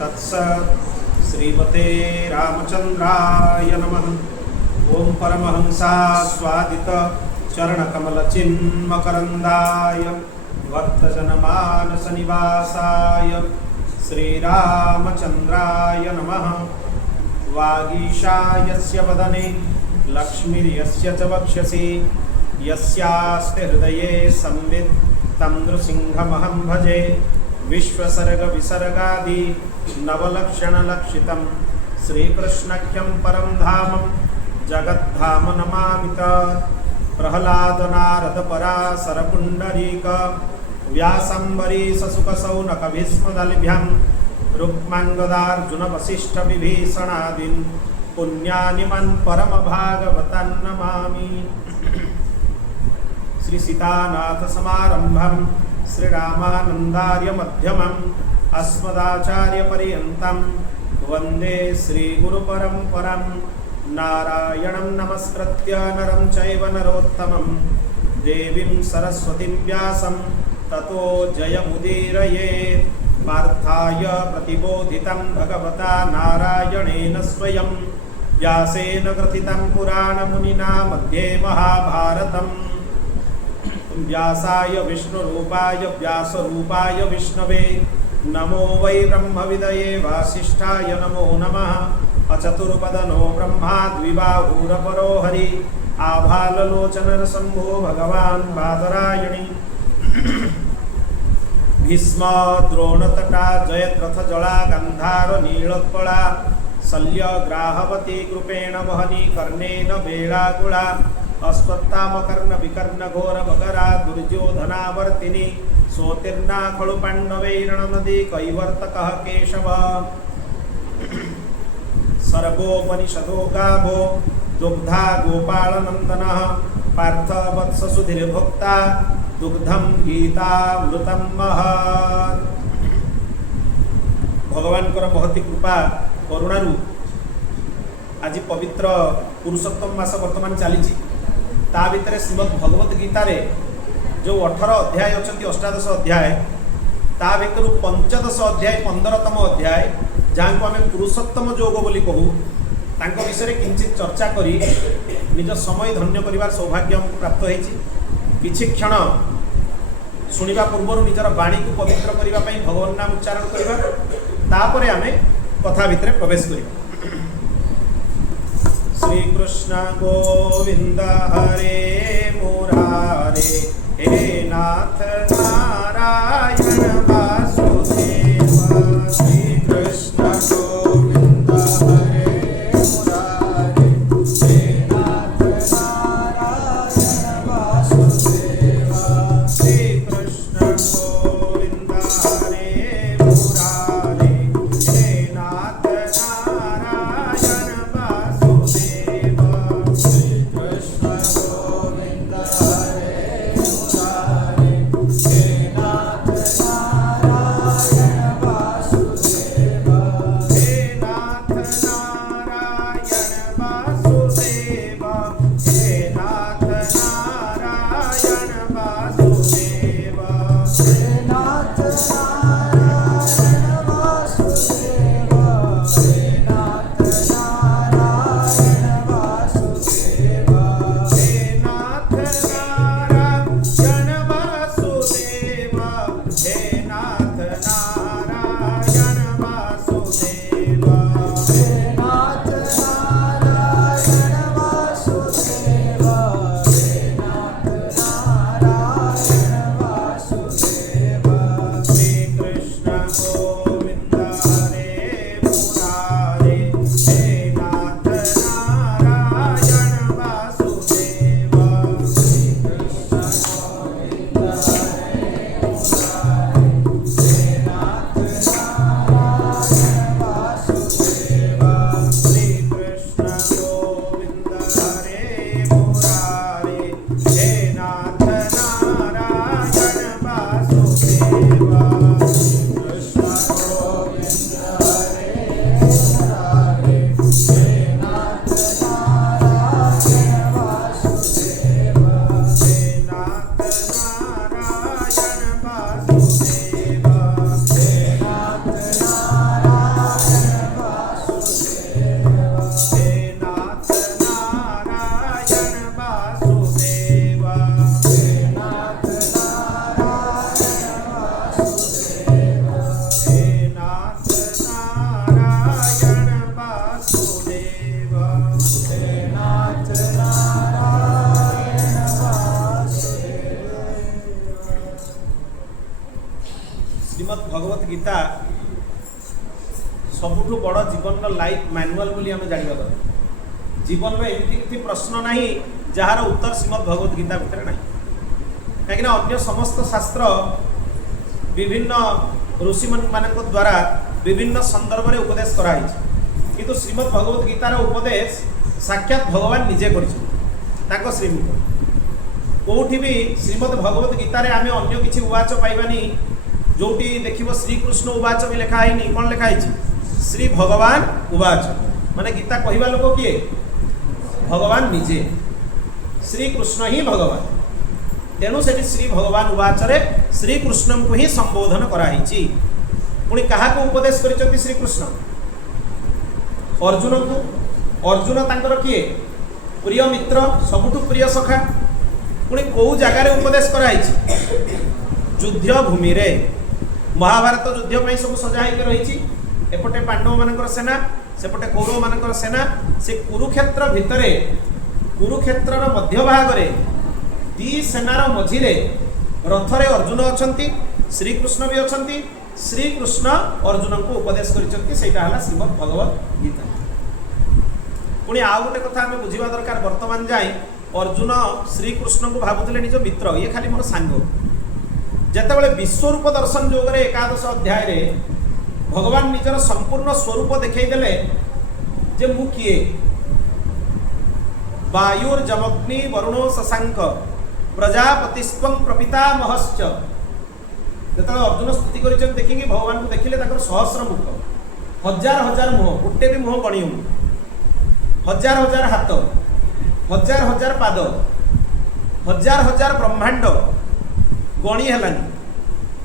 तत्सत् श्रीमते रामचंद्राय नमः। ओम परमहंसा स्वादित चरणकमलचिन्मकरन्दाय भक्तजनमानस निवासाय श्रीरामचंद्राय नमः। वागीशायस्य वदने लक्ष्मीर्यस्य च वक्षसि यस्यास्ते हृदये संवित् तं नृसिंहमहं भजे। विश्वसर्ग विसर्गादि नवलक्षणलक्षितं श्रीकृष्णख्यं परं धामं जगद्धाम नमामि तत्। प्रह्लाद नारद पराशर पुण्डरीक व्यासंबरीश शुकशौनक भीष्मदलभ्यां रुक्माङ्गदार्जुन वसिष्ठ विभीषणादीन् पुण्यानिमन् परम भागवतान् नमामि। श्री सीतानाथ समारंभं श्रीरामानन्दार्य मध्यमम् अस्मदाचार्य पर्यन्तं वन्दे श्रीगुरुपरम्परां। नारायणं नमस्कृत्य नरं चैव नरोत्तमं देवीं सरस्वतीं व्यासं ततो जयमुदीरयेत्। पार्थाय प्रतिबोधितं भगवता नारायणेन स्वयं व्यासेन ग्रथितं पुराणमुनिना मध्ये महाभारतम्। व्यासाय विष्णुरूपाय व्यासरूपाय विष्णवे नमो वै ब्रह्मविदये वासिष्ठाय नमो नमः। अचतुर्पदनो ब्रह्मा द्विबाहुरपरो हरि आभाललोचनरशम्भो भगवान् बादरायणी। भीष्म द्रोणतटा जयद्रथजला गन्धार नीलोत्पला शल्य ग्राहवती कृपेण वहनी कर्णेन वेलाकुला। अश्वत्थामकर्ण विकर्ण घोर मकरा दुर्योधनावर्तिनी सोतीर्णा खलु पाण्डवैरणनदी कैवर्तकः केशव। सर्गोपनिषदो गावो दुग्धा गोपालनन्दनः पार्थ वत्स सुधीर्भोक्ता दुग्धम गीतामृतं महत्। भगवान महती कृपा करुणारू आज पवित्र पुरुषोत्तम मास वर्तमान चली ता भितर श्रीमद् भगवत गीतार जो 18 अध्याय अच्छा अष्टादश अध्याय ता भर 15 अध्याय 15तम अध्याय जहाँ को आम पुरुषोत्तम योग बोली कहू तांको विषय किंचित चर्चा करी निज समय धन्य करिवार सौभाग्य हमको प्राप्त होइछि। किछि क्षण शुणिबा पूर्व निजर वाणी को पवित्र करने भगवान नाम उच्चारण करवा तापरे आमे कथा भितर प्रवेश करिबा। श्री कृष्ण गोविंद हरे मुरारे हे नाथ नारायण वासुदेव। श्री कृष्ण गोविंद हरे मुरारे हे नाथ नारायण वासुदेव। श्री कृष्ण गोविंद हरे मुरारे हे नाथ नारायण वासुदेव। श्री कृष्ण गोविंद हरे मुरारे हे नाथ नारायण गीता सबुठु बड़ जीवन लाइफ मैनुअल बोली आम जाना दरकार। जीवन में एमती किसी प्रश्न ना जार उत्तर श्रीमद भगवत गीता भितर ना, कहीं अन्य समस्त शास्त्र विभिन्न ऋषि मान द्वारा विभिन्न संदर्भ में उपदेश कराई, किंतु श्रीमद भगवत गीतार उपदेश साक्षात भगवान निजे कर श्रीमुख। कौटी भी श्रीमद भगवत गीतार आम अन्य किसी उवाच पाइबानी, जोटी देखिए श्रीकृष्ण उवाच भी लिखाई, कौन लिखाई श्री भगवान उवाच, माने गीता कहवा लोक किए भगवान निजे, श्रीकृष्ण ही भगवान। तेणु से श्री भगवान उवाच श्रीकृष्ण को ही संबोधन कराई। पुणी क्या उपदेश कर श्रीकृष्ण अर्जुन को। अर्जुन तांकर किए प्रिय मित्र, सबुठु प्रिय सखा। पुणी कौ जगार उपदेश कराई युद्ध भूमि रे, महाभारत युद्ध में सब सजा रही। एपटे पांडव मानकर सेना, सेपटे कौरव मानकर सेना। से कुरुक्षेत्र भितरे, कुरुक्षेत्र मध्य भाग में दी सेनार मझिरे रथरे अर्जुन अछंती, श्रीकृष्ण भी अछंती। श्रीकृष्ण अर्जुन को उपदेश करिसेंती, सेटा हला श्रीमद् भगवत गीता। पुणी आउ गोटे कथा आम बुझा दरकार। वर्तमान जाए अर्जुन श्रीकृष्ण को भावुले निज मित्र, ये खाली मोर सांग। जितेबाला विश्वरूप दर्शन जोगरे एकादश अध्याय रे भगवान निजर संपूर्ण स्वरूप देखईदेले जे मु किए। वायुर्जमग्नि वरुणो शशांक प्रजापतिस्त्वं प्रपितामहश्च। जो अर्जुन स्तुति कर देखिए भगवान को देखिले सहस्र मुख, हजार हजार मुह, गोटे भी मुह गणी हो, हजार हजार हाथ, हजार हजार पाद, हजार हजार ब्रह्मांड गणी है।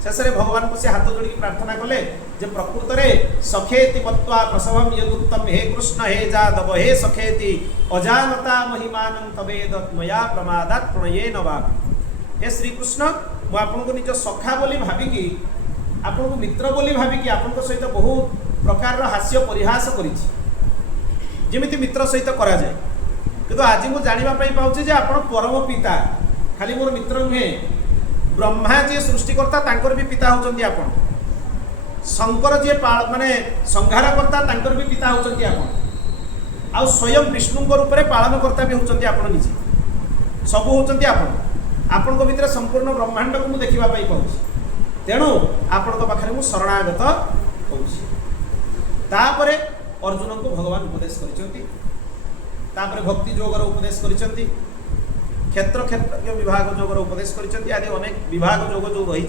शेष भगवान को से हाथ जोड़ी प्रार्थना कले जे प्रकृत में सखेति मत्वा प्रसवम यदुक्तम, हे कृष्ण हे जादव हे सखेति अजानता महिमान तवेद मया प्रमादात प्रणयेन वापि। हे श्रीकृष्ण मु आपको निज सखा बोली भाविकी, आपको मित्र बोली भाविकी आपन सहित बहुत प्रकार हास्य परिहास करिछि, मित्र सहित करा जाए। किंतु आज मुझे जानापी पाऊँ जे आप परम पिता, खाली मोर मित्र नुहे, ब्रह्मा जी सृष्टिकर्ता तांकर भी पिता होचंती आपण, शंकर जी माने संहारकर्ता तांकर भी पिता होचंती आपण, आ स्वयं विष्णु रूप में पालनकर्ता भी होचंती आपण निजे, सब होचंती आपण। आपण को भितर संपूर्ण ब्रह्मांड को मुझे देखा पाऊँ। तेणु आपण पाखे मुझे शरणागत होउछि। तापरे अर्जुन को भगवान उपदेश करिसेंती, तापरे भक्ति जोगर उपदेश करिसेंती, क्षेत्र क्षेत्र विभाग जोगर उपदेश करिसेंती, आदि अनेक विभाग जोग जो रही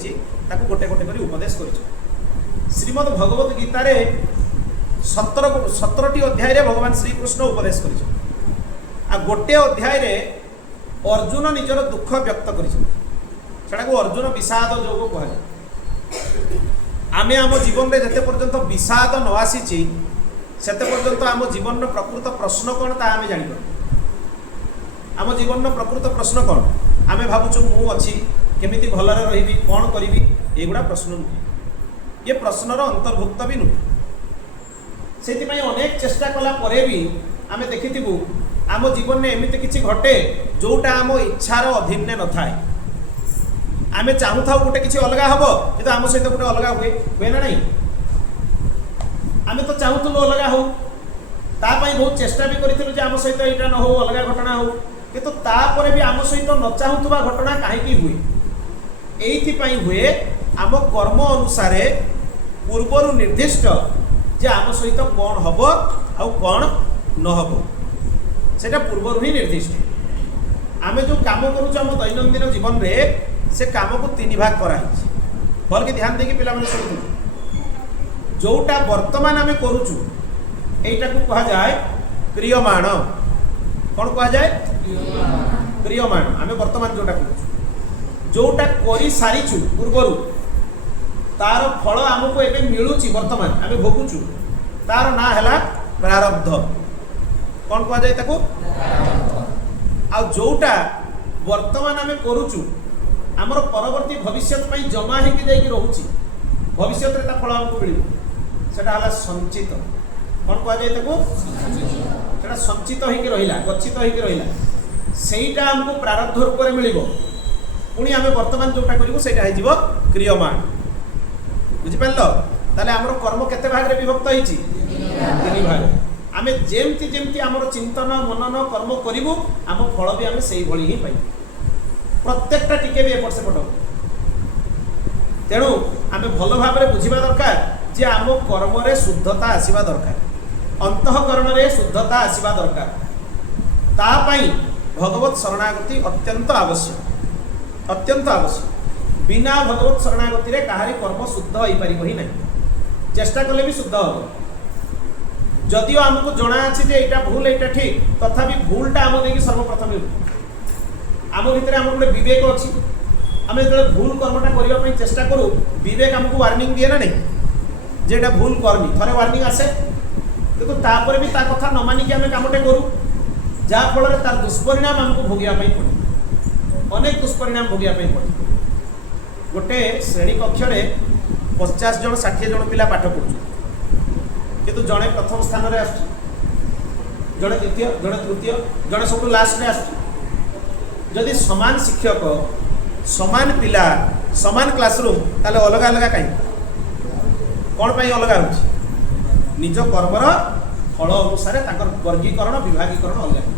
ताको गोटे गोटे करी उपदेश करिसेंती। श्रीमद् भगवत गीतार 17टी अध्याय रे भगवान श्रीकृष्ण उपदेश करिसेंती। आ गोटे अध्याय रे अर्जुन निजर दुख व्यक्त करिसेंती, सेटा को अर्जुन विषाद जोग कह। आमे आम जीवन में जिते पर्यंत विषाद न आसी सेते पर्यंत आम जीवन प्रकृत प्रश्न कौन ता आमे जानि पारु। आम जीवन प्रकृत प्रश्न कौन, आमे भावुछु मु अच्छी केमिति भलरे रहिबी, कौन करिबी, एगुड़ा प्रश्न नुहे। ये प्रश्नर अंतर्भुक्त भी नुहे। से अनेक चेष्टा कला परे भी आमे देखिथिबु आम जीवन में एमिति किछि घटे जोटा आम इच्छार अधीन न थाए। आमे चाहू था गोटे किछि अलगा हबो, किंतु आम सहित गोटे अलगा हुए ना नहीं। आमे तो चाहूलु अलगा हो, तापाई बहुत चेष्टा भी करिथिलु जे आम सहित एटा न हो, अलगा घटना हो, किंतु तापरे भी आम सहित न चाहूथुबा घटना काहेकि हुए। एइथिपाई हुए आम कर्म अनुसार पूर्वर निर्दिष्ट जे आम सहित कौन हबो आ कौन न हबो, सेटा पूर्वर ही निर्दिष्ट। आमे जो काम करूछु आम दैनंदिन जीवन में से काम को 3 भाग कराई। भल के ध्यान देकी पिला माने सुनु। जोटा वर्तमान आमे करूछु एटा को कहा जाए क्रियमाण। कौन कहा जाए? क्रियमाण। आमे वर्तमान जोटा करूछु, जोटा करी सारिछु पूर्वरु तार फल आमको एबे मिलुची, वर्तमान आमे भोगुछु, तार ना हैला प्रारब्ध। कौन कहा जाए ताको? आ जोटा वर्तमान आमे करूछु आमर परवर्ती भविष्यत पई जमा हेकि जाई रहउची, भविष्यत रे ता फल हमको मिलिबो, सेटा हला संचित। कौन कहा जाए ताको? सेटा संचित हेकि रहिला, गच्छित हेकि रहिला, सेटा हमको प्रारब्ध रूप में मिलिबो। पुणी आमे वर्तमान जोटा करिबो सेटा हे जीवो क्रियमाण। बुझिपार ताले आमर कर्म केते भाग रे विभक्त होईची तीन भाग आमे जेमती जेमती आमर चिंतन मनन कर्म करिवु आम फल भी आमे सेही भली ही पाई प्रत्येकटा टिके भी एपट सेपट तेणु आमे भल भाव में बुझिबा दरकार जे आम कर्म रे शुद्धता आसीबा दरकार अंतःकरण रे शुद्धता आसीबा दरकार ता पाई भगवत शरणागति अत्यंत आवश्यक बिना भगवत शरणागति रे कहारी कर्म शुद्ध होई परिबो ही नहीं चेष्टा कले भी शुद्ध हो जदियो आमको जना अछि जे एटा भूल एटा ठीक तथापि भूलटा आम देकी सर्वप्रथम आम भितर आम गोटे विवेक अच्छी आम जो भूल कर्मटा करने चेष्टा करूँ विवेक आमको वार्निंग दिए ना नहीं जेटा भूल करनी थरे वार्निंग आसे किंतु तापर भी ता कथा न मानिक आम कामटे करूँ जहाँफल तार दुष्परिणाम आमको भोगियापाई पड़े अनेक दुष्परिणाम भोगियापाई पड़े गोटे श्रेणी कक्ष 50 जन 60 जन पिला पाठ पढ़ु किंतु जड़े प्रथम स्थान में आस जड़े द्वितीय जड़े तृतीय जड़े सब लास्ट में आस जदि समान शिक्षक समान पिला समान क्लासरूम ताले अलग अलग कहीं कौन पाई अलग हो निज कर्मर फल अनुसार वर्गीकरण विभागीकरण अलग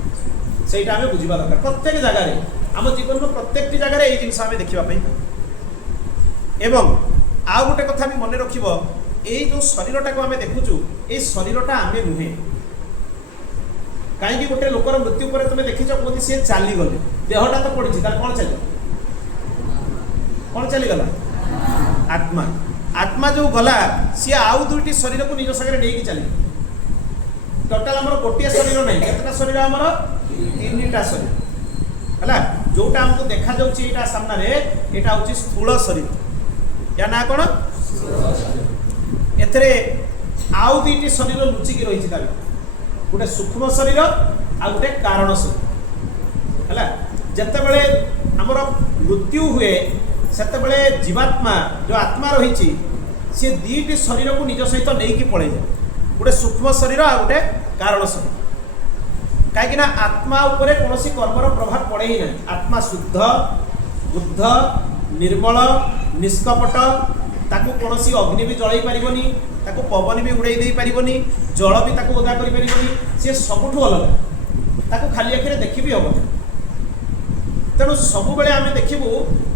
से आम बुझा दरकार प्रत्येक जगह आम जीवन प्रत्येक जगह ये जिन आम देखापी एवं आउ गोटे कथा भी मन रखिब यही जो शरीरटा को आम देखुचु ये शरीरटा आम नुहे कहीं गोटे लोकर मृत्यु पर तुम देखीच कहते सी चलीगले देहटा तो पड़ी कौन चलीगला आत्मा आत्मा जो गला सी आउ दुईटी शरीर को निज सागर नहीं चली टोटाल आमर गोटे शरीर नहीं केतटा शरीर आमर 3टा शरीर है जोटा आमको देखा जाऊँगा सामने यहाँ हूँ स्थूल शरीर या ना कौन एथरे आउ दुईटी शरीर लुचिकी रही गोटे सूक्ष्म शरीर आ गोटे कारण शरीर है जितेबले आमर मृत्यु हुए सेतेबले जीवात्मा जो आत्मा रही सी दीटी शरीर को निज सहित नहीं पड़े जाए गोटे सूक्ष्म शरीर आ गोटे कारण शरीर कहीं आत्मा उपरे कौन कर्मर प्रभाव पड़े ही नहीं आत्मा शुद्ध बुद्ध निर्मल निष्कपट ताकू कौन अग्नि भी जलई पारनी ताकू पवन भी उड़ाई दे पारनी जल भी ताकू ओदा कर पारनी सी सबुठ अलग ताकू खाली आखिरे देखी भी हम तेणु सब बेले आम देखू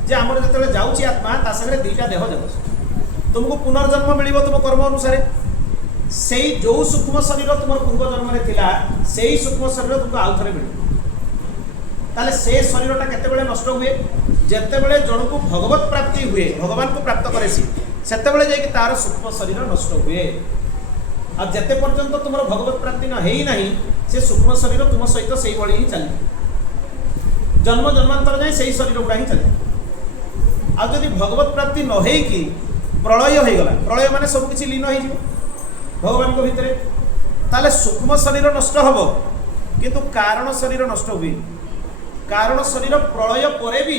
जे आमर जो जाऊँगी आत्मा ता सागर 2टा देह जाऊँ तुमको पुनर्जन्म मिल तुम कर्म अनुसार से जो सूक्ष्म शरीर तुम पूर्व जन्म थिला से सूक्ष्म शरीर तुमको आउ थे मिल ताले से शरीरटा केतेबेले नष्ट हुए जेतेबेले जन को भगवत प्राप्ति हुए भगवान को प्राप्त करे सेतेबेले जाइए तार सूक्ष्म शरीर नष्ट हुए आ जेते पर्यंत तुम भगवत प्राप्ति न है नहीं से सूक्ष्म शरीर तुम सहित से ही चले जन्म जन्मांतर जाए से शरीर गुड़ा ही चले आदि भगवत प्राप्ति न होगी प्रलय हो गला प्रलय माने सब किसी लीन हो भगवान को भितर ताले सूक्ष्म शरीर नष्ट हम किंतु कारण शरीर नष्ट हुए कारण शरीर प्रलय पर भी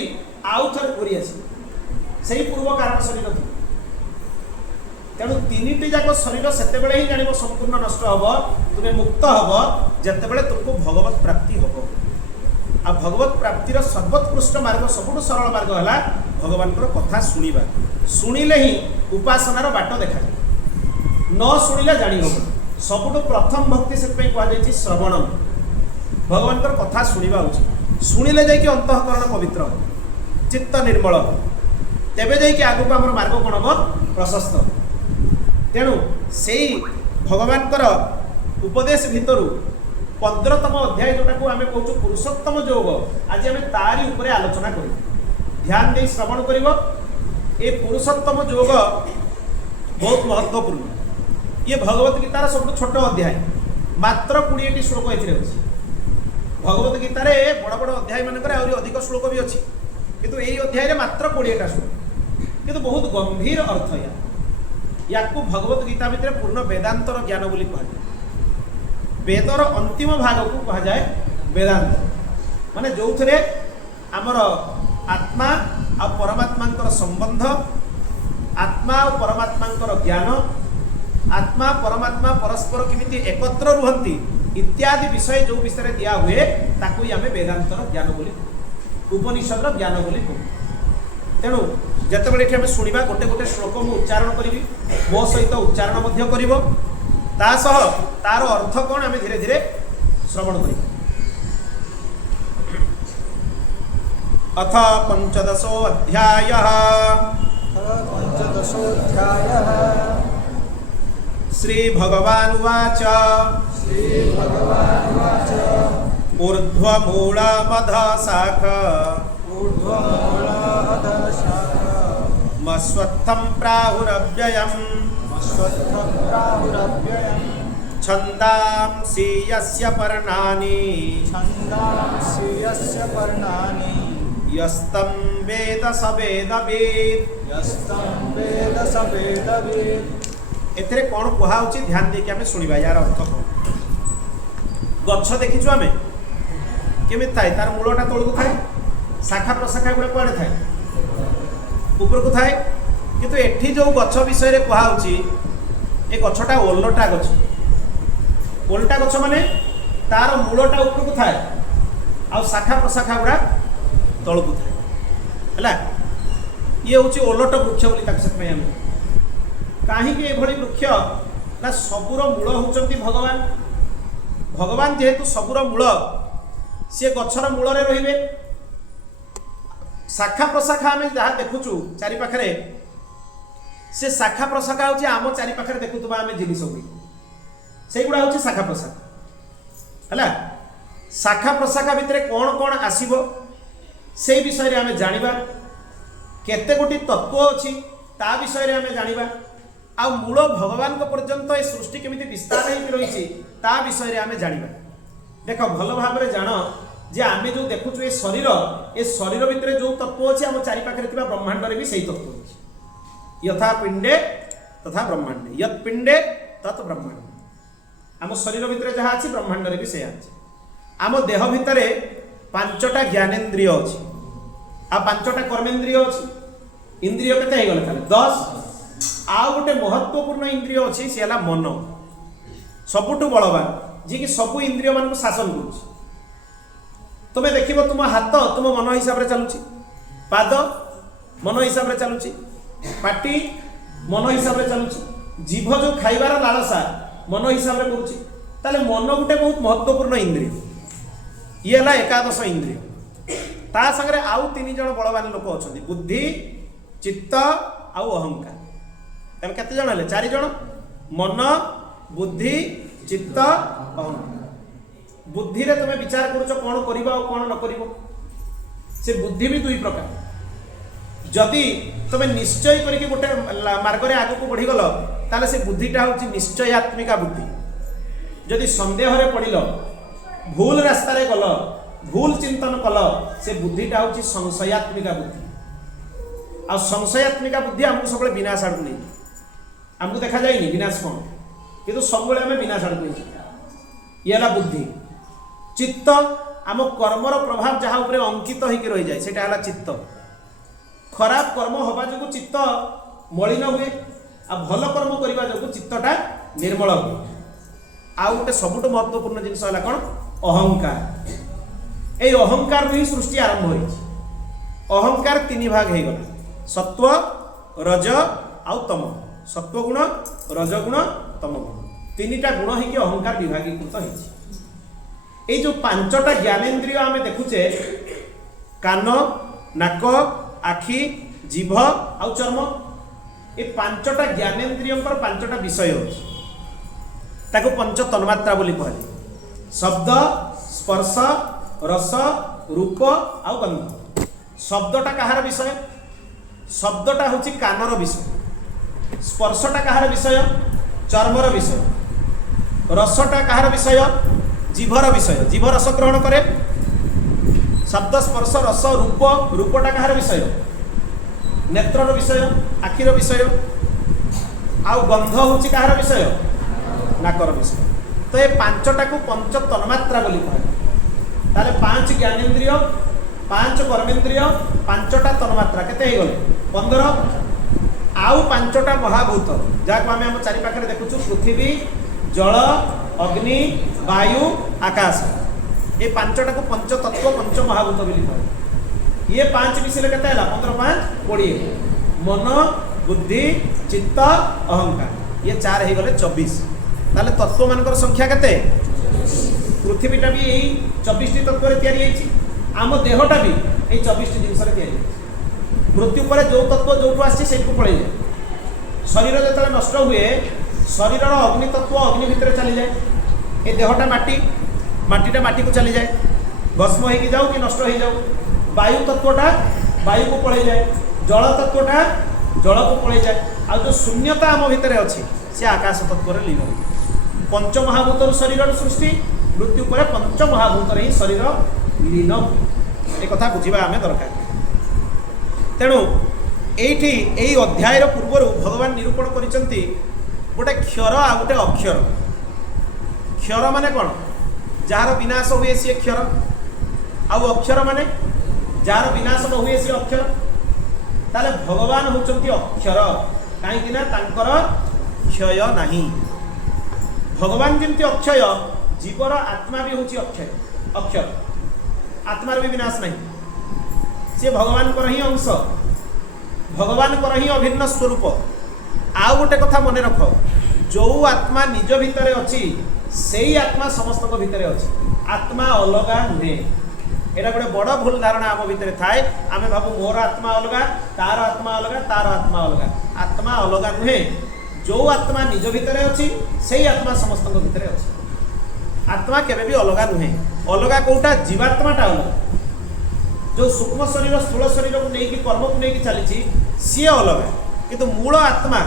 आउ थे घूरी आसे पूर्व कारण शरीर थी तेणु 3टी जाक शरीर से ही जान संपूर्ण नष्ट हम तुम्हें मुक्त हम जितेबले तुमको भगवत प्राप्ति हम आ भगवत प्राप्तिर सर्वोत्कृष्ट मार्ग सबुठ सरल मार्ग है भगवान कथा शुणा शुणिले ही उपासनार बाट देखा न शुणिले जानी हम सबुठ प्रथम भक्ति से कहुई श्रवणम भगवान कथा शुणा उचित शुणिले जाकि अंतःकरण पवित्र चित्त निर्मल तेबे जाकि आगक आम मार्ग कौन हम प्रशस्त तेणु से भगवान उपदेश भितर 15तम अध्याय जोटा को आम कहूँ पुरुषोत्तम योग आज आम तारी उपरे आलोचना कर ध्यान दे श्रवण कर ये पुरुषोत्तम योग बहुत महत्वपूर्ण ये भगवत गीतार सब छोट अध्याय मात्र 20टी श्लोक ए भगवत गीतार बड़ बड़ अध्याय मानक अधिक श्लोक भी अच्छी किंतु यही अध्याय मात्र 20टा श्लोक किंतु बहुत गंभीर अर्थ या भगवत गीता भितर पूर्ण वेदांतर ज्ञान बोली कहुए वेदर अंतिम भाग को कहा जाए वेदांत माने जो थे आमर आत्मा आ परमात्मा संबंध आत्मा और परमात्मा ज्ञान आत्मा परमात्मा परस्पर किमिति एकत्र रुहंती इत्यादि विषय जो विषय दिया हुए ताकू आम वेदांतर ज्ञान बोली उपनिषद ज्ञान बोली कहू तेणु जितेबाला ये शुणा गोटे गोटे श्लोक मु उच्चारण करी मो सहित उच्चारण कर तार अर्थ कौन आम धीरे धीरे श्रवण कर। अथ पंचदशोऽध्यायः श्रीभगवानुवाच ऊर्ध्वमूलमधशाख मस्वत्थं प्राहुरव्ययम् छन्दांसि यस्य पर्णानि यस्तं वेद स वेदवित् एथिरे कौन कहुच्छी ध्यान देके आम शुणा यार अर्थ कौन। गछ देखीचु आम केमी थाए तार मूलटा तौक थाए शाखा प्रशाखा गुड़ा कड़े थाए ऊपर को थाए किंतु एठी जो गछ विषय रे कहुच्छी ए गछटा ओलटा गछ ओलटा गछ माने तार मूलटा ऊपर को थाए आ शाखा प्रशाखा गुड़ा तौक थाए है ये हूँ ओलट वृक्ष बोली कहीं वृक्ष ना सबुर मूल होती भगवान भगवान जेहेतु सबुर मूल सी गचर मूल रे शाखा प्रशाखा आम जहाँ देखुचु चारि पाखरे से शाखा प्रशाखा हूँ आम चारि पाखरे देखुवा आम जिनिस से गुड़ा हूँ शाखा प्रशाखा है। शाखा प्रशाखा भितर कौन कौन आसब से विषय आम जाना केते गोटी तत्व अच्छी ता विषय आम जाना आ मूल भगवान पर्यंत ये सृष्टि केमिति विस्तार होकर रही ता विषय आम जाना। देख भल भाव जान जे आम जो देखुचु ये शरीर भितर जो तत्व अच्छी आम चारि पाखरे ब्रह्मांड भी सही तत्व अच्छी यथा पिंडे तथा ब्रह्मांडे यत् पिंडे तत् ब्रह्मांड आम शरीर भितर जहाँ अच्छी ब्रह्मांड भी से अच्छी आम देह भितर पांचटा ज्ञानेन्द्रिय अच्छी आ पांचटा कर्मेन्द्रिय अच्छी इंद्रिय केते हो गले 10 आउ गोटे महत्वपूर्ण इंद्रिय अच्छी सी है मन सबुठु बलवान जी कि सबु इंद्रिय मान शासन कर तुम्हें देख तुम हाथ तुम मन हिसाब से चलुची पाद मन हिसाब से चलुची पाटी मन हिसाब से चलुची जीभ जो खाइबार लालसा मन हिसाब से करुच्ची ताले मन गोटे बहुत महत्वपूर्ण इंद्रिय ये है एकादश इंद्रिय ता संगे आउ 3 जन बलवान लोक अच्छा बुद्धि चित्त आउ अहंकार तेल केते जन हेले 4 जन मन बुद्धि चित्त अहंकार बुद्धि रे तुम विचार करुच कौन करिबा और कौन न करिबो से बुद्धि भी 2 प्रकार जदि तुम निश्चय करके गोटे मार्ग रे आगु को बढ़ी गल ताले से बुद्धिटा होची निश्चयात्मिका बुद्धि जदि संदेह रे पड़िल भूल रास्ता रे गल भूल चिंतन कल से बुद्धिटा होची संशयात्मिका बुद्धि आ संशयात्मिका बुद्धि हमको सब विनाश आड़ नहीं हमको देखा जाए विनाश कौन किंतु सब आम विनाश आड़ ये है बुद्धि। चित्त आम कर्मर प्रभाव जहाँ उपरे अंकित होकर रही जाए सेटा है चित्त खराब कर्म हवा जो चित्त मलिन हुए आ भल कर्म करने जो चित्तटा निर्मल हुए आउ गोटे सबुठ महत्वपूर्ण जिनस है कौन अहंकार ये अहंकार ही सृष्टि आरंभ हो अहंकार 3 भाग हो गला सत्व रज आउ तम सत्व गुण रज गुण तम गुण 3टा गुण ही अहंकार विभागीकृत हो जो 5टा ज्ञानेन्द्रिय आम देखुचे कान नाक आखि जीभ आउ चर्म ये 5टा ज्ञानेन्द्रिय 5टा विषय ताको पंच तन्मात्रा बोली कहले शब्द स्पर्श रस रूप आउ गंध शब्दटा कहार विषय शब्दटा होची कानर विषय स्पर्शटा कहार विषय चर्मर विषय रसटा कहार विषय जीभर विषय जीभ रस ग्रहण करे शब्द स्पर्श रस रूप रूपटा कहार विषय नेत्रर विषय आखिर विषय आउ गंध होची कहार विषय नाकर विषय तो ये 5टा को पंच तन्मात्रा बोली कहे ताले 5 ज्ञानेन्द्रिय 5 कर्मेन्द्रिय 5टा तन्मात्रा केते हो गले 15 आउ 5टा महाभूत जहाँ आम आम चारि पाखे देखुचु पृथ्वी जल अग्नि वायु आकाश ये 5टा को पंच तत्व पंच महाभूत बोली कहे ये 5 मिसिले केते हैला 15 5 20 मन बुद्धि चित्त अहंकार ये 4 हे गले 24 ताले तत्व मानकर संख्या केते पृथ्वीटा भी यही 24 टी तत्व रे तयारी हेछि आम देहटा भी यही 24 टी जिनस रे तयारी हेछि मृत्यु पर जो तत्व जोठु आछि सेठु पळै जाय शरीर जतले नष्ट हुए शरीरर अग्नि तत्व अग्नि भितर चली जाए ए देहटा माटीटा माटी को चली जाए भस्म होगी जाऊ कि नष्ट हो जाऊ वायु तत्वटा वायु को पड़े जाए जल तत्वटा जल को पड़े जाए आ जो शून्यता आम भितर अच्छी सी आकाश तत्व लीन हो पंचमहाभूत शरीर सृष्टि मृत्यु पर पंचमहाभूत ही शरीर लीन एक कथा बुझा आम दरकार तेणु एठी एई अध्यायर पूर्वर भगवान निरूपण करिसंती गोटे क्षर आ गोटे अक्षर क्षर माने कौन जार विनाश हुए सी क्षर आउ अक्षर माने जार विनाश न हुए सी अक्षर ताले भगवान होचंती अक्षर कहीं ना तांकर क्षय नहीं भगवान जमती अक्षय जीवर आत्मा भी होची अक्षय अक्षर आत्मार भी विनाश नहीं सी भगवान कर ही अंश भगवान कर ही अभिन्न स्वरूप आउ गोटे कथा मन रख जो आत्मा निज भितर अच्छी से ही आत्मा समस्त भितर अच्छी आत्मा अलगा नुहे एटा गोटे बड़ भूल धारणा आम भितर थाए आम भाबू मोर आत्मा अलगा तार आत्मा अलगा तार आत्मा अलगा आत्मा अलगा नुहे जो आत्मा निज भितर अच्छी से ही आत्मा समस्त भितर अच्छी आत्मा केबे भी अलगा नुहे अलगा कोटा जीवात्माटा अलगा जो सूक्ष्म शरीर स्थूल शरीर को लेकिन कर्म को लेकिन चली सी अलग किंतु मूल आत्मा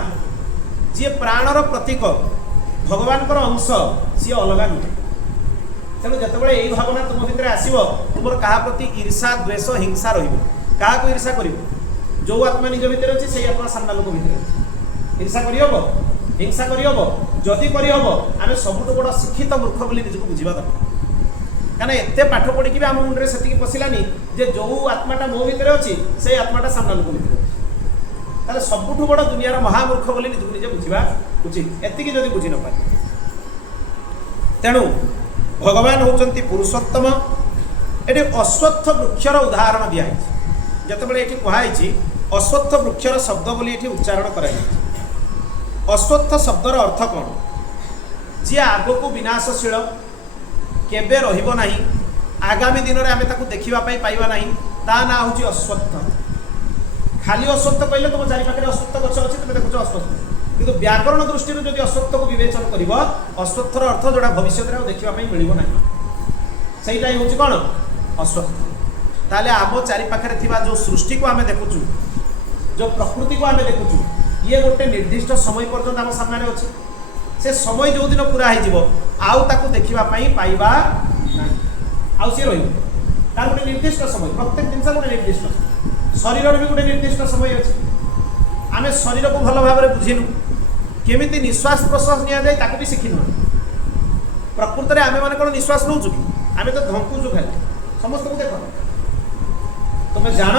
जी प्राणर प्रतीक भगवान अंश सी अलग नुहे तेणु जिते यही भावना तुम भितर आसो तुम क्या प्रति ईर्षा द्वेष हिंसा रहा ईर्षा कर जो आत्मा निज भितर अच्छे से आत्मा सामना लोक भितर ईर्षा करहब हिंसा करहब जदि करहब आम सबुठ बड़ शिक्षित मूर्ख बोली निजक बुझा दरकार कहीं एत पाठ पढ़ी भी आम मुंडे से पशिलानी जे जो आत्माटा मो भितर अच्छी से आत्माटा सामना लोक भितर ताले सबुठ बड़ दुनियार महामूर्ख बोली निजक निजे बुझा उचित एति जदि बुझी न पारे तेणु भगवान होचंती पुरुषोत्तम एटी अश्वत्थ वृक्षर उदाहरण दिखाई जितेबाला ये कहुई अश्वत्थ वृक्षर शब्द बोली ये उच्चारण कर अश्वत्थ शब्दर अर्थ कौन जी आग को विनाशशील केबे रहिबो नाही आगामी दिन में आम ताकू देखा पाइबा नहीं ता ना हूँ अश्वत्थ खाली अश्वत्थ कहले तुम चारिपाखे अश्वत्थ गछ अच्छी तुम देखुच अश्वत्थ किंतु व्याकरण दृष्टि जब अश्वत्थ को विवेचन कर अश्वत्थर अर्थ जोड़ा भविष्य में देखा मिलना ना सहीटा हूँ कौन अश्वत्थ ताले आम चारिपाखे जो सृष्टि को आम देखुचु जो प्रकृति को आम देखुचु ये गोटे निर्दिष्ट समय पर्यंत आम सामने अच्छे से समय जो दिन पूरा हो देखा पाइबा ना सी तार गोटे निर्दिष्ट समय प्रत्येक जिन गोटे निर्दिष्ट शरीर भी गोटे निर्दिष्ट समय अच्छे आम शरीर को भल भाव में बुझीनु केमी निश्वास प्रश्वास नि भी शिखिनु प्रकृत में आम मैंने कौन निश्वास नौ कि आम तो धंकुचु खाली समस्त को देख तुम जान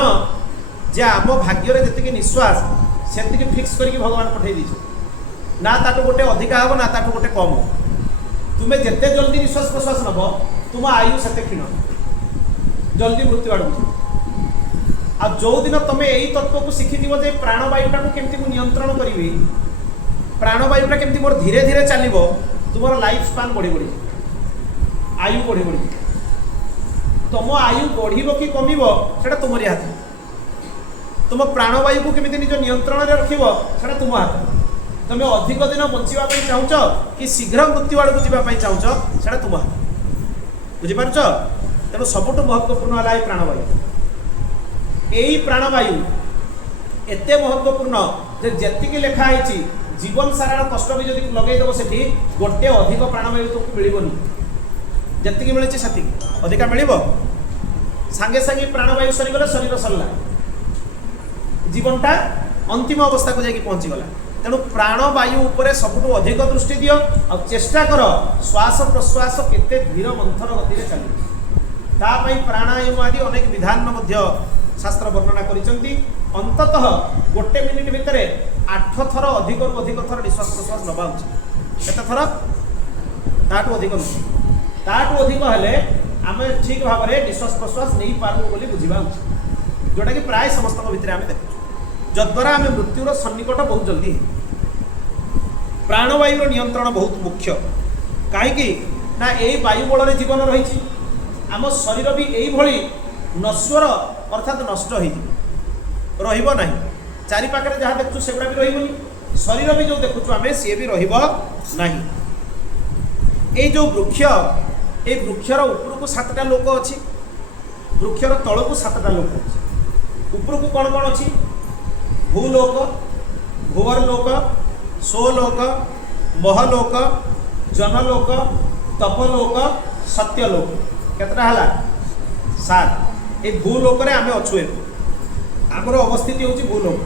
जे आम भाग्य जी निश्वास से फिक्स करके भगवान पठे दी ना ताठू गोटे अधिका हम ना ताठू गोटे कम तुम्हें जिते जल्दी निश्वास प्रश्वास नब तुम आयु से क्षीण जल्दी मृत्यु आड़ आ जो दिन तुम्हें यही तत्व को शिखि जे प्राणवायुटा को केमती नियंत्रण करी प्राणवायुटा केमती मोर धीरे धीरे चलो तुम लाइफ स्पान बढ़ी बढ़ी आयु बढ़ी बढ़ी तुम आयु बढ़ कि कम से तुमरी हाथ तुम प्राणवायु को केमती निज नियंत्रण में रखा तुम हाथ तुम्हें अधिक दिन बचापी चाहूच कि शीघ्र मृत्यु आड़ को जावाई चाहूच से तुम हाथ बुझीपार तेणु सबुठ महत्वपूर्ण है प्राणवायु यही प्राणवायु एते महत्वपूर्ण जे लिखाई जीवन सारा कष्ट भी जब लगेदेव से गोटे अधिक प्राणवायु तुमको मिलनी जी मिली से अधिका मिल सांगे सांगे प्राणवायु सरीगले शरीर सरला जीवनटा अंतिम अवस्था को जाकि पहुँचीगला तेणु प्राणवायु उपरे सबुठ अधिक दृष्टि दियो आ चेष्टा कर श्वास प्रश्वास केते धीर मंथर गति में चलिए प्राणायाम आदि अनेक विधान शास्त्र वर्णना करिसेंती अंततः गोटे मिनिट भितर 8 थर अधिक थर निश्वास प्रश्वास नवा उचित केते थर ताठू अधिक ताठू अधिक हेले आम ठीक भाव में निश्वास प्रश्वास नहीं पारबू बोली बुझा उचित जोटा कि प्राय समस्त भितर आम देखु जद्वारा आम मृत्युर सन्निकट बहुत जल्दी प्राणवायु नियंत्रण बहुत मुख्य कहीं ना यही वायुबल जीवन रही आम शरीर भी यही नश्वर अर्थात नष्ट हो ना चारि पाखे जहाँ देखु से भी रही शरीर भी जो देखु आम सी भी रही ये जो वृक्ष ये वृक्षर उपरकू 7टा लोक अच्छी वृक्षर तलकू 7टा लोक अच्छी उपरकू कौन कौन अच्छी भूलोक भुवरलोक स्वलोक महलोक जनलोक तपलोक सत्यलोक केतटा हला 7 ये भूलोक रे आमे अछु आमर अवस्थिति होची भूलोक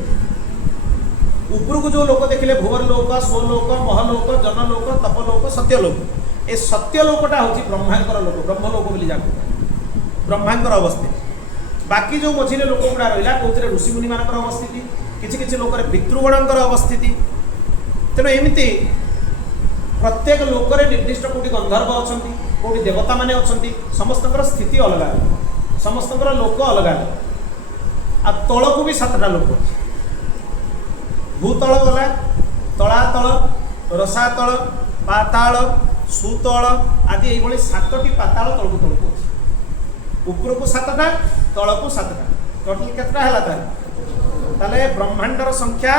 उपरकू जो लोक देखिले भुवरलोक स्वलोक महलोक जनलोक तपलोक सत्यलोक ए सत्यलोकटा हूँ ब्रह्मांकर लोक ब्रह्मलोक बोली जाको ब्रह्मांकर अवस्थिति बाकी जो मझे लोक गुड़ा रहा कौन ऋषिमुनि मान अवस्थिति किसी किसी लोक पितृगणकर अवस्थिति तेणु एमती प्रत्येक लोक निर्दिष्ट कौटी गंधर्व अच्छा कौटी देवता माने अच्छा समस्त स्थिति अलग अलग समस्त लोक अलग अलग आ तलकू भी 7टा लोक भूतल गला तलातल रसातल पाताल सुतल आदि ये 7टी पाताल तलकू तलकू अच्छी उपरकू 7टा तलकू 7टा टोटाल केतटा है ताले ब्रह्मांडर संख्या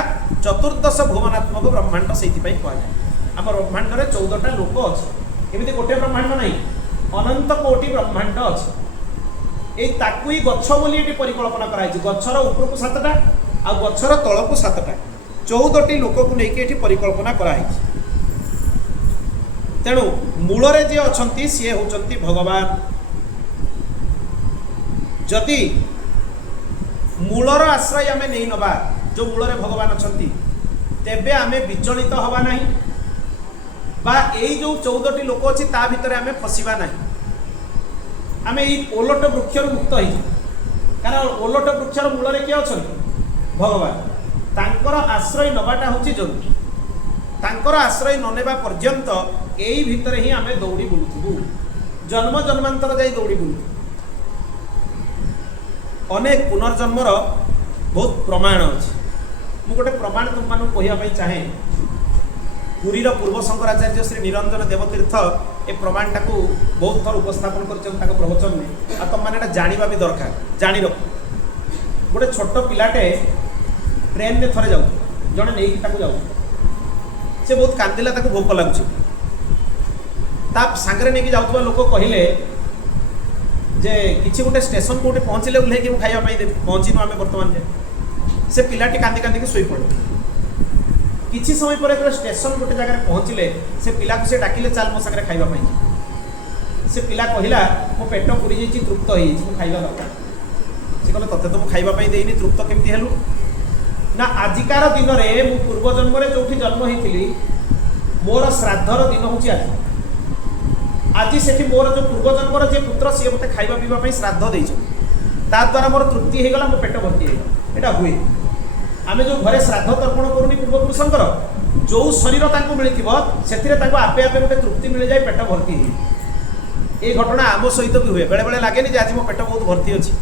14 भुवनात्मक ब्रह्मांड से कहुए आम ब्रह्मांड 14टा लोक अच्छे एमती गोटे ब्रह्मांड नहीं अनंत कोटि ब्रह्मांड अच्छे ये ताकू गछ बोली परिकल्पना कराई गछर उपरकू 7टा आ गछर तलकू 7टा 14टी लोक को लेकिन परिकल्पना कराई तेणु मूलरे जे अछंती सी होचंती भगवान जदि मूलर आश्रय आमे नहीं नबा जो मूलरे भगवान अछंती तेबे आमे विचलित हवा नहीं बा एई जो 14टी लोक अछि ता भितरे आमे फसिबा नहीं आमे एई ओलट वृक्षर मुक्त होई कारण ओलट वृक्षर मूलरे के अछंती भगवान तांकर आश्रय नबाटा होची जरूरी तांकर आश्रय ननेबा पर्यंत एई भितरे ही आमे दौड़ी बुलुथबु जन्म जन्मांतर जाई दौड़ी बुलु अनेक पुनर्जन्मर बहुत प्रमाण अच्छे मु गोटे प्रमाण तुम मानू कहवाई चाहे पुरीर पूर्व शंकराचार्य श्री निरंजन देवतीर्थ ए प्रमाणटा को बहुत थर उपस्थापन कर प्रवचन में आ तुम मैंने जाना भी दरकार जानी रख गोटे छोट पिलाटे ट्रेन में थरे जाऊ जड़े नहीं जाऊ से बहुत कांदिला ताको भोक लगुच सांगे नहीं जाऊा लोक कहले जे किसी गोटे स्टेशन कोटे पहुँचले ओह्ल कि खावाई देवी पहुँचीनु आम बर्तमान जाए से पिलाटी कांदी कांदी शोई पड़े किसी समय पर स्टेशन गोटे जगह पहुँचले से पिला को से डाकिले चाल मो सागर खावाई से पिला कहला मो पेट पूरी जाइए तृप्त हो खाଇବା दरकार से कहले तते तो खावाई देनी तृप्त केमती हेलु ना आजिकार दिन में मु पूर्व जन्म जो जन्म होती मोर श्राद्धर दिन हूँ आज से मोर जो पूर्व जन्म जे पुत्र सी मत खाଇବା पीवा श्राद्ध दे द्वारा मोर तृप्ति होगला मो पेट भर्ती होगा हुए आम जो घरे श्राद्ध तर्पण करूनी पूर्वपुरुषंकर जो शरीर मिलता से आपे आपे गोटे तृप्ति मिल जाए पेट भर्ती ये घटना आम सहित भी हुए बेले बेले लगे आज मो पेट बहुत भर्ती अच्छी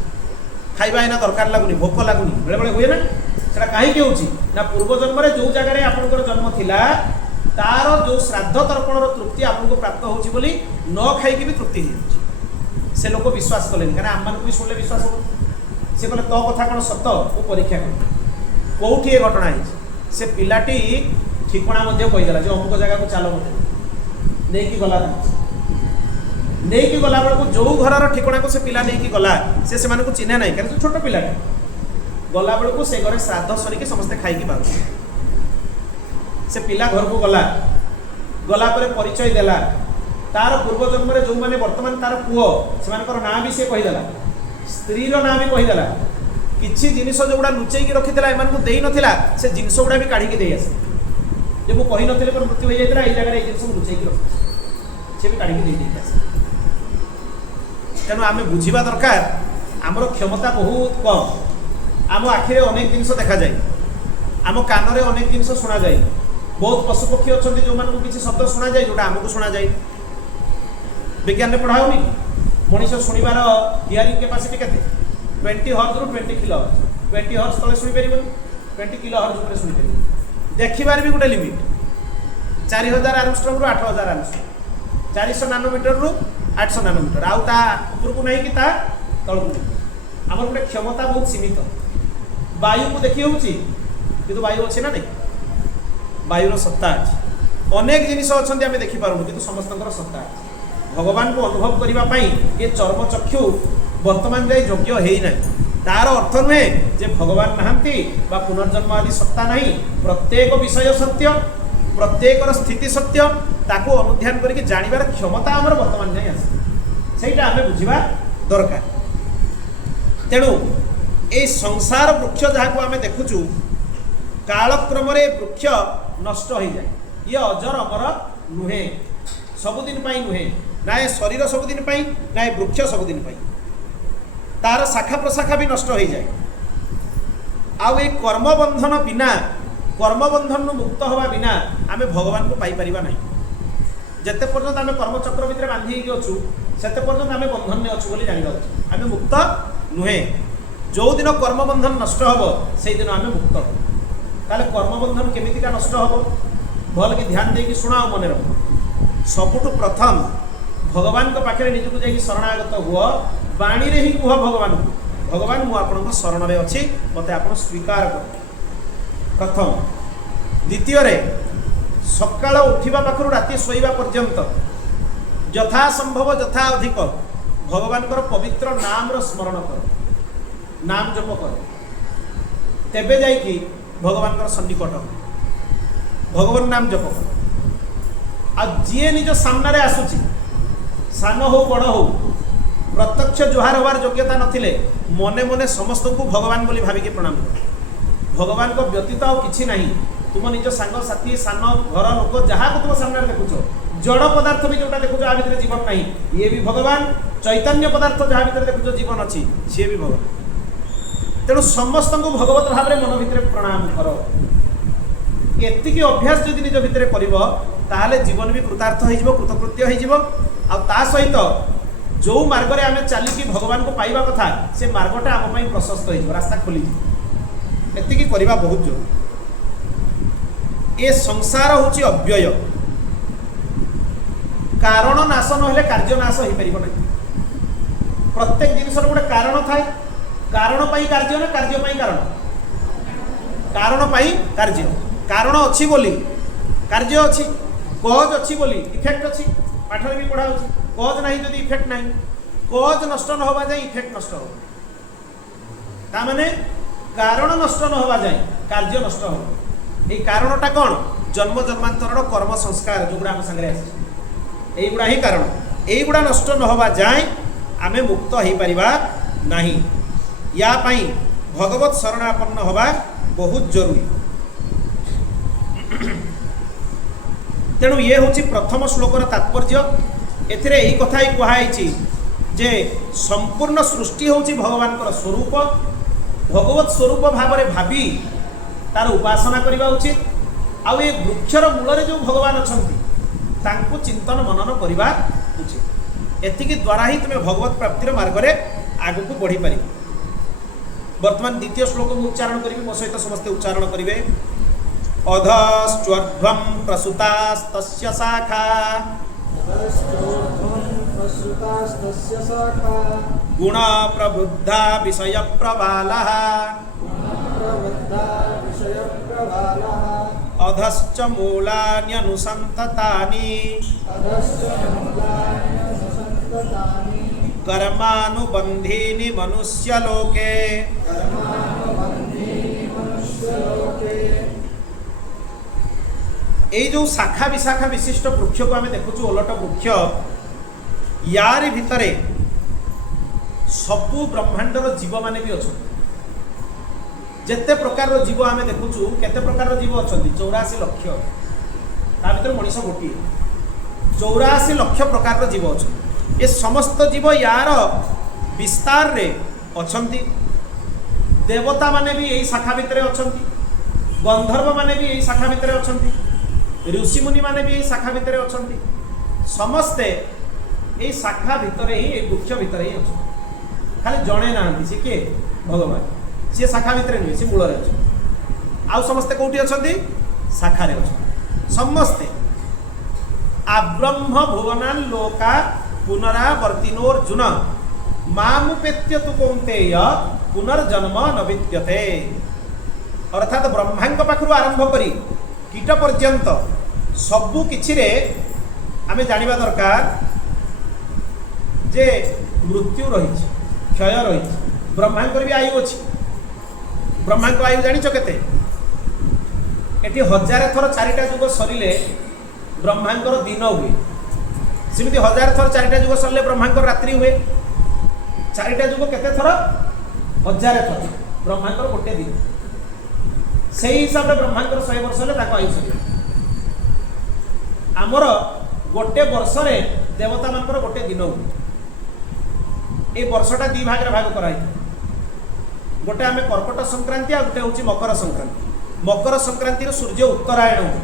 खाଇବା एना दरकार लगुनि भोक लगुनि बेले बेले हुए ना सेटा कहीं होना पूर्व जन्म जो जगह आपंकर जन्म थिला तार जो श्राद्ध तर्पण तृप्ति आपको प्राप्त होची बोली न खाई भी तृप्ति हो से लोक विश्वास कले क्या आम भी शुणिले विश्वास हो सी कहले तो कथा कौन सत वो परीक्षा कर कौटी ये घटना से पिलाटी ठिकणा कहीदेला जो अमुक जगह को चलो मत नहीं गला नहीं गला बेलू जो घर ठिकणा को से पिला नहीं गला से चिन्हे ना क्या छोट पिला गला बेलू से घर श्राद्ध सरिकी समस्ते खाई बाहर से पिला घर को गला गला पर परिचय देला तार पूर्व जन्म जो मैंने वर्तमान तार पुओ से ना भी सी कहीदेला स्त्रीर ना भी कहीदेला किसी जिनिस जोड़ा लुचेक रखीला एम दे ना से जिनस गुड़ा भी काढ़ी दे आसे जो मुझे कही नी मृत्यु हो जाता है जगह ये जिन लुचेक रखी सी भी काढ़ी आसे तेणु आम बुझा दरकार आमर क्षमता बहुत कम आम आखिरे अनेक जिन देखा जाए आम कान में अनेक जिन शुणा जाए बहुत पशुपक्षी अच्छा जो मानक किसी शब्द शुणा जाए जोटा आमको शुणा जाए विज्ञान में पढ़ाऊनी मनीष शुणवार हियरिंग कैपेसिटी केते 20 हर्ज रु 20 किलो हर्ज 20 हर्ज तले शुणी पार 20 किलो हर्ज ऊपर शुणी पार देखिबार भी गोटे लिमिट 4000 आर्मस्ट्रंग रु 8000 आर्मस्ट्रंग 400 नानोमीटर रु 800 नानोमीटर आउ ता ऊपर को नहीं कि ता तल को आमर गोटे क्षमता बहुत सीमित वायु को देखी होउची किंतु वायु अच्छे ना नहीं वायुर सत्ता अच्छी अनेक जिनिस अच्छा आम देखिपारू कि समस्त सत्ता अच्छी भगवान को अनुभव करने ये चर्म चक्षु वर्तमान जाए योग्य है ना तार अर्थ नुहे जे भगवान नहांती बा पुनर्जन्म आदि सत्ता नहीं प्रत्येक विषय सत्य प्रत्येक स्थिति सत्य ताको अनुध्यान करके जानिबार क्षमता आमर वर्तमान जाए आसे सेटा आमे बुझिबा दरकार तेणु ए संसार वृक्ष जहाँ को आमे देखुचु कालक्रम वृक्ष नष्ट हो जाए ये अजर अमर नुहे सबुदिन पाई नुहे ना ये शरीर सबुदिन पाई ना ये वृक्ष सबुदिन पाई तार शाखा प्रशाखा भी नष्ट हो जाए आउ ये कर्मबंधन बिना कर्मबंधन मुक्त हवा बिना आम भगवान को पाई परिबा नहीं जेते पर्यंत आम कर्मचक्र भितर बांधी अच्छु सेते पर्यंत आम बंधन में अच्छु बोली जानिबा आम मुक्त नुहे जो दिन कर्मबंधन नष्ट हम से दिन आम मुक्त हम ताले कर्मबंधन केमितिका नष्ट हम भल कि ध्यान देकी शुणा मन रख सबुठु प्रथम भगवान के पाखे निजक जाकि शरणागत हुआ बाणी रे ही कुह भगवान को भगवान मु आपन शरण में अच्छी मत आप स्वीकार कर प्रथम द्वितीय सकाळ उठिबा पाखरु राति शोइबा पर्यंत यथा संभव यथा अधिक भगवान पवित्र नाम रो स्मरण कर नाम जप कर तेबे जाइकी भगवान सन्निकट भगवान नाम जप कर आ जी निज सामने आसुची सान हो बड़ हो प्रत्यक्ष जुहार होवार योग्यता नथिले मने मने समस्त को भगवान बोली भाविकी प्रणाम कर भगवान को व्यतीत आउ किछि नहीं तुम निज सांग साथी सान घर लोक जहाँ को तुम सामने देखुच जड़ पदार्थ भी जोटा देखुच आ भितर जीवन नहीं ये भी भगवान चैतन्य पदार्थ जहाँ भितर देखुच जीवन अच्छी सी भी भगवान तेणु समस्त को भगवत भाव में मन भितर प्रणाम कर एतिकी अभ्यास जदि निज भितर करिवो ताहले जीवन भी कृतार्थ हो कृतकृत्य हो ता सहित जो मार्ग रे आमे चलिकी भगवान को पाइबा कथा से मार्गटा आम पई प्रशस्त हो रास्ता खोली एतिकी करिबा बहुत जरूरी ए संसार होची अव्यय कारण नाश नहेले कार्य नाश हो परिबो नै प्रत्येक जिनिसर गोटे कारण थाए कारण पाई कार्य ना कार्य पाई कारण पाई कार्य कारण अच्छी बोली कार्य अच्छी कज अच्छी बोली इफेक्ट अच्छी पाठर भी पढ़ा अच्छी कज नहीं जदि इफेक्ट नहीं कज नष्ट न होवा जाए इफेक्ट नष्ट हो तामाने कारण नष्ट न होवा जाए कार्य नष्ट हो ये कारणटा कौन जन्म जन्मांतर कर्म संस्कार जोगुड़ा आम सागरे आसी एगुड़ा ही कारण एगुड़ा नष्ट न होवा जाए आमे मुक्त हो पारिबा नहीं या पाई भगवत शरणापन्न होवा बहुत जरूरी तेणु ये हूँ प्रथम श्लोकर तात्पर्य एथिरे यही कथा ही कहुई जे संपूर्ण सृष्टि हूँ भगवान स्वरूप भगवत स्वरूप भाव में भावी तार उपासना करने उचित आउ ये वृक्षर मूल जो भगवान अच्छा चिंतन मनन करने उचित एतिकी द्वारा ही तुम्हें भगवत प्राप्तिर मार्ग में आग को बढ़ी पार वर्तमान द्वितीय श्लोक में उच्चारण करी मो सहित समस्ते उच्चारण करेंगे अधश्चर्ध्वं प्रसुतास्तस्य शाखा गुण प्रबुद्धा विषय प्रबालः अधश्च मूलान्यनुसन्ततानि कर्मानुबन्धीनि मनुष्यलोके ये जो शाखा विशाखा विशिष्ट वृक्ष को आम देखु ओलट वृक्ष यार भितरे सबु ब्रह्मांडर जीव माने भी अच्छा जेते प्रकार जीव आम देखुचु केते प्रकार जीव अच्छा 84 लक्ष ता भीतर मनीष गोटे 84 लक्ष प्रकार जीव अच्छा ये समस्त जीव यार विस्तार रे अछंती देवता माने भी यही शाखा भितर अछंती गंधर्व माने भी यही शाखा भितर अछंती ऋषिमुनि माने भी यही शाखा भितर अछंती समस्ते यही शाखा भितर ही वृक्ष भितर ही अच्छा खाली जड़े ना सी किए भगवान सी शाखा भितर नुहे सी मूल अच्छे आउ समस्ते कौटी अच्छा शाखा अच्छा समस्ते आब्रह्म भुवनान लोका पुनरावर्तिनोर्जुन मामुपेत्य तु कौन्तेय पुनर्जन्म न विद्यते। अर्थात ब्रह्मांक पाखु आरंभ करी कीट पर्यंत सबु किछि आमे जानिबा दरकार जे मृत्यु रही क्षय रही ब्रह्मांकर भी आयु अच्छी ब्रह्मांक आयु जानिछ केते एटी 1000 थर 4टा जुग सरिले ब्रह्मांकर दिन हुए सेमती 1000 थर 4टा जुग सरले ब्रह्मांकर रात्रि हुए 4टा जुग केते थर 1000 थर ब्रह्मांकर गोटे दिन से हिसाब से ब्रह्मांकर 100 वर्ष हेले ताको आयु सरी आमर गोटे वर्ष रे देवता मानकर गोटे दिन हुए ए वर्षटा दी भाग रे भाग कराई गोटे आमे कर्कट संक्रांति आ गोटे होची मकर संक्रांति मकर संक्रांति रे सूर्य उत्तरायण हुए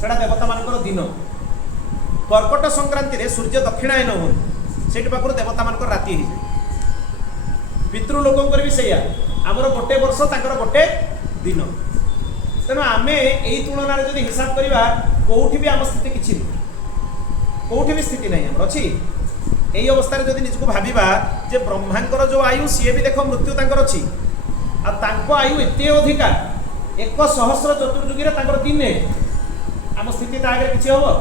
सेटा देवता मानकर दिन कर्कट संक्रांति रे सूर्य दक्षिणायन हुए सेठ पाखर देवता मानकर राति ही पितृलोकंकर भी सैया आमर गोटे वर्ष ताकर गोटे दिन तेणु आमे एई तुलना रे जदि हिसाब करिबा कोउठी भी आम स्थिति किछि कोउठी भी स्थिति नहीं हमर अछि एई अवस्था रे जदि निजको भाबिबा जे ब्रह्मांकर जो आयु सी भी देखो मृत्यु तांकर अछि आ तांको आयु एते अधिका 100 चतुर्युगी रे तांकर दिन आम स्थिति ता आगे किछि होबो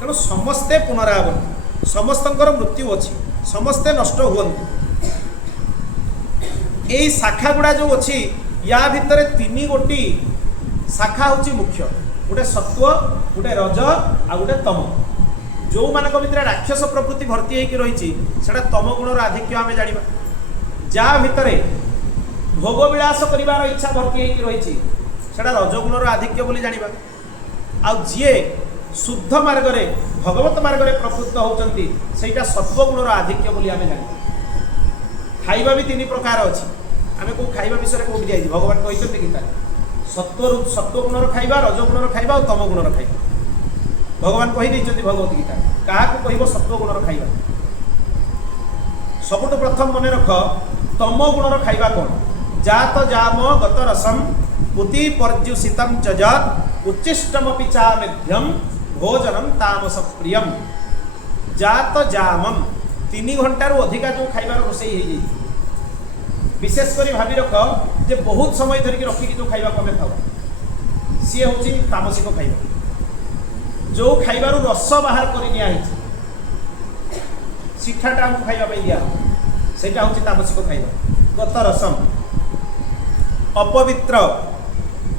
तेणु समस्ते पुनरावर्ती समस्तंकर मृत्यु अछि समस्ते नष्ट हुअन्ति एई शाखा गुडा जो अछि या भितर 3 गोटी शाखा होछि मुख्य गोटे सत्व गोटे रज आ गोटे तम जो मानक भितर राक्षस प्रवृत्ति भर्ती होकर रही सेटा तम गुणर आधिक्य आम जाना जा भितर भोग विलास करिवार इच्छा भर्ती होकर रही सेटा रजगुणर आधिक्य बोली जानिबा आ जीए शुद्ध मार्ग रे भगवत मार्ग रे प्रवृत्त होउचंती सेटा सत्व गुणर आधिक्य बोली आम जानिबा। खाइबा भी 3 प्रकार अछि आमे को खाइबा विषय कोठी जाई भगवान कहिसंती गीता सत्व गुणर खाइबा रज गुणर खाइबा और तम गुणर खाइबा भगवान कही देइचंती भगवत गीता क्या कहब सत्व गुणर खाइबा सबुठ प्रथम मन रख तम गुणर खाइबा कौन जात जाम गत रसम पुति पर्युषितम चजत उच्चिष्टमपि चामेध्यम भोजनम तामस प्रियम जात जामम 3 घंटा अधिका जो खाइबार रोषई हो जाए विशेष कर भावी रख जे बहुत समय धरिकी रखिकी जो खाइबा कमे खाओ सी हूँ तामसिक खाइबा जो खाइबार रस बाहर कर सीठाटा हमको खाइबा दिया सेटा हूँ तामसिक खाइबा गत रसम अपवित्र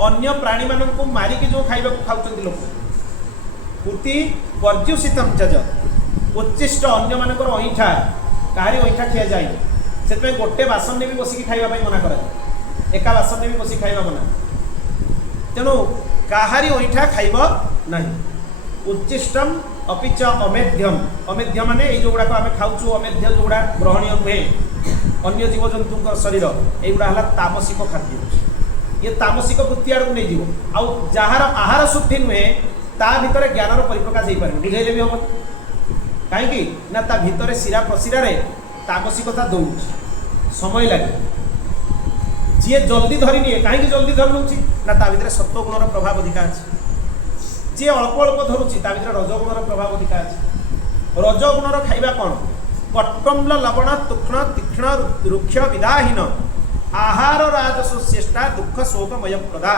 अन्य प्राणी मानक मारिकी जो खाइबा खाऊँ लोक पुति पर्युषितम जज उच्चिष्ट अन्य मानकर अईठा कहारी अईठा खिया जाए से गोटे बासन ने भी बसिकी खाइबा मना कर एका बासन ने भी बसिक खाइबा मना तेणु कहारी अईठा खाइब नहीं उच्चिष्टम अपिच अमेध्यम अमेध्य माने ये जो गुड़ाक आम खाऊँ अमेध्य जो गुड़ा ग्रहणीय नुहे अन्य जीवजंतु शरीर युवा है तामसिक खाद्य ये तामसिक वृत्ति आड़ को नहीं जीव आउ जार आहार शुद्धि नुहे ता भितर ज्ञानर परिप्रकाश हो पारे बुझेले भी हम कहीं ना ता भितर शिरा प्रशिरा तामसिकता दौड़ समय लगे जी जल्दी धरी निए कहीं जल्दी धरी नौ ना ता भितर सत्वगुणर प्रभाव अधिका अच्छे जी अल्प अल्प धरुची ता भितर रजगुणर प्रभाव अधिका अच्छे रजगुणर खाइबा कौन कट्टम्ल लवण तुक्ष्ण तीक्ष्ण रुक्ष विदाहीन आहार राजस्व चेष्टा दुख शोकमय प्रदा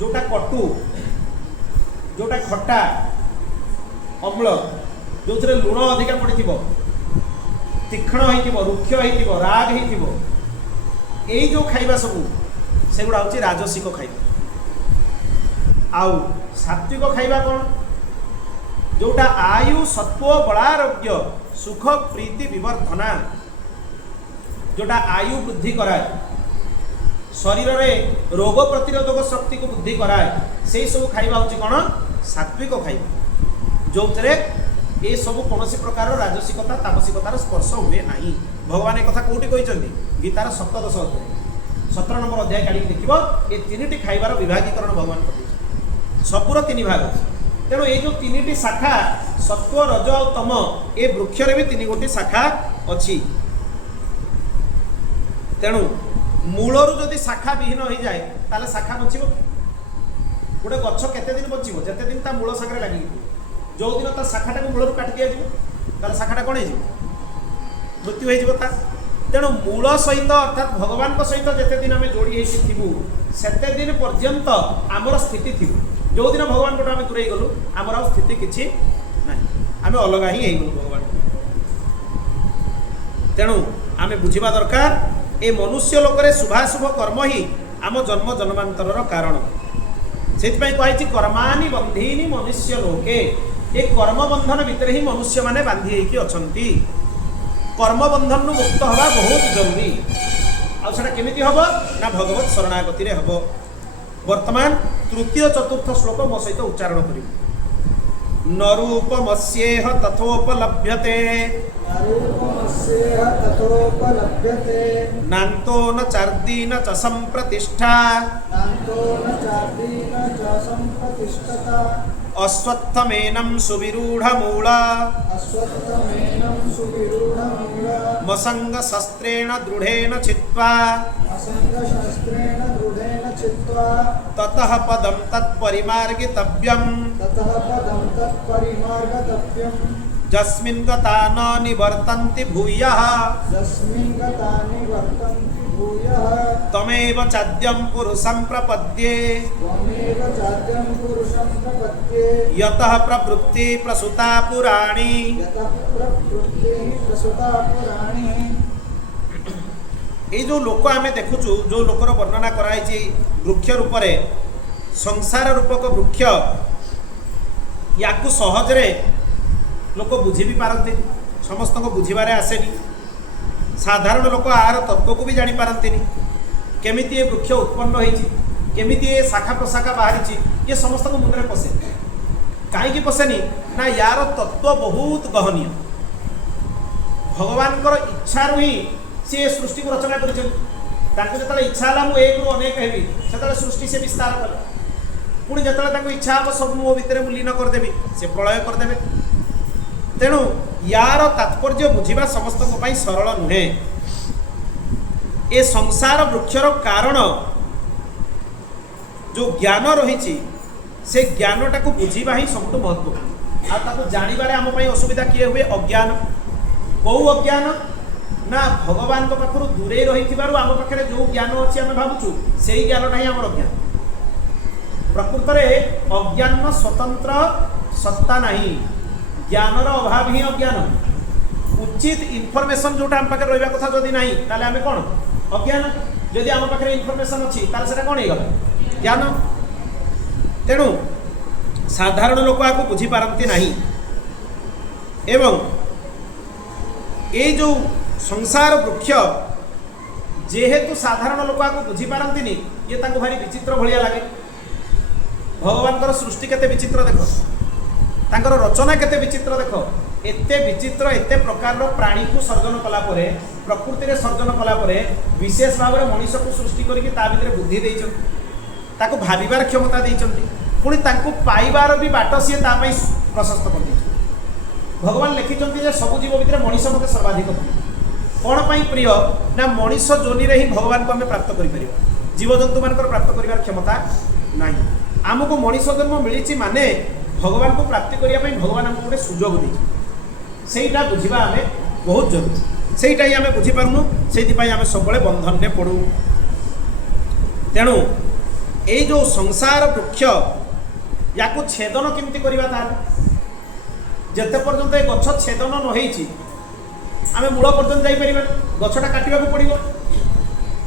जोटा कटु जोटा खट्टा अम्ल जो लुण अधिका पड़ी तीक्ष्ण हो रुक्ष हो राग हो जो खाइबा सबू सेगुड़ा हूँ राजसिक खाइबा आउ सात्विक खाइबा कौन जोटा आयु सत्व बलारोग्य सुख प्रीति विवर्धना जोटा आयु वृद्धि कराए शरीर में रोग प्रतिरोधक शक्ति को वृद्धि कराए से सब खाइबा हूँ कौन सात्विक खाइबा जो ये सब कौन प्रकार राजसिकता तामसिकतार स्पर्श हुए ना भगवान एक कथा कौटी कहते गीतार 17 अध्याय 17 नंबर अध्याय काढ़ी देख ये 3टी खाइबार विभागीकरण भगवान कर सबूर 3 भाग तेणु ये जो 3टी शाखा सत्व रज और तम ए वृक्ष भी 3 गोटी शाखा अच्छी तेणु मूलरू जदि शाखा विहीन हो जाए ताले शाखा बचिब गोटे गछ केते दिन बचिब जेते दिन ता मूल सागरे लगी जो दिन ता शाखाटा मूलरू काटि दिया जिवो ताले शाखाटा कोन हो मृत्यु हो जिवो ता तेणु मूल सहित अर्थात भगवान सहित जेते दिन आम जोड़ी थी सेते दिन पर्यंत आमर स्थिति थी जो दिन भगवान को आम दूरे गलु आमर आ स्थिति किसी ना आम अलग ही गलु भगवान तेणु आम बुझा दरकार ए मनुष्य लोकरे शुभाशुभ कर्म ही आम जन्म जन्मांतर कारण से कही कर्मानि बंधीनि मनुष्य लोके ये कर्म बंधन भितर ही मनुष्य माने बांधी होती कर्म बंधन मुक्त हवा बहुत जरूरी आउटा केमी हम ना भगवत शरणागति हम वर्तमान तृतीय चतुर्थ श्लोक मो सहित उच्चारण कर नरूपमस्येह तथोपलभ्यते नान्तो न चार्दी न च संप्रतिष्ठा अश्वत्थमेनं सुविरूढमूल मसंग शस्त्रेण दृढेन चित्वा ततः पदं तत्परिमार्गितव्यम् यस्मिन् गता न निवर्तन्ति भूयः तमेव चाद्यं पुरुषं प्रपद्ये यतः प्रवृत्ति प्रसूता पुराणी ये जो लोक आम देखुचु जो लोकर वर्णना कराई वृक्ष रूप संसार रूपक वृक्ष या सहजरे लोक बुझी भी पारती समस्त को बुझीबारे आसेनी साधारण लोक आर तत्व को भी जानी पारती केमिति ये वृक्ष उत्पन्न होती केमिति ये शाखा प्रशाखा बाहरी ये समस्त को मुंडे पशे कहीं पशेनी ना यार तत्व बहुत गहनीय भगवान इच्छा ही सी सृष्टि को रचना कर इच्छा है मुझे एक रु अनेक हेबी से सृष्टि से विस्तार कले पुणी जो इच्छा हम सब मो भितर लीन करदेवी से प्रलय करदे तेणु यार तात्पर्य बुझा समस्त सरल नुहे ए संसार वृक्षर कारण जो ज्ञान रही से ज्ञानटा को बुझा ही सब महत्वपूर्ण आपको जानवर आम असुविधा किए हुए अज्ञान कौ अज्ञान ना भगवान पाखर दूरे रही आम पाखे जो ज्ञान अच्छी आम भावुँ से ही ज्ञानटा ही आम ज्ञान प्रकृत में अज्ञान स्वतंत्र सत्ता नहीं ज्ञानर अभाव ही अज्ञान उचित इनफर्मेशन जोटा आम पाखे रहा कथा जदि ना ताले आम कौन अज्ञान जदि आम पाखे इनफर्मेशन अच्छी ताले सेटा कौन होगा ज्ञान तेणु साधारण लोक आपको बुझीपारती नहीं एवं ये जो संसार वृक्ष जेहेतु साधारण लोक आपको बुझीपारती ये भारी विचित्र भाया लगे भगवान सृष्टि केते विचित्र देख तांकर रचना केते विचित्र देख एते विचित्र एते प्रकार प्राणी को सर्जन कला परे प्रकृति रे सर्जन कला परे विशेष भाव में मनुष्य को सृष्टि करके ता भितर बुद्धि देइछन ताको भाबिबार क्षमता देइछन पुणी तांको पाइबार भी बाट सी तापाई प्रशस्त कर देइछन भगवान लिखिछन जे सब जीव भितर मनुष्य मते सर्वाधिक प्रिय कौन पाई प्रिय ना मनुष्य जोनि रे ही भगवान को आमे प्राप्त करि परिबा जीव जंतु मानकर प्राप्त करिवार क्षमता नाही आमको मनुष्य जन्म मिली माने भगवान को प्राप्ति करने भगवान आमको गोटे सुजोग देटा बुझा आम बहुत जरूरी सेटा ही आम बुझीपारूँ से आम सब बंधन में पड़ू तेणु ये जो संसार वृक्ष या छेदन केमती करवा तार जिते पर्यंत ये गछ छेदन नही आम मूल पर्यंत जापर गछटा काटा पड़ो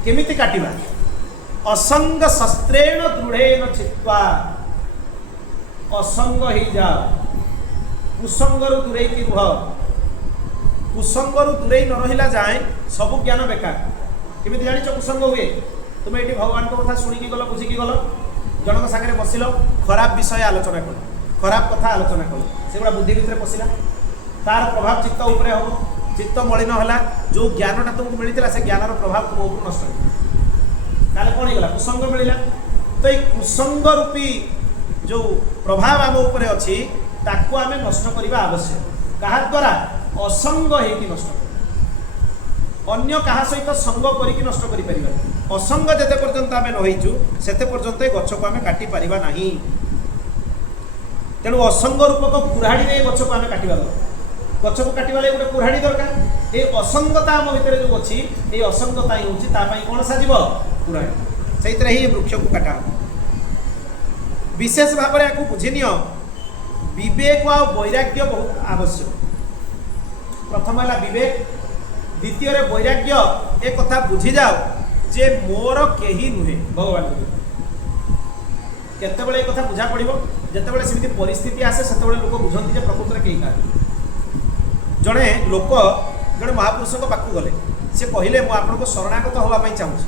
केमिति काटिबा असंग शस्त्रेण दृढ़ेन चित्वा असंग ही जा कुसंगरु दूरे की रुह कुसंगरु दूरे न रहिला जाए सब ज्ञान बेकार केमिति जानिछ कुसंग हुए तुम ये भगवान को कथा शुणिकी गल बुझिकी गल जनक सागर बसिल खराब विषय आलोचना कल खराब कथा आलोचना कल से गुड़ा बुद्धि भितर पशिला तार प्रभाव चित्त उपरे हम चित्त मलिन है जो ज्ञानटा तुमको मिलता से ज्ञानर प्रभाव तुम ऊपर नष्ट ताले कौन होगा कुसंग मिलला तो ये कुसंग रूपी जो प्रभाव आम उपरे अच्छी ताकू आम नष्ट करने आवश्यक क्या द्वारा असंग होगी नष्ट अन्य कहा सहित संग करिक नष्ट करि परिबा असंग जते पर्यंत आमे न होइचु सेते पर्यंत गछ को आमे काटी परिबा नाही तेणु असंग रूपक कुराड़ी रे गछ को आमे काटिबा गछ को काटिबा ले गोटे कुराड़ी दरकार ए असंगता आम भितर जो अछि ए असंगता ही होछि ता पई कोन साजिबो कुराड़ी सेइतरे ही वृक्ष को काटा विशेष भाव में आपको बुझिनियो विवेक आ वैराग्य बहुत आवश्यक प्रथम है विवेक द्वितीय वैराग्य एक कथा बुझी जाओ जे मोर केही नुहे भगवान केतबेले एक कथा बुझा पड़ो जितेबाला सेमती परिस्थिति आसे से लोक बुझती जे प्रकृत में कहीं क्या जड़े लोक जड़े महापुरुष पाक गले सी कहले मुझे आपको शरणागत होगापी चाहूँगी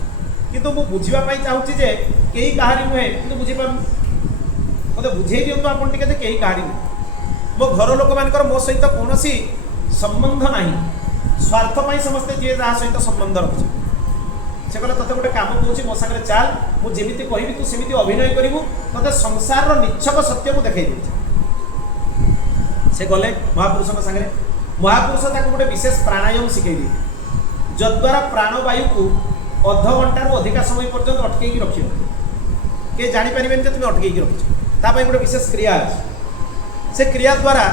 किंतु मुझे बुझापी चाहूँगी जे कहीं कहारी नुहे कि बुझीपार मत बुझे दिंतु आप कहीं कहारी नुहे मो घर लोक मान मो सहित कौन संबंध ना स्वार्थपाई समस्ते जी जहाँ सहित संबंध रखुचे से कहला तोते गोटे काम कौच मो सागर चाल मुझे कहबी तू सेमती अभिनय करूँ ते संसार निच्छक सत्य मुझे देखई से गले महापुरुष सागर महापुरुष ताको गोटे विशेष प्राणायाम शिखई दिए जद्वारा प्राणवायु को अध घंटार अधिका समय पर्यंत अटकई रख किए जापर तुम अटकई रखिछ गोटे विशेष क्रिया अच्छे से क्रिया द्वारा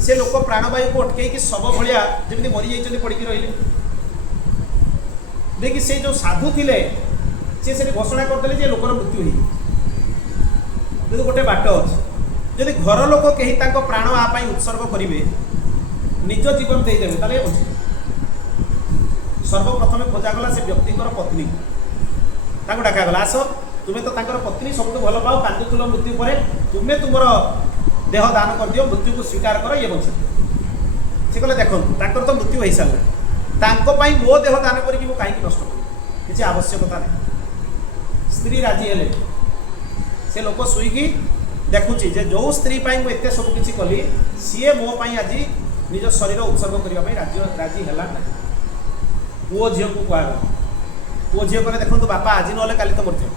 से लोक प्राणवायु को अटकई सब भाया जमी मरी जा पड़ी रही देखिए से जो साधु थे से घोषणा करदे लोकर मृत्यु हो गोटे बाट अच्छे जदि घर लोक कहीं प्राण आप उत्सर्ग करेंगे निज जीवन देदेवे ताले अच्छे सर्वप्रथम खोजागला से व्यक्ति पत्नी डाकागला आस तुम्हें तो पत्नी सब भल पाओ कांदुल मृत्यु पर तुम्हें तुम देह दान कर दियो मृत्यु को स्वीकार कर ये बचे से कहले देखो तो मृत्यु हो सारे मो देह दान करके कहीं नष्ट कर किसी आवश्यकता नहीं स्त्री राजी हेले से लोक शुईकी देखुची जे जो स्त्री मुझे सब किसी कली सी मो आज निज शरीर उत्सर्ग करने राजी है पुओ झील को कहला पुओ झील कहले देखो बापा आज ना काली तो मरते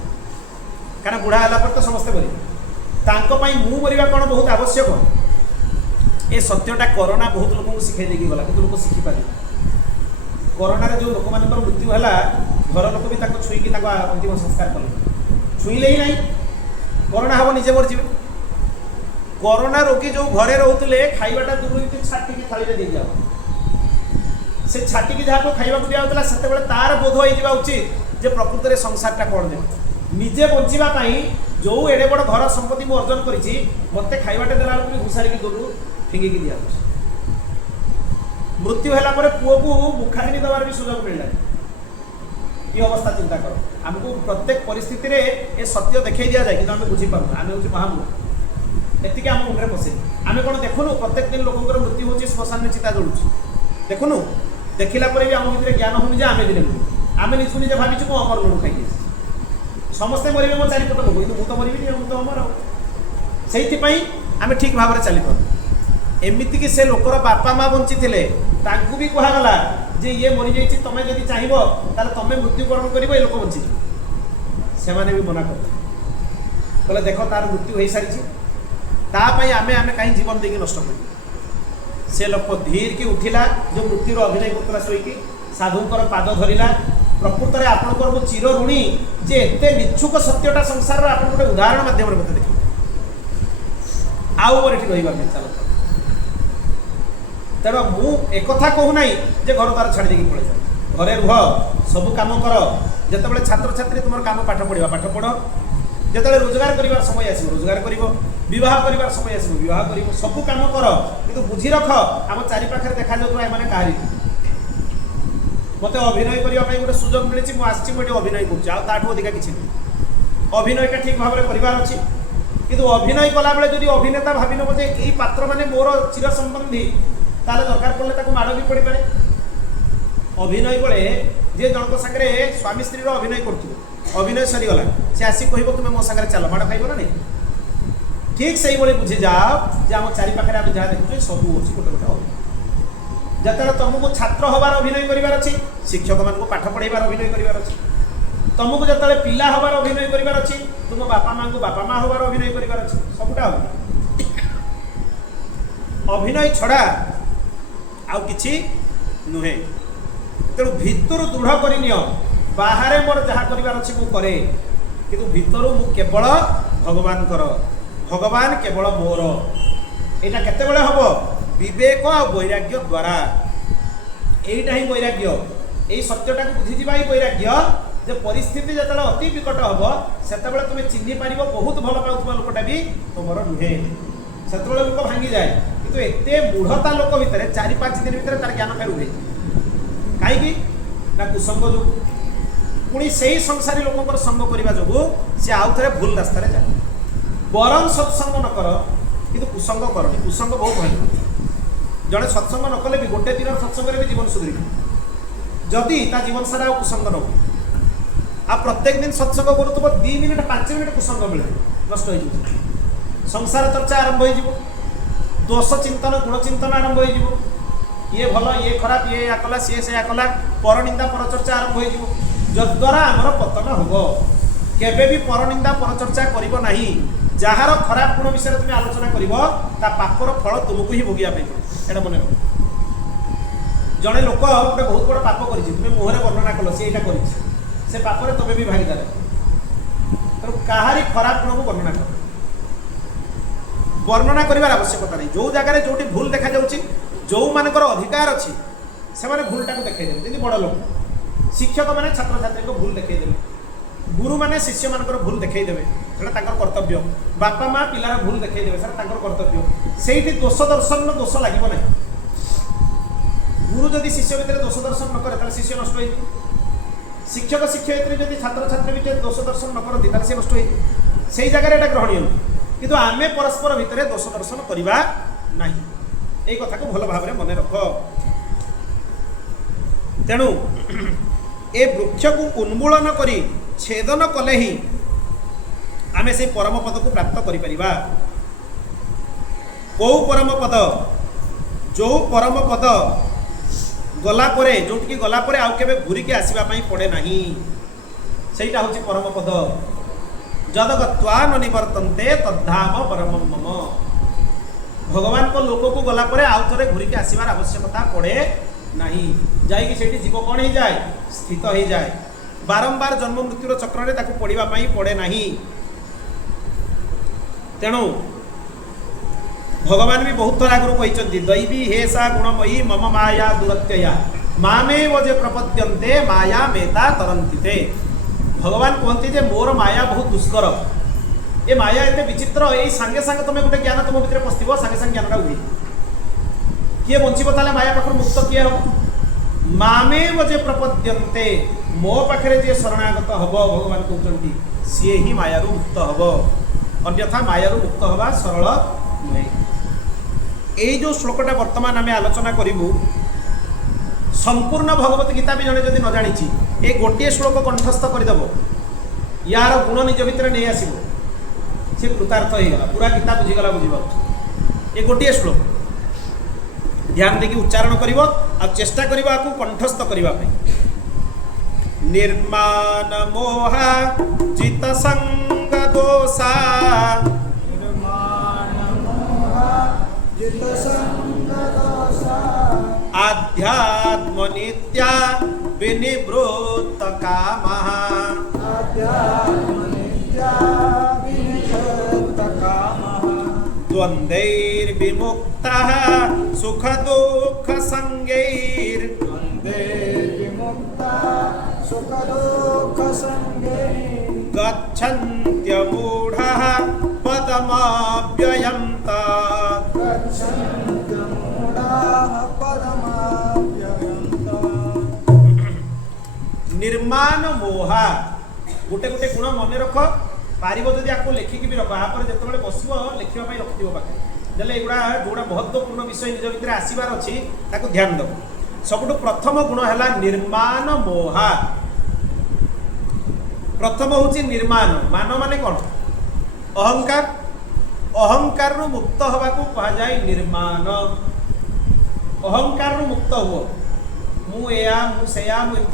कारण बुढ़ा है तो समस्ते मर मु मरवा कौन बहुत आवश्यक ए सत्यटा कोरोना बहुत लोक शिखाई देकी गला कि लोक शिखिपारे कोरोना जो लोक मान मृत्यु है घर लोक भी छुईकी अंतिम संस्कार कले छुईले ही नहीं कोरोना हम निजे मरजी कोरोना रोगी जो घरे रोते खाइबाटा दूर छाटिकी थाली दे जाओ से छाटिकी जहाँ खाइबा दिया से तार बोध हो उचित जे प्रकृत में संसारटा कौन दे निजे बचापी जो एडे बड़ घर संपत्ति मुझे अर्जन करी मत खाइबाटे देला भी घुसारी दूर फिंगिकी दिया मृत्यु है पुओ को मुखाग्नि देवार भी सुजोग मिलला ये अवस्था चिंता कर आमको प्रत्येक परिस्थिति रे ए सत्य देखई दिया जाए कि आम बुझीपार आम हूँ महामूर्ख एति आम मुंडे पशे आम कौन देखुनु प्रत्येक दिन लोकर मृत्यु हो श्मशान में चिता जलुची देखुनु देखला भी आम भर ज्ञान होनी जे आम दिन आम निजु निजे भावी मु अमर लड़ू खाई समस्ते मरवे मो चारिपट लोक कि मुझे मरबी मुझे अमर से आम ठीक भाव में चली पार एमती कि से लोकर बापा माँ बंची थे भी कहगला जे ये मरी जाइए तुम्हें जब चाहब ताले तुम्हें मृत्युवरण कर लोक बंची से भी मना कर देख तार मृत्यु हो सारी तापाई आमे आमे कहीं जीवन देकी नष्ट कर से लोक धीर की उठिला जो मृत्युर अभिनय करता शोईकी साधुकर पाद धरला प्रकृत में आपंकर मो चिर ऋणी जे एते निच्छुक सत्यटा संसार आप गोटे उदाहरण मध्यम मत देखिए आउ रहा चल तेना मु एक कहूना जे घर द्वार छाड़ी देकी पड़े जाए घरे रुह सब कम कर जिते छात्र छात्री तुम कम पाठ पढ़ा पाठ पढ़ जिते रोजगार कर समय आस रोजगार कर कर समय आस कर सब कम कर कि बुझी रख आम चारिपाखे देखा जाऊँ कहारी मत अभिनय करने गोटे सुजोग मिली मुझे अभिनय करूँ अधिका किसी अभिनयटा ठीक भाव में करार अच्छी किंतु अभिनय कला बेले जब अभिनेता भाव नब जे यही पात्र माने मोर चिर संबंधी ताले दरकार पड़े माड़ भी पड़ पारे अभिनय बेले जी जनक सागर स्वामी स्त्री अभिनय कर अभिनय सरीगला सी आसिक कह तुम्हें मो सागर चल माड़ खाइब ना नहीं ठीक से बुझी जाओ जे आम चारिपाखे आम जहाँ देखुचे सब अच्छी गोटे गोटे जिते तुमको छात्र हबार अभिनय करार अच्छी शिक्षक मान पाठ पढ़ाइबार अभिनय करार अच्छी तुमको जिते पिला हबार अभिनय करार अच्छी तुम बापा माँ को बापा माँ हबार अभिनय करार अच्छी सबुटा अभिनय छड़ा आउ किछि नुहे तेणु भितर दृढ़ कर नियो बाहर मोर जहाँ करार अच्छी मु करे किंतु भितर मु केवल भगवान कर भगवान केवल मोर यहाँ केत हम विवेक आ वैराग्य द्वारा यहीटा ही वैराग्य यही सत्यटा को बुझीजा ही वैराग्य जे परिस्थिति जो अति विकट हम से तुम्हें चिन्ह पार बहुत भल पाऊा लोकटा भी तुम नुहे से लोक भांगी जाए किंतु एते मूढ़ता लोक भितर 4-5 दिन भितर तार ज्ञान फेर हुए कहीं ना कुसंग जो पुणी से ही संसारी लोक संग करने जो सी आउ थे भूल रास्तार जाए बरम सत्संग न कर कि कुसंग करनी कुसंग बहुत भय जड़े सत्संग न कले भी गोटे दिन सत्संग भी जीवन सुधरी जदि ता जीवन सारा कुसंग न आ प्रत्येक दिन सत्संग करूब 2 मिनिट 5 मिनिट कुसंग मिले नष्ट हो संसार चर्चा आरंभ हो दोष चिंतन गुण चिंतन आरंभ हो ये भल ये खराब ये या कला सी से कला परनिंदा परचर्चा आरंभ हो जद्वारा आमर पतन हम केबे भी परनिंदा परचर्चा करिबो नाही जार खराब गुण विषय तुम आलोचना कर पापर फल तुमको ही भोगिया पड़े मन जड़े लोक गोटे बहुत बड़ पाप कर तुम्हें मुहर वर्णना कल सी यहाँ कर पापर तुम्हें भी भागीदार तेणु कहारी खराब गुण को वर्णना कर वर्णना करार आवश्यकता नहीं जो जगह जो भूल देखा जो मानकर अधिकार अच्छी से भूलटा को देखदेवे जमी बड़ लोक शिक्षक मैंने छात्र छात्री को भूल देखदेवे गुरु मैंने शिष्य मान भूल देखदेवे से कर्तव्य बापा माँ पिलार भूल देखदेवे से कर्तव्य से दोष दर्शन दोष लगे ना गुरु जदि शिष्य भितर दोष दर्शन न करे शिष्य नष्ट हो शिक्षक शिक्षयित्री जदि छात्र छात्री भितर दोष दर्शन न करती सी नष्ट हो से जगह यहाँ ग्रहणीय किंतु आमे परस्पर भितर दोष दर्शन करवा नहीं ये कथा को भल भाव मन रख तेणु ए वृक्ष को उन्मूलन करी छेदन कले ही आमे से परम पद को प्राप्त करिपरिबा को परम पद जो परम पद गला परे जोटकी गला परे आउ केबे घुरी के आसीबा पई पड़े नाही सेटा होची परम पद जदगत्वा न निवर्तन्ते तद्धाम परम मम भगवान को लोक को गला परे आउ थरे घुरी के आसीबार आवश्यकता पड़े नाही जाई कि जीव कौन हो जाए स्थित हो जाए बारंबार जन्म मृत्युर चक्र में ताकू पढ़ा पड़े नहीं तेणु भगवान भी बहुत थर आगु कहते दैवी हेसा गुणमयी मम माया दुरत्यया मामेव जे प्रपद्यन्ते माया मेता तरंती भगवान कहते जे मोर माया बहुत दुष्कर ये माया एते विचित्र यही सांगे सांगे तुम गोटे ज्ञान तुम भितर पशि सांगे सांगे ज्ञानटा उठे किए बंचब ताले माया पाखर मुक्त किए हम मामेव जे प्रपद्यन्ते मो पाखे जे शरणागत हम भगवान कहते सी ही माया मुक्त हम अन्यथा माया मुक्त हवा सरल नुहे ये जो श्लोकटा वर्तमान आम आलोचना करूँ संपूर्ण भगवत गीता भी जड़े जदि न जानी ये गोटे श्लोक कंठस्थ करदेव यार गुण निज भितर नहीं आसो सी कृतार्थ होगा पूरा गीता बुझीगला बुझीपार ये गोटे श्लोक ध्यान देकी उच्चारण करिवो आ चेष्टा करिवो आकु कंठस्थ करिवा पई निर्माण मोहा जित संग दोषा निर्माण मोहा जित संग दोषा आध्यात्म नित्या विनिवृत्त कामः आध्यात्म नित्या विनिवृत्त कामः द्वन्द्वैर्विमुक्तः सुख दुःख संगैर् द्वन्द्वैर्विमुक्तः सुख दुःख संगैः गच्छन्त्यमूढः पदमव्ययं तात गच्छन्त्यमूढः पदमव्ययं तात। निर्माण मोहा गोटे गोटे गुण मन रख पारिब जदि आपको लेखिकी भी रख आप जो बस लिखापी रखिथ पाखे देने एगुड़ा जोड़ा महत्वपूर्ण विषय निज भितर आसबार अच्छी ध्यान दब सबुठ प्रथम गुण है निर्माण मोहा प्रथम हूँ निर्माण मान माने कौन अहंकार अहंकार मुक्त हवा को कह जाए निर्माण अहंकार मुक्त हुआ मुया मुझे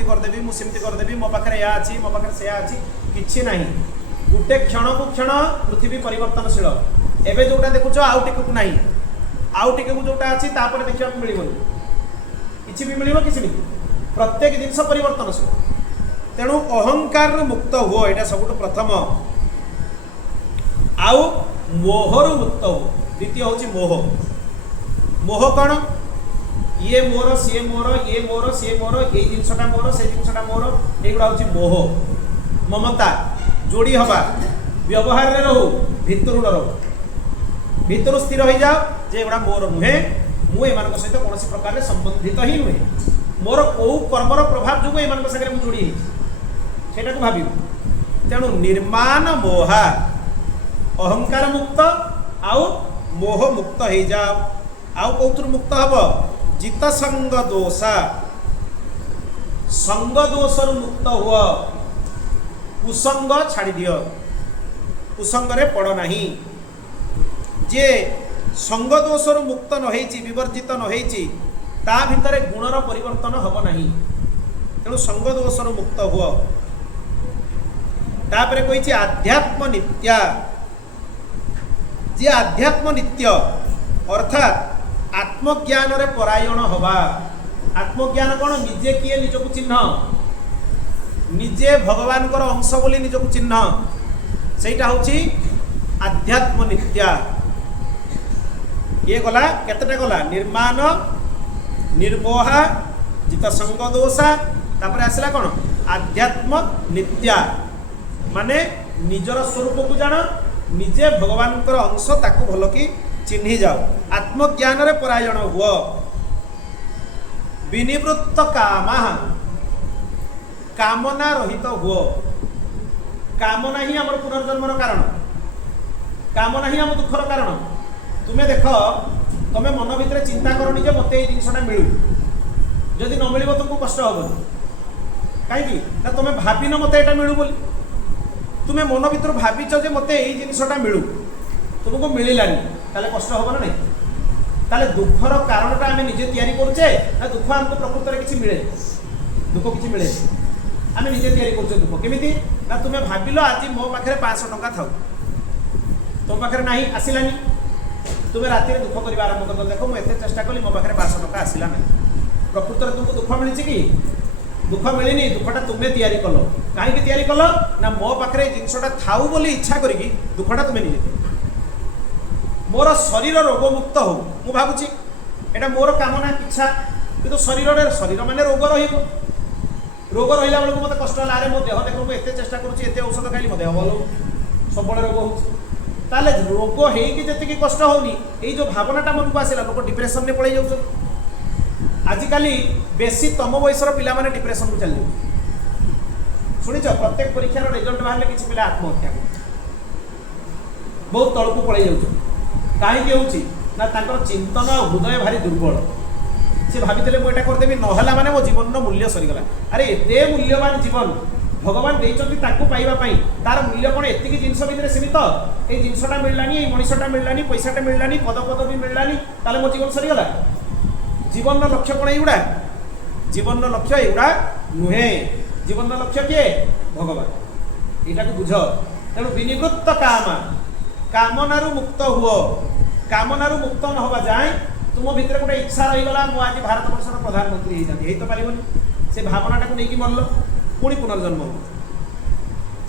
करदेवी मुझे करदेवी मो पाखे या अच्छी मो पाखे से अच्छी किसी ना गोटे क्षण को क्षण पृथ्वी परिवर्तनशील एवं जोटा देखुच आउ टिकू ना आउ टिके जोटा अच्छी देखा मिलनी किसी भी मिल किसी नहीं प्रत्येक जिनस परिवर्तनशील तेणु अहंकार मुक्त हुओ एटा सबुठ प्रथम आउ मोहरु मुक्त हो द्वितीय होची मोह मोह कौन ये मोर सी मोर ये मोर सी मोर ये जिनसटा मोर से जिनसटा मोर एगुड़ा होची मोह ममता जोड़ी हवा व्यवहार रे रहू भितर न रहू भितर स्थिर हो जाओ जे एगुड़ा मोर नुहे मु एमान सहित कौन प्रकार संबंधित ही नुहे मोर कौ कर्मर प्रभाव जो एमान सागर जोड़ी सेटा को भाव तेणु निर्माण मोहा अहंकार मुक्त आउ मोह मुक्त हो जाओ आउ कौथुर मुक्त हब जित संग दोषा संग दोषर मुक्त हुआ कुसंग छाड़ी दियो कुसंग रे पड़ नहीं जे संग दोषर मुक्त न होईची विवर्जित न होईची ता भितर गुणर परिवर्तन हब नहीं तेणु संग दोषर मुक्त हुआ तापरे कहिछि आध्यात्म नित्या जे आध्यात्म नित्य अर्थात आत्मज्ञान रे परायण हवा आत्मज्ञान कौन निजे किए निजक चिन्ह निजे भगवान अंश बोली निजक चिन्ह सेटा होची आध्यात्म नित्या ये गला केतेटा गला निर्माण निर्मोहा जित संग दोषा तापर आसला कौन आध्यात्म नित्या माने निजर स्वरूप को जान निजे भगवान अंश ताको भल कि चिन्हि जाओ आत्मज्ञान रे परायण हुओ विनिवृत्त कामा कामना रहित हुओ कामना ही आम पुनर्जन्मर कारण कामना ही आम दुखर कारण तुम्हें देख तुम्हें मन भितर चिंता करनी जे मते ये जिनसटा मिलू जदि न मिल तुमको कष्ट हम कहीं तुम्हें भाविन मते एटा मिलू बोली तुम्हें मन भर भाविच जे मते ये जिनसटा मिलू तुमको मिलानी ताले कष्ट हम ना नहीं ताले दुखर कारणटा आम निजे तैयारी करुचे ना दुख आमको प्रकृत में किसी मिले दुख किसी मिले आम निजे तैयारी करुचे दुख केमिति ना तुम्हें भाविल आज मो पाखे 500 टंका थाउ तुम पाखे ना आसलानी तुम्हें राति दुख करने आरंभ कर देख मुझे चेष्टा कली मो पाखे 500 टंका आसला ना प्रकृत में तुमको दुख मिली कि दुख मिलनी दुखटा तुम्हें तैयारी कल कहीं तैयारी कल ना मो पाखे जिनसटा थाऊ बोली इच्छा करी दुखटा तुम्हें निजे मोर शरीर रोग मुक्त हो मु भावुची एटा मोर कामना इच्छा किंतु शरीर माने रोग रहिबो रोग रहिला बेलको मते कष्ट होला अरे मो देह देखो मु एते चेष्टा करूची एते औषध खाइली मो देह भलो सबले रोग होउची ताले रोग हेई कि जति कि कष्ट होनी एई जो भावनाटा मन को आसिला लोक डिप्रेशन ने पळै जाउछ आजिकाली बेसी तम वयसर पिला माने डिप्रेशन को चली सुनिछ प्रत्येक परीक्षार रिजल्ट बाहरले किछि पिला आत्महत्या बहुत तळकु पळै जाउछ कहीं ना चिंतन हृदय भारी दुर्बल से भाई मुझे करदेवी ना माने मो जीवन मूल्य सरीगला अरे एते मूल्यवान जीवन भगवान देइचंती ताकू पाइबा तार मूल्य कौन एतिकी जिनस भितर सीमित ये जिनसटा मिललानी ये मनीषटा मिललानी पैसाटा मिललानी पद पदवी मिललानी ताले मो जीवन सरीगला जीवन लक्ष्य कौन एगुड़ा जीवन लक्ष्य एगुड़ा नुहे जीवन लक्ष्य किए भगवान यहाँ बुझ तेणु विनिवृत्त कामा कामनारू मुक्त हुओ कामनारू मुक्त न हवा जाए तुम भितर गोटे इच्छा रहीगला मु आज भारत वर्षर प्रधानमंत्री हो तो पारिबनी से भावनाटा को लेकिन मरल पुणी पुनर्जन्म हो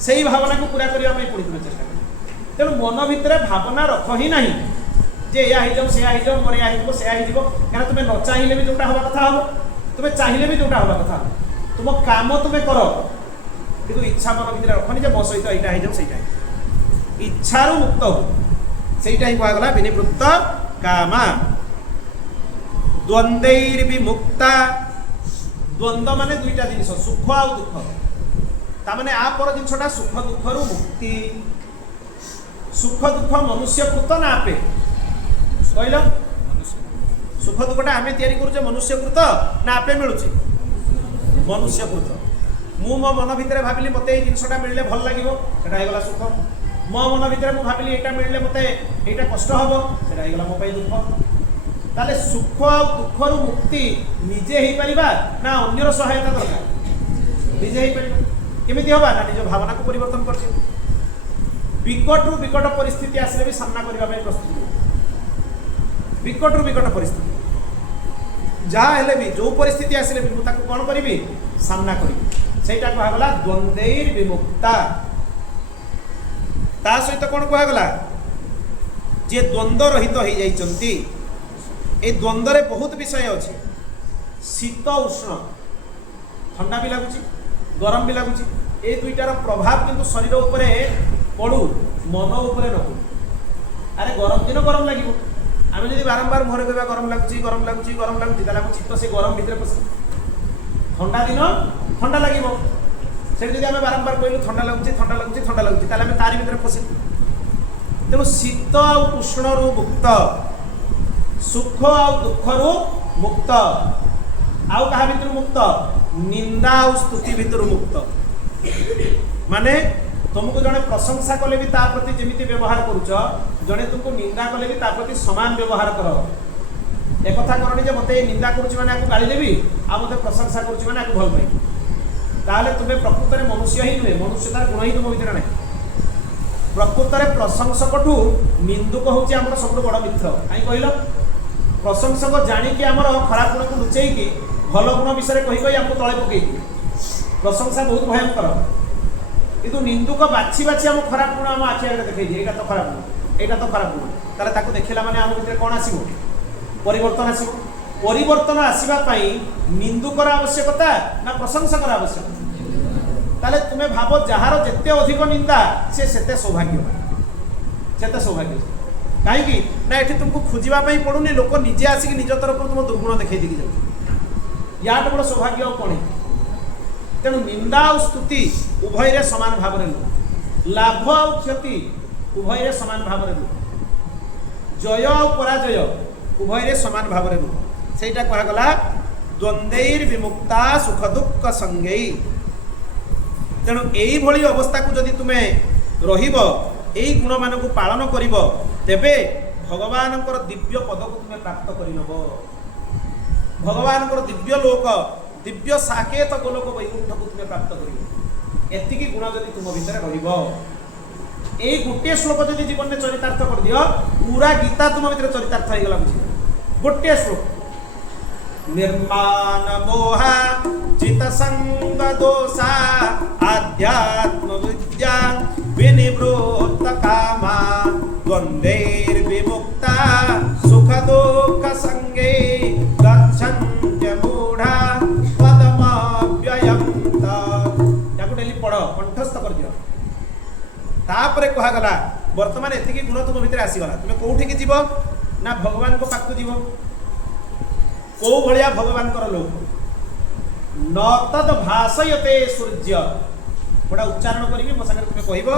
से भावना को पूरा करने पुणी तुम चेष्टा कर तेणु मन भितर भावना रख ही ना जे या से जाओ मोर या से क्या तुम्हें न चाहिए भी जोटा हवा कथा हम तुम्हें चाहिए भी जोटा हवा कथा तुम काम तुम्हें कर कि इच्छा मन भितर रखनी जे मो सहित यहाँ से इच्छारू मुक्त हो सेटा ही कहगला विनिवृत्त कामा द्वंद्वैर्विमुक्ता द्वंद्व माने दुईटा जिनिस सुख आ दुख तामाने आ पर जिनसटा सुख दुखरू मुक्ति सुख दुख मनुष्यकृत ना आपे कहल सुख दुखटा आम तैयारी करुचे मनुष्यकृत ना आपे मिलूची मनुष्यकृत मु मो मन भितर भाविली मते ये जिनसटा मिलले भल लागिवो सेटा हेगला सुख मो मन भितर मु भाविली एटा मिलले मते एटा कष्ट हबो सेटा हेगला मो पई दुख ताले सुख आ दुखरू मुक्ति निजे ही परिबा ना अन्यर सहायता दरकार निजे ही परिबा केमिति हबा ना निज भावना को परिवर्तन करछि विकट रु विकट परिस्थिति आसले भी सामना करबा पई प्रस्तुत विकट रु विकट परिस्थिति जहाँ हेले भी जो परिस्थिति आसिले भी मुझे कौन करी सामना करी सेटा कहगला द्वंद्वैर विमुक्ता ता सहित कौन कहगला जे द्वंद्व रहित हो जाइछंती ए द्वंद्व रे बहुत विषय अछि शीत उष्ण ठंडा भी लगुच गरम भी लगुच ए दुईटार प्रभाव किंतु शरीर उपरे पड़ू मन उपरे न पड़ू अरे गरम दिन गरम लगे आम जब बारंबार मुहर कहवा गरम लगुच गरम लगुच गरम लगुच ताले शीत से गरम भितर पस ठंडा दिन ठंडा लगे से जब आम बारंबार कहलु ठंडा लगुच ताले तारी भितर पसे तेणु शीत आ उष्ण रु मुक्त सुख आ दुख रु मुक्त आउ कहा भितर मुक्त निंदा और स्तुति भितर मुक्त माने तुमको जड़े प्रशंसा कले भी ता प्रति जेमिति व्यवहार करूछ जड़े तुमको निंदा कले भी ता प्रति समान व्यवहार कर एक कथा करनी जे मते निंदा करूछ माने आकु गाली देबी आ मते प्रशंसा करूछ माने आकु भल पाई ताले तुमे प्रकृत रे मनुष्य ही नुहे मनुष्यतार गुण ही तुम भीतर नै प्रकृत रे प्रशंसकठू निंदुक होची हमर सबरो बड़ मित्र काई कहलो प्रशंसक जानी कि हमर खराब गुण को लुचेई कि भल गुण विषय कहि कहि हमको तळे पकेई प्रशंसा बहुत भयंकर किंतु निंदुक बाछी बाछी हम खराब गुण हम आखि आगे देखै दिए एटा तो खराब गुण एटा तो खराब गुण ताले ताको देखिला माने हम भितर कोन आसीबो परिवर्तन आसीबा पई निंदुकर आवश्यकता ना प्रशंसकर आवश्यकता ताले तुमे भाबो जहार जेते अधिक निंदा से सेते सौभाग्य काई कि ना एठी तुमको खोजिबा पई पडुनी लोक निजे आसी कि निज तरफ तुम दुर्गुण देखै दिकी जाउ याट बड़ सौभाग्य कोन तेणु निंदा और स्तुति उभय रे समान भाव रे लाभ और क्षति उभय रे समान भाव रे जय और पराजय उभय रे समान भाव रे सेटा कहा गला द्वंद्वैर विमुक्ता सुख दुख संगै तेणु एई भली अवस्था को जदि तुमे रहिबो एई गुण मान को पालन करिबो तेबे भगवानकर दिव्य पद को तुमे प्राप्त करिनबो भगवानकर दिव्य लोक दिव्य साकेत गोलोक वैकुंठ को तुम्हें प्राप्त कर एतिकी गुण जदि तुम भीतर रहिबो एई गोटे श्लोक जदि जीवन में चरितार्थ कर दियो पूरा गीता तुम भीतर चरितार्थ हो गला बुझी गोटे श्लोक निर्माण मोहा चित संग दोषा आध्यात्म विद्या विनिवृत्त कामा द्वंद्वैर विमुक्ता सुख दुख संगे गच्छन्त्य मूढ़ा पढ़ कंठस्थ कर दियो तापरे कहा गला वर्तमान एतिकी गुण तुम भीतर आसी गला तुमे कोठी की जीव ना भगवान को पाकु जीव को भलिया भगवान कर लोक न तद भासयते सूर्य बड़ा उच्चारण करिवे मो संगे तुमे कहिबो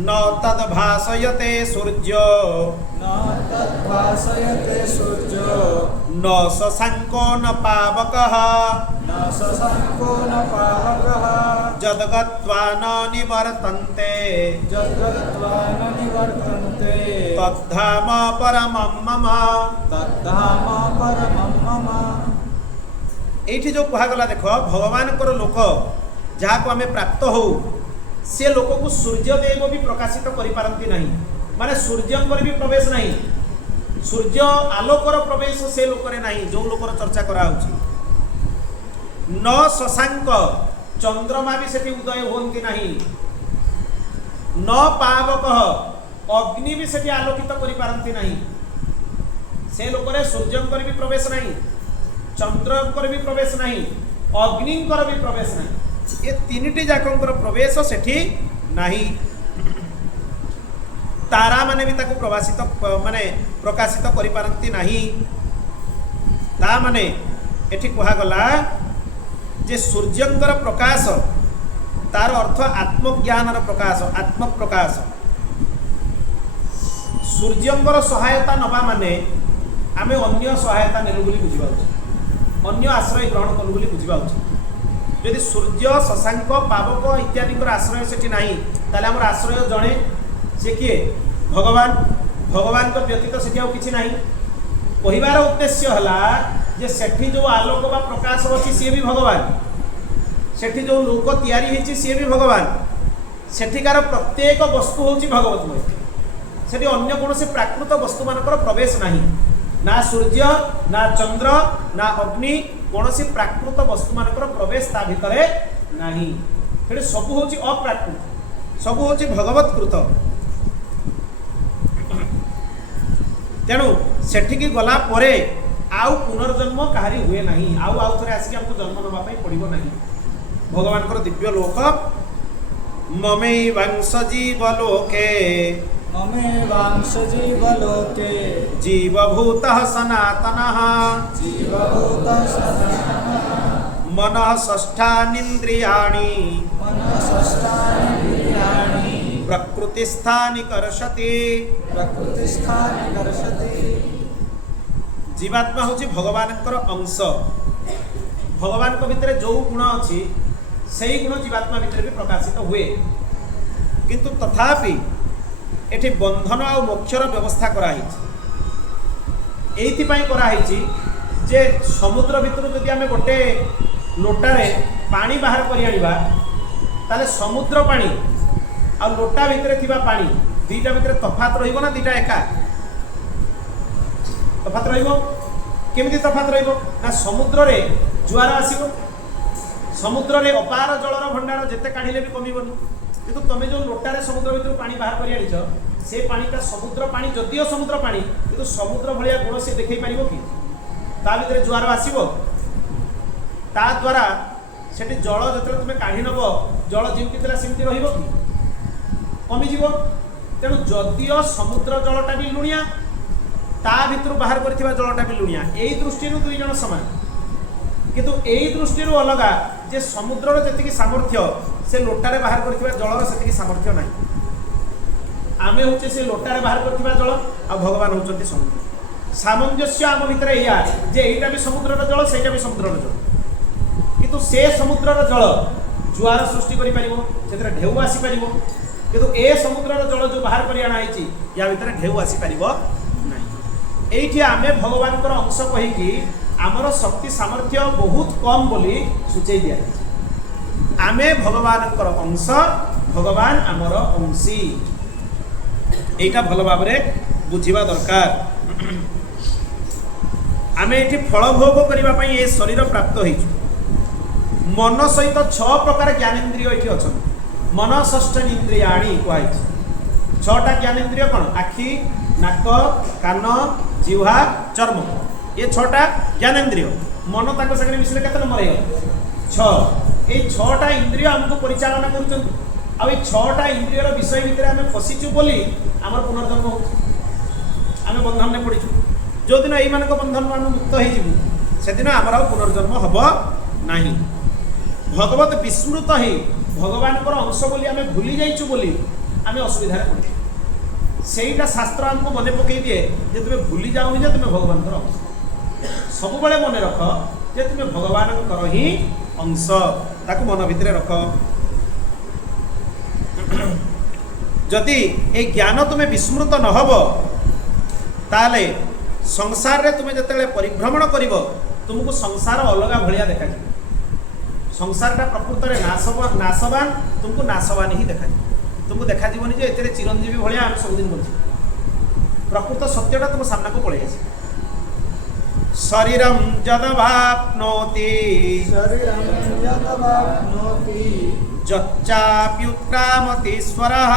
न तद भासयते सूर्य न शशांको न पावकः जदगत्वा न निवर्तन्ते तद्धाम परमं मम एठी जो कहा गला देखो भगवान कर लोक जहाँ को आमे प्राप्त हो से लोक को सूर्यदेव भी प्रकाशित करि पारंती नहीं माने सूर्यंकर भी प्रवेश नहीं सूर्य आलोकर प्रवेश से लोकरे नहीं जो लोकर चर्चा करा होची न शशांक चंद्रमा भी सेठी उदय होंती नहीं न पावक अग्नि भी सेठी आलोकित करि पारंती नहीं से लोकरे सूर्यंकर भी प्रवेश नहीं चंद्रंकर भी प्रवेश नहीं अग्निंकर भी प्रवेश नहीं ये तीनटी जाकंकर प्रवेश सेठी नहीं तारा माने भी ताको प्रवासित माने प्रकाशित करि पारंती नहीं ता माने एठी कहा गला जे सूर्यंकर प्रकाश तार अर्थ आत्मज्ञानर प्रकाश आत्म प्रकाश सूर्यंकर सहायता नबा माने आमे अन्य सहायता नेलु बोली बुझिबा उचित अन्य आश्रय ग्रहण कलु बोली बुझिबा उचित यदि सूर्य शशांक पावक इत्यादि आश्रय सेठी नहीं ताले हमर आश्रय जणे से किए भगवान को व्यतीत सेठी आउ किछि नहीं कहिबार उद्देश्य हला जे सेठी जो आलोक बा प्रकाश अछि से भी भगवान सेठी जो लोक तैयारी हेछि से भी भगवान सेठिकार प्रत्येक वस्तु होछि भगवतमय सेठी अन्य कोनोसी प्राकृत वस्तु मानकर प्रवेश नहीं ना सूर्य ना चंद्र ना अग्नि कौन सी प्राकृत वस्तु मानकर प्रवेश ता भितर नहीं तेणु सब हूँ अप्राकृत सब हूँ भगवत्कृत तेणु सेठिकी गला परे आउ पुनर्जन्म कहारी हुए नहीं आउ थे आसिक हमको जन्म नापी पड़ो नहीं भगवान दिव्य लोक ममे वंश जीवलोके ममेवांश जीवलोके जीवभूतः सनातनः जीवभूतः सनातनः मनः षष्ठानीन्द्रियाणि मनःषष्ठानीन्द्रियाणि प्रकृतिस्थानि कर्षति प्रकृतिस्थानि कर्षति जीवात्मा हूँ भगवान अंश भगवान भितर जो गुण अच्छी से ही गुण जीवात्मा भितर भी प्रकाशित हुए किंतु तथापि एठी बंधन आ मोक्षर व्यवस्था कराई जे समुद्र भितर जदि आम गोटे लोटारे पानी बाहर कर समुद्र पानी आ लोटा भितर थिबा पानी दीटा भितर तफात रहिबो ना दीटा एका तफात रहिबो केमिति तफात रहिबो ना समुद्र रे जुआर आसीबो समुद्र रे अपार जलर भंडार जेते काढिले भी कमिबोनी किंतु तमे जो लोटारे समुद्र भितर पानी बाहर कर आनिछ से पानीटा समुद्र पानी जदिओ समुद्र पानी किंतु समुद्र भलिया गुण से देखै पारिबो कि ता भितर जुआर आसीबो ता द्वारा सेठी जल जतरे तुमे काढी नबो जल जेमति तला सेमति रहिबो कि कमी जीवो तेणु जदिओ समुद्र जलटा भी लुणिया ता भितर बाहर करथिबा जलटा भी लुणिया एई दृष्टिरु दुई जण समान किंतु एई दृष्टिरु अलगा जे समुद्रर जेतिकी सामर्थ्य से लोटारे बाहर करथिबा जलर सेतिकी सामर्थ्य नाही आमे होचे से लोटारे बाहर करथिबा जल आ भगवान होचंती समुद्र सामंजस्य आम भितर एया जे एटा भी समुद्रर जल सेटा भी समुद्रर जल किंतु से समुद्रर जल जुआर सृष्टि करि परिबो सेतरे ढेउ आसी परिबो किंतु ए समुद्रर जल जो बाहर करि आना आइची या भितर ढेउ आसी परिबो नाही एठी आमे भगवानकर अंश कहि कि आमर शक्ति सामर्थ्य बहुत कम बोली सूचई दिया आमे भगवानकर अंश भगवान आमर अंशी एटा भल भाव बुझा दरकार आमे एठी फल भोग करने ये शरीर प्राप्त होइछु मन सहित 6 प्रकार ज्ञानेन्द्रिय एठी अछन मन षष्ठानीन्द्रियाणि कहै 6टा ज्ञानेन्द्रिय कौन आखि नाक कान जिह्वा चर्म ये 6टा ज्ञानेन्द्रिय मन ताक संगे मिसले केते नंबर है 6 ए 6टा इंद्रिय हमको परिचालना करूछन आ ए 6टा इंद्रियर विषय भितर आमे फसिछु बोली हमर पुनर्जन्म हो आमे बंधन ने पड़िछु जो दिन एई मानक बंधन मान मुक्त होई जिवु से दिन हमर पुनर्जन्म हबो नाही भगवत विस्मृत हे भगवान को अंश बोली आमे भूली जाइछु बोली आमे असुविधा रे पड़िछु सेईटा शास्त्र हमको मने पकई दिए जे तुमे भूली जाओनी जे तुमे भगवान कर अंश सब बेले मने रख जे तुमे भगवान कर ही अंश ताकू मन भितरे रख जदि ए ज्ञान तुमे विस्मृत न हबो ताले संसार रे तुमे जतेले परिभ्रमण करिवो तुमको संसार अलगा भलिया देखा संसारटा प्रकृत रे नाशवान तुमको नाशवान ही देखा तुमको देखा जीवनी जे एतेरे चिरंजीवी भलिया हम सब दिन बोलছি प्रकृत सत्यटा तुम सामना को पळे आसी शरीरम जदवाप्नोति जच्चाप्युत्क्रामतीश्वरः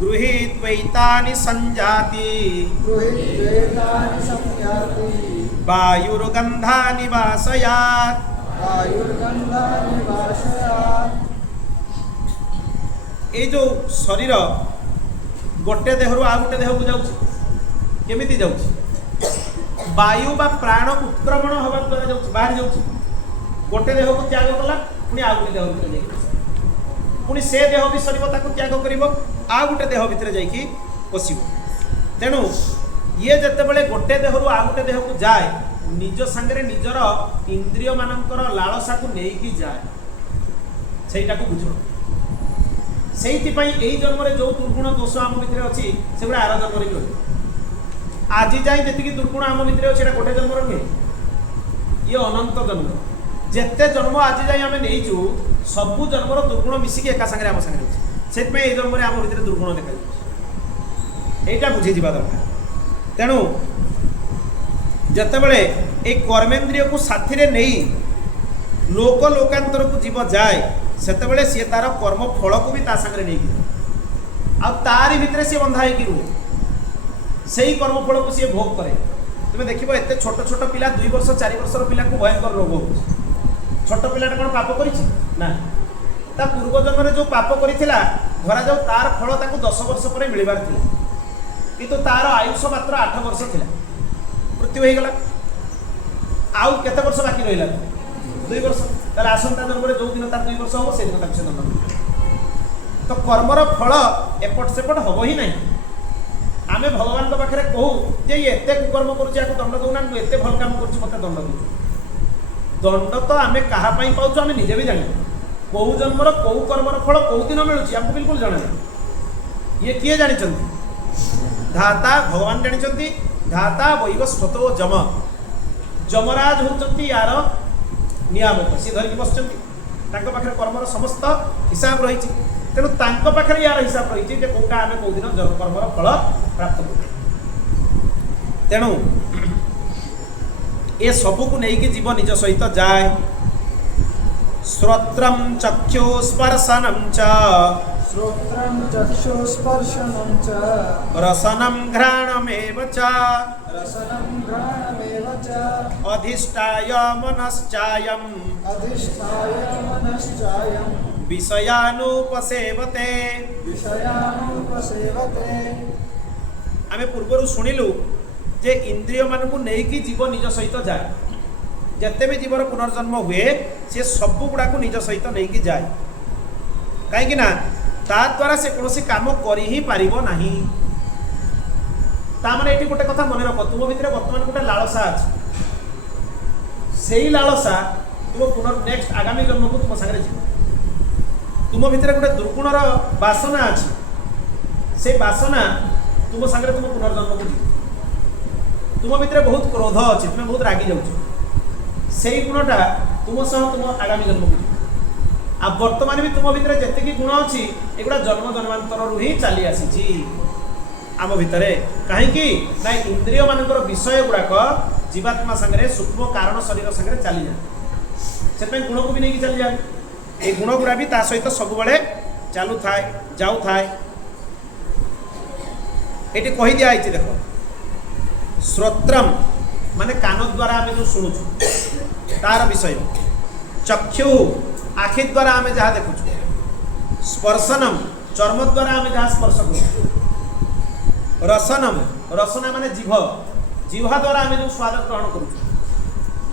गृहीत्वैतानि संजाति वायुर्गन्धानि वासयात् ये जो शरीर गोटे देहरु आ गोटे देह को जाउछि केमिति जाउछि वायु बा प्राण उत्क्रमण हवा द्वारा जाउछि बाहर जाउछि गोटे देह को त्याग कला पुणी आ गोटे देह भितर जाइकी पुणी से देह भी सरीब ताको त्याग करिवो आ गोटे देह भितर जाइकी पसिबो तेणु ये जेतेबेले गोटे देहरु आ गोटे देह को जाए निज संगे निजर इंद्रिय मानकर लालसा को नेकी जाए सेटा को बुझो से जन्म जो दुर्गुण दोष आम भितर अच्छी से आर जन्म भी आज जाए जी दुर्गुण आम भितर अच्छे गोटे जन्म नुहे ये अनंत जन्म जिते जन्म आज जाए आम नहीं सबू जन्मर दुर्गुण मिसिकी एका सागर आम सागर अच्छे से जन्म आम भितर दुर्गुण देखा এইটা বুঝিଯିବା ଦରକାର। ତେଣୁ ଯେତେବେଳେ এই କର୍ମେନ୍ଦ୍ରିୟକୁ ସାଥିରେ ନେଇ ଲୋକ ଲୋକାନ୍ତରକୁ ଯିବ ଯାଏ ସେତେବେଳେ ସିଏ ତାର କର୍ମ ଫଳକୁ ବି ତା ସାଙ୍ଗରେ ନେଇକି ଆଉ ତାରି ଭିତରେ ସିଏ ବନ୍ଧା ହେଇକି ରୁହେ, ସେଇ କର୍ମଫଳକୁ ସିଏ ଭୋଗ କରେ। ତୁମେ ଦେଖିବ ଏତେ ଛୋଟ ଛୋଟ ପିଲା 2 ବର୍ଷ 4 ବର୍ଷର ପିଲାକୁ ଭୟଙ୍କର ରୋଗ ହେଉଛି। ଛୋଟ ପିଲାଟା କ'ଣ ପାପ କରିଛି ନା, ତା ପୂର୍ବ ଜନ୍ମରେ ଯେଉଁ ପାପ କରିଥିଲା ଧରାଯାଉ ତାର ଫଳ ତାକୁ 10 ବର୍ଷ ପରେ ମିଳିବାର ଥିଲା, କିନ୍ତୁ ତାର ଆୟୁଷ ମାତ୍ର 8 ବର୍ଷ ଥିଲା, ମୃତ୍ୟୁ ହେଇଗଲା। ଆଉ କେତେ ବର୍ଷ ବାକି ରହିଲା? 2 ବର୍ଷ। ତାହେଲେ ଆସନ୍ତା ଜନ୍ମରେ ଯେଉଁ ଦିନ ତାର 2 ବର୍ଷ ହେବ ସେଦିନ ତାକୁ ସେ ଦଣ୍ଡ ମିଳିବ। ତ କର୍ମର ଫଳ ଏପଟ ସେପଟ ହେବ ହିଁ ନାହିଁ। ଆମେ ଭଗବାନଙ୍କ ପାଖରେ କହୁ ଯେ ଇଏ ଏତେ କୁକର୍ମ କରୁଛି ୟାକୁ ଦଣ୍ଡ ଦେଉନା, ମୁଁ ଏତେ ଭଲ କାମ କରୁଛି ମୋତେ ଦଣ୍ଡ ଦେଉଛି। ଦଣ୍ଡ ତ ଆମେ କାହା ପାଇଁ ପାଉଛୁ ଆମେ ନିଜେ ବି ଜାଣିବୁ। କେଉଁ ଜନ୍ମର କେଉଁ କର୍ମର ଫଳ କେଉଁ ଦିନ ମିଳୁଛି ଆମକୁ ବିଲକୁଲ ଜଣା ନାହିଁ। ଇଏ କିଏ ଜାଣିଛନ୍ତି? ଧାତା ଭଗବାନ ଜାଣିଛନ୍ତି। ଧାତା ବୈବ ସ୍ୱତୋ ଯମ, ଯମରାଜ ହେଉଛନ୍ତି ୟାର ନିୟାମକ, ସିଏ ଧରିକି ବସିଛନ୍ତି। ତାଙ୍କ ପାଖରେ କର୍ମର ସମସ୍ତ ହିସାବ ରହିଛି। ତେଣୁ ତାଙ୍କ ପାଖରେ ୟାର ହିସାବ ରହିଛି ଯେ କୋଉଟା ଆମେ କୋଉ ଦିନ କର୍ମର ଫଳ ପ୍ରାପ୍ତ କରୁ। ତେଣୁ ଏ ସବୁକୁ ନେଇକି ଜୀବ ନିଜ ସହିତ ଯାଏ। ଶ୍ରୋତ୍ରಂ ଚକ୍ଷୁ ସ୍ପର୍ଶନଂ ଚ, श्रोत्रं चक्षुस्पर्शनं च ରସନଂ ଘ୍ରାଣମେବ ଚ, रसनं घ्राणमेव च ଅଧିଷ୍ଠାୟ ମନଶ୍ଚାୟଂ अधिष्ठाय मनश्चायं ବିଷୟାନୁପସେବତେ। विषयानुपसेवते। ଆମେ ପୂର୍ବରୁ ଶୁଣିଲୁ ଯେ ଇନ୍ଦ୍ରିୟମାନଙ୍କୁ ନେଇକି ଜୀବ ନିଜ ସହିତ ଯାଏ। ଯେତେ ବି ଜୀବର ପୁନର୍ଜନ୍ମ ହୁଏ ସେ ସବୁଗୁଡ଼ାକୁ ନିଜ ସହିତ ନେଇକି ଯାଏ। କାହିଁକି ନା ତା ଦ୍ୱାରା ସେ କୌଣସି କାମ କରି ହିଁ ପାରିବ ନାହିଁ। ତାମାନେ ଏଠି ଗୋଟେ କଥା ମନେ ରଖ, ତୁମ ଭିତରେ ବର୍ତ୍ତମାନ ଗୋଟେ ଲାଳସା ଅଛି। ସେଇ ଲାଳସା ତୁମ ନେକ୍ସଟ ଆଗାମୀ ଜନ୍ମକୁ ତୁମ ସାଙ୍ଗରେ ଯିବ। ତୁମ ଭିତରେ ଗୋଟେ ଦୁର୍ଗୁଣର ବାସନା ଅଛି, ସେ ବାସନା ତୁମ ସାଙ୍ଗରେ ତୁମ ପୁନର୍ଜନ୍ମକୁ ଯିବ। ତୁମ ଭିତରେ ବହୁତ କ୍ରୋଧ ଅଛି, ତୁମେ ବହୁତ ରାଗି ଯାଉଛ, ସେଇ ଗୁଣଟା ତୁମ ସହ ତୁମ ଆଗାମୀ ଜନ୍ମକୁ ଯିବ। ଆଉ ବର୍ତ୍ତମାନ ବି ତୁମ ଭିତରେ ଯେତିକି ଗୁଣ ଅଛି ଏଗୁଡ଼ା ଜନ୍ମ ଜନ୍ମାନ୍ତରରୁ ହିଁ ଚାଲି ଆସିଛି ଆମ ଭିତରେ। କାହିଁକି ନା ଇନ୍ଦ୍ରିୟ ମାନଙ୍କର ବିଷୟ ଗୁଡ଼ାକ ଜୀବାତ୍ମା ସାଙ୍ଗରେ ସୂକ୍ଷ୍ମ କାରଣ ଶରୀର ସାଙ୍ଗରେ ଚାଲିଯାଏ, ସେଥିପାଇଁ ଗୁଣକୁ ବି ନେଇକି ଚାଲିଯାଏ। এই ଗୁଣଗୁଡ଼ା ବି ତା ସହିତ ସବୁବେଳେ ଚାଲୁଥାଏ ଯାଉଥାଏ। ଏଠି କହି ଦିଆହେଇଛି ଦେଖ, ଶ୍ରୋତ୍ରମ୍ ମାନେ କାନ ଦ୍ୱାରା ଆମେ ଯେଉଁ ଶୁଣୁଛୁ ତାର ବିଷୟ, ଚକ୍ଷୁ ଆଖି ଦ୍ୱାରା ଆମେ ଯାହା ଦେଖୁଛୁ, ସ୍ପର୍ଶନମ୍ ଚର୍ମ ଦ୍ୱାରା ଆମେ ଯାହା ସ୍ପର୍ଶ କରୁଛୁ, ରସନମ୍ ରସନା ମାନେ ଜିଭ, ଜିହ୍ବା ଦ୍ୱାରା ଆମେ ଯେଉଁ ସ୍ୱାଦ ଗ୍ରହଣ କରୁଛୁ,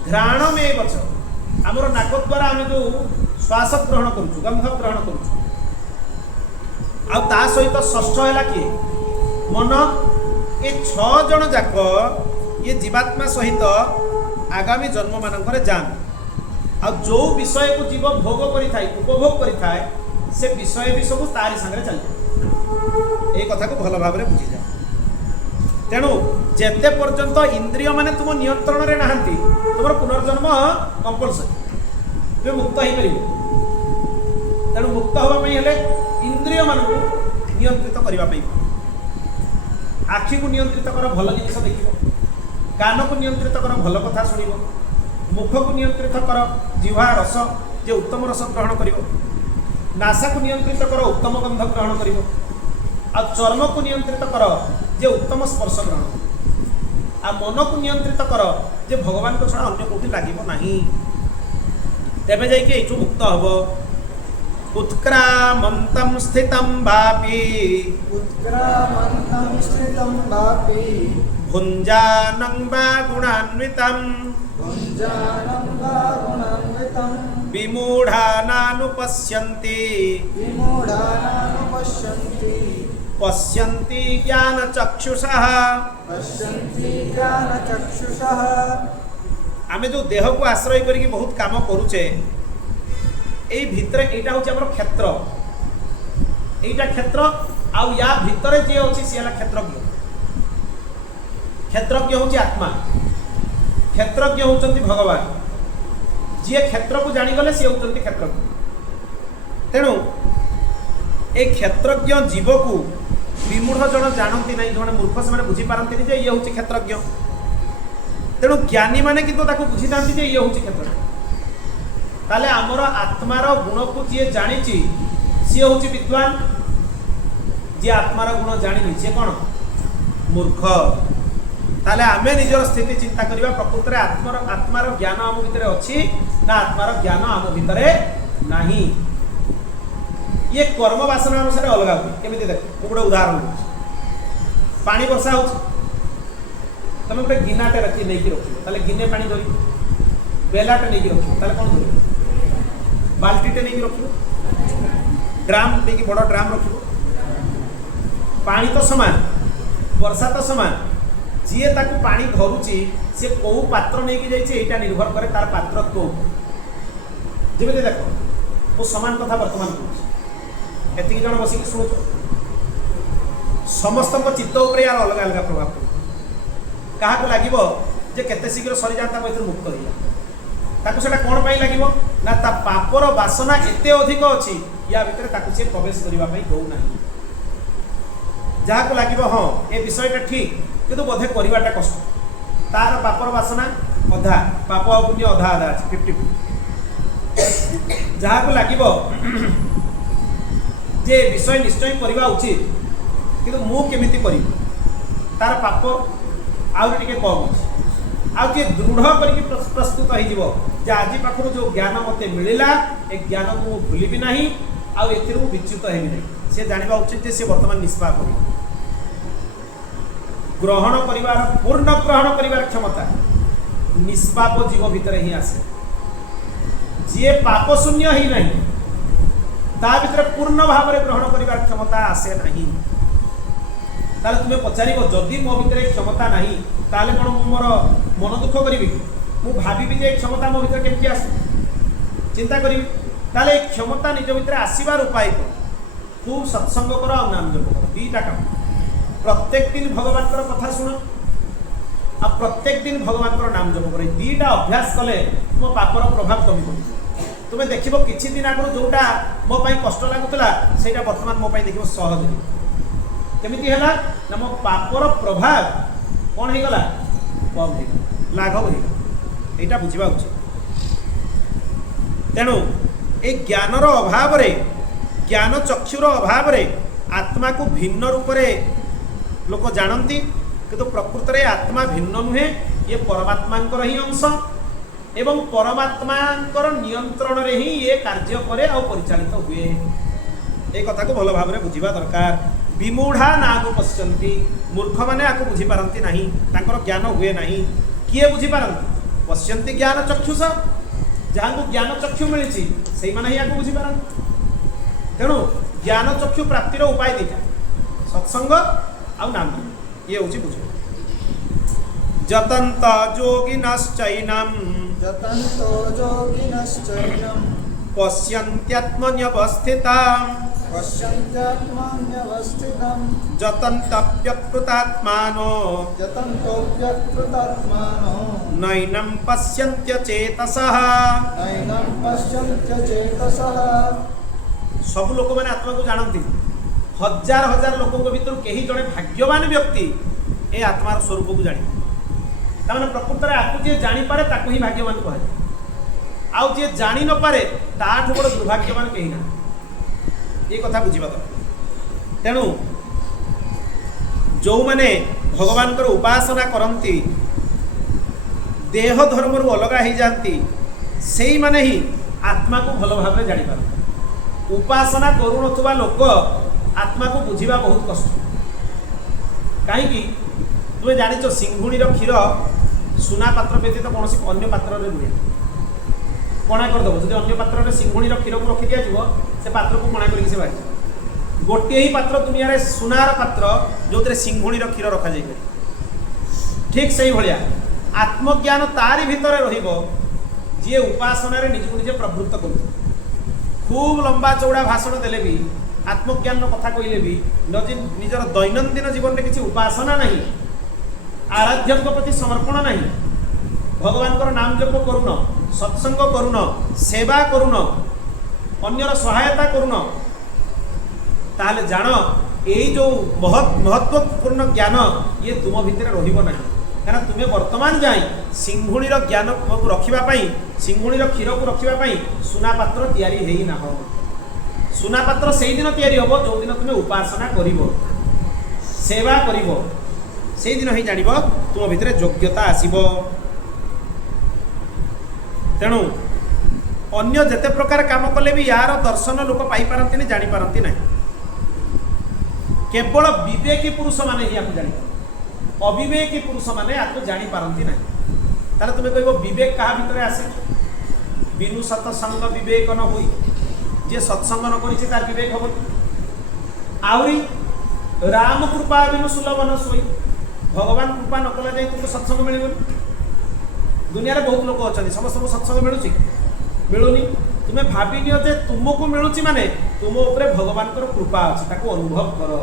ଘ୍ରାଣମେବ ଚ ଆମର ନାକ ଦ୍ୱାରା ଆମେ ଯେଉଁ ଶ୍ୱାସ ଗ୍ରହଣ କରୁଛୁ, ଗନ୍ଧ ଗ୍ରହଣ କରୁଛୁ। ଆଉ ତା ସହିତ ଷଷ୍ଠ ହେଲା କିଏ? ମନ। ଏ 6 ଜଣ ଯାକ ଇଏ ଜୀବାତ୍ମା ସହିତ ଆଗାମୀ ଜନ୍ମମାନଙ୍କରେ ଯାଆନ୍ତି। ଆଉ ଯେଉଁ ବିଷୟକୁ ଜୀବ ଭୋଗ କରିଥାଏ, ଉପଭୋଗ କରିଥାଏ, ସେ ବିଷୟ ବି ସବୁ ତାରି ସାଙ୍ଗରେ ଚାଲିଥାଏ। এই কথাକୁ ଭଲ ଭାବରେ ବୁଝିଯାଅ। ତେଣୁ ଯେତେ ପର୍ଯ୍ୟନ୍ତ ଇନ୍ଦ୍ରିୟମାନେ ତୁମ ନିୟନ୍ତ୍ରଣରେ ନାହାନ୍ତି ତୁମର ପୁନର୍ଜନ୍ମ କମ୍ପଲସରି, ତୁମେ ମୁକ୍ତ ହେଇପାରିବ। ତେଣୁ ମୁକ୍ତ ହେବା ପାଇଁ ହେଲେ ଇନ୍ଦ୍ରିୟମାନଙ୍କୁ ନିୟନ୍ତ୍ରିତ କରିବା ପାଇଁ, ଆଖିକୁ ନିୟନ୍ତ୍ରିତ କର ଭଲ ଜିନିଷ ଦେଖିବ, କାନକୁ ନିୟନ୍ତ୍ରିତ କର ଭଲ କଥା ଶୁଣିବ, ମୁଖକୁ ନିୟନ୍ତ୍ରିତ କର ଜିହ୍ବା ରସ ଯେ ଉତ୍ତମ ରସ ଗ୍ରହଣ କରିବ, ନାସାକୁ ନିୟନ୍ତ୍ରିତ କର ଉତ୍ତମ ଗନ୍ଧ ଗ୍ରହଣ କରିବ, ଆଉ ଚର୍ମକୁ ନିୟନ୍ତ୍ରିତ କର ଯେ ଉତ୍ତମ ସ୍ପର୍ଶ ଗ୍ରହଣ କରିବ, ଆଉ ମନକୁ ନିୟନ୍ତ୍ରିତ କର ଯେ ଭଗବାନଙ୍କ ଛଡ଼ା ଅନ୍ୟ କେଉଁଠି ଲାଗିବ ନାହିଁ। ତେବେ ଯାଇକି ଏଇଠୁ ମୁକ୍ତ ହେବ। उत्क्रामन्तं स्थितं वापि उत्क्रामन्तं स्थितं वापि भुञ्जानं वा गुणान्वितं भुञ्जानं वा गुणान्वितं विमूढानानुपश्यन्ति विमूढानानुपश्यन्ति पश्यन्ति ज्ञानचक्षुषः। पश्यन्ति ज्ञानचक्षुषः। आमे जो देह को आश्रय करिक बहुत काम करूचे, এই ভিতরে এইটা হচ্ছে আমার ক্ষেত্র, এইটা ক্ষেত্র। আউ ইয়া ভিতরে যে আছে সে হল ক্ষেত্রজ্ঞ। ক্ষেত্রজ্ঞ হচ্ছে আত্মা, ক্ষেত্রজ্ঞ হচ্ছেন ভগবান। যে ক্ষেত্রକୁ জানিগলে সে হচ্ছেন ক্ষেত্রজ্ঞ। তেণু এই ক্ষেত্রজ্ঞ জীবকু विमूढ़ जन जानती ना जो मूर्ख से बुझीपारती जे ये हूँ क्षेत्रज्ञ तेणु ज्ञानी मैंने कि बुझी था ये हूँ क्षेत्रज्ञ ताले आमर आत्मार गुण को जी जानी सी हूँ विद्वान जी आत्मार गुण जानी सी कौन मूर्ख ताले आमे निजर स्थिति चिंता करवा प्रकृत में आत्मार ज्ञान आम भितर अच्छी ना आत्मार ज्ञान आम भितर नाही ये कर्म वासना अनुसार अलग हुए केमी देख मुझे गोटे उदाहरण दूँ पानी वर्षा हो तुम गोटे गिनाटे रखी नहीं रख गिने पानी धरी बेलाटे नहीं रख कौन धर बाल्टीटे नहीं रख ड्राम नहीं बड़ ड्राम रख पानी तो समान वर्षा तो समान जी ताकू पानी धरुची सी कौ पात्र नहीं जाइए निर्भर करे तार पात्र को जमी देख मु समान कथा बर्तमान कहूँ एति जन बसिक शुणु समस्त चित्त उपर यार अलग अलग प्रभाव पड़े क्या लगे केते शीघ्र सरी जाता मुक्त हो जाता कौन पाई लगे ना ता पापर बासना एते अधिक अच्छी या भितर सी प्रवेश करने दौना जहाँ को लगे हाँ ये विषयटा ठीक किंतु बोधे करवाटा कष्ट तार पापर बासना अधा पाप और पुण्य अधा अधा अच्छे 50 जहाँ को लगे जे विषय निश्चय करवा उचित किंतु मु केमिति करी तार पाप आउरी टिके कम अच्छे आउ किए दृढ़ करके प्रस्तुत हो आज पाखर जो ज्ञान मते मिलला ए ज्ञान को मु भूलिबी नाही आउ एथिर मु विच्युत हेबी नाही से जानिबा उचित जे से वर्तमान निष्पाप हो ग्रहण करिवार पूर्ण ग्रहण करिवार क्षमता निष्पाप जीव भितर ही आसे जी पाप शून्य ही नहीं ता भितर पूर्ण भाव में ग्रहण करिवार क्षमता आसे नहीं ताले तुम्हें पचारिबो जदि मो भितर क्षमता नहीं ताले कोन मोर मन दुख करिवि मु भाबिबि जे क्षमता मो भितर केमति आसे चिंता करिवि ताले क्षमता निज भितर आसीबार उपाय खूब सत्संग कर और नाम जप कर दीटा काम प्रत्येक दिन भगवान कथा शुण आ प्रत्येक दिन भगवान नाम जप कर दीटा अभ्यास कले मो पापर प्रभाव कमी तुम्हें देख किसी दिन आगु जोटा मो कष्ट लगुला से बर्तमान मो देख सहज केमिति है ना मो पापर प्रभाव कौन हो गला कम हो लाघव हो यहाँ बुझा उचित तेणु ए ज्ञानर अभाव ज्ञान चक्षुर अभाव आत्मा को भिन्न रूप से लोक जानती किंतु प्रकृत में आत्मा भिन्न नुहे ये परमात्मा ही अंश एवं परमात्मा नियंत्रण रे ही ये कार्य करे और परिचालित हुए ये कथा को भल भाव में बुझा दरकार विमूढ़ा ना को पश्यंती मूर्ख मैंने आपको बुझीपारती नहीं तांकर ज्ञान हुए नहीं किए बुझीपारती पश्यंती ज्ञान चक्षुष जहाँ को ज्ञान चक्षु मिली से मैंने ही बुझीपारती तेणु ज्ञान चक्षु प्राप्तिर उपाय दीटा सत्संग आउ नाम ये हूँ बुझ जतंत जोगिनश्चैनम जतन्तो योगिनश्चैनं पश्यन्त्यात्मन्यवस्थितां पश्यन्त्यात्मन्यवस्थितं जतन्तप्यकृतात्मानो यतन्तोऽप्यकृतात्मानो नैनं पश्यन्त्यचेतसः नैनं पश्यन्त्यचेतसः। सब लोक मैंने आत्मा को जानती हजार हजार लोकों भितर कहीं जड़े भाग्यवान व्यक्ति ए आत्मार स्वरूप को जानी ताने प्रकृत में आपको जी जानीपे ताकू ही भाग्यवान कहे आउ जी जानी न पारे ताठू बड़ दुर्भाग्यवान कहीं ना ये कथा बुझा दरकार तेणु जो मैंने भगवान उपासना करती देह धर्म अलग हो जाती से ही माने ही आत्मा को भल भाव में जानीपार उपासना करुनथुवा लोक आत्मा को बुझा बहुत कष्ट कहीं तुम्हें जानिच सिंघुणी क्षीर सुना पात्र व्यतीत कौन अन्य पात्र में रुहे पणा करदेव जब अन्य पात्र में सिंघुणी क्षीर को रखी दिज्व से पात्र को पणा करके बाहर गोटे ही पात्र दुनिया रे सुनार पात्र जो सिंघुणी क्षीर रखा जाए ठीक से भाया आत्मज्ञान तारी भितर जी उपासना निजको निजे प्रवृत्त कर खूब लंबा चौड़ा भाषण देले भी आत्मज्ञान कथा कहले भी निजर दैनंदिन जीवन में किसी उपासना नहीं आराध्य प्रति समर्पण नहीं भगवान नाम जप करुन सत्संग करुन सेवा करुन अन्यर सहायता करुन ताहले जान यही जो महत्वपूर्ण ज्ञान ये तुम भितर रहिबो नाही कारण तुम्हें वर्तमान जाए सिंघुणीर ज्ञान को रखापी सिंघुणीर क्षीर को रखापी सुना पात्र तैयारी है ना हो सुना पात्र से दिन तैयारी हम जो दिन तुम्हें उपासना करिवो सेवा करिवो से दिन ही जानिब तुम भितर योग्यता आसीबो। तेणु अन्य जेते प्रकार काम कले भी यार दर्शन लोक पाई पारंती जानी पारंती नहीं केवल विवेकी पुरुष माने ही आपको जानी अविवेकी पुरुष माने आपको जानी पारंती नहीं ताले तुम्हें कहबो विवेक कहा भितर आसे बिनु सत्संग विवेक न होई जे सत्संग न करिছে तार विवेक हो आउरी राम कृपा बिनु सुलभ न सोई भगवान कृपा न कला जाई तुमको सत्संग मिलिबो दुनिया रे बहुत लोक अछन समस्त को सत्संग मिलुची मिलुनी तुम्हें भाबी नियो जे तुमको मिलुची माने तुम ऊपर भगवान को कृपा अछि ताको अनुभव करो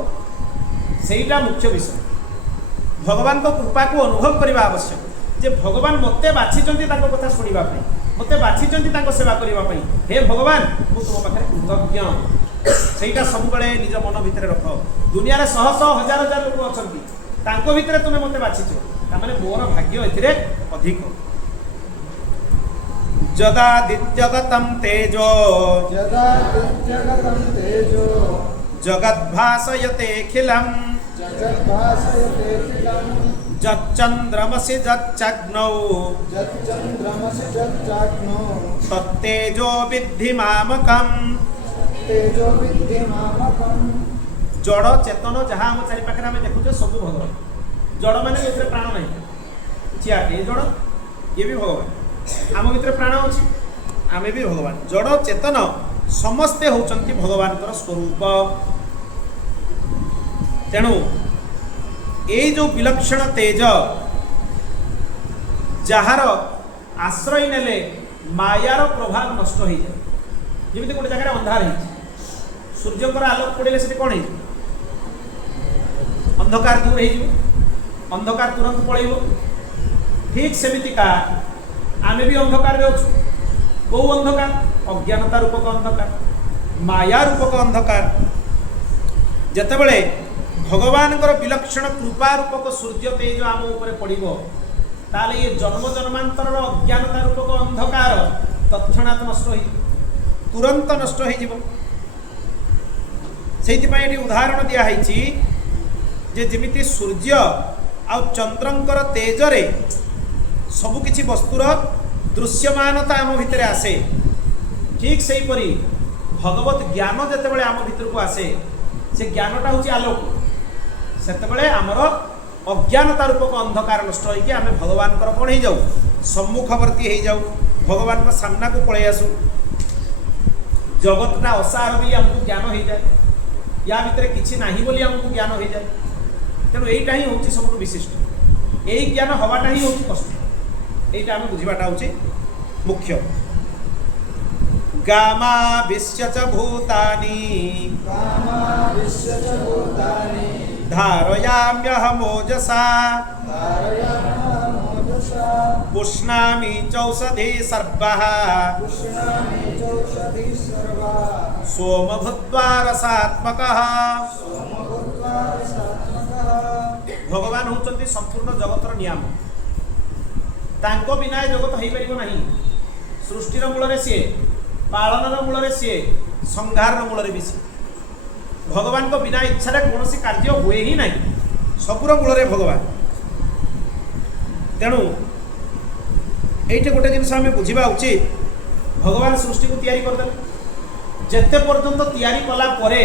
सेईटा मुख्य विषय भगवान को कृपा को अनुभव करबा आवश्यक जे भगवान मते बाछि चंती ताको कथा सुनिबा पई मते बाछि चंती ताको सेवा करबा पई हे भगवान मु तुम पाखरे कृतज्ञ सेईटा सब बेले निज मन भितर रख दुनिया रे शह शह हजार हजार लोक अछंती तांको भितर तुमे मते बाछिছো ता माने मोर भाग्य एथिरे अधिक जदा दित्यगतम तेजो जगद्भासयतेऽखिलम् जच्चन्द्रमसि जच्चग्नौ तत्तेजो विद्धि मामकम् जड़ चेतन जहाँ आम चारि पाखे आम देखुचे सब भगवान जड़ माने ये प्राण नहीं चियाटे जड़ ये भी भगवान आम भीतर प्राण अच्छी आम भी भगवान जड़ चेतन समस्ते होचंती भगवान स्वरूप तेणु ये जो विलक्षण तेज जार आश्रय नेले मायार प्रभाव नष्ट हो जाए जमी गोटे जगह अंधार है सूर्यकर आलोक पड़े से कौन है अंधकार दूर हो अंधकार तुरंत पलैब ठीक सेमितिका आमे भी अंधकार रे अच्छु कौ अंधकार अज्ञानता रूपक अंधकार माया रूपक अंधकार जेतेबेले भगवान विलक्षण कृपा रूपक सूर्य तेज आम उपरे पड़िबो ताले ये जन्म जन्मांतर अज्ञानता रूपक अंधकार तत्क्षणात् नष्ट हो तुरंत नष्ट हो से उदाहरण दिखाई जे जमिति सूर्य आ चंद्रंकर तेजरे सबुकिछि वस्तुर दृश्यमानता आम भितर आसे ठीक से परी भगवत ज्ञान जितेबाला आम भीतर को आसे से ज्ञानटा हूँ आलोक से आमर अज्ञानता रूपक अंधकार नष्ट होगी आम भगवान कौन हो जाऊ सम्मुखवर्ती हो जाऊ भगवान का सामना को पलि आसू जगतटा असार भी आमको ज्ञान हो जाए या भितर किसी नाही बोली आमको ज्ञान हो जाए तेणु यहीटा ही हूँ सब विशिष्ट यही ज्ञान हवाटा ही हूँ कष्ट यहीटा आम बुझाटा हूँ मुख्य गामा विश्य च भूतानि धारयाम्यहमोजसा पुष्णामि चौषधि सर्वः सोम भूत्वा रसात्मकः भगवान होचंती संपूर्ण जगतर नियम तांको बिना जगत हो पारिबो नाही सृष्टिर मूल सी पालनर मूल सी संहार मूल भी सी भगवान को बिना इच्छा कौन कार्य हुए ही नहीं सबुर मूल भगवान तेणु ये गोटे जिनस आम बुझा उचित भगवान सृष्टि को तैयारी करदे जेते पर्यंत तैयारी कला परे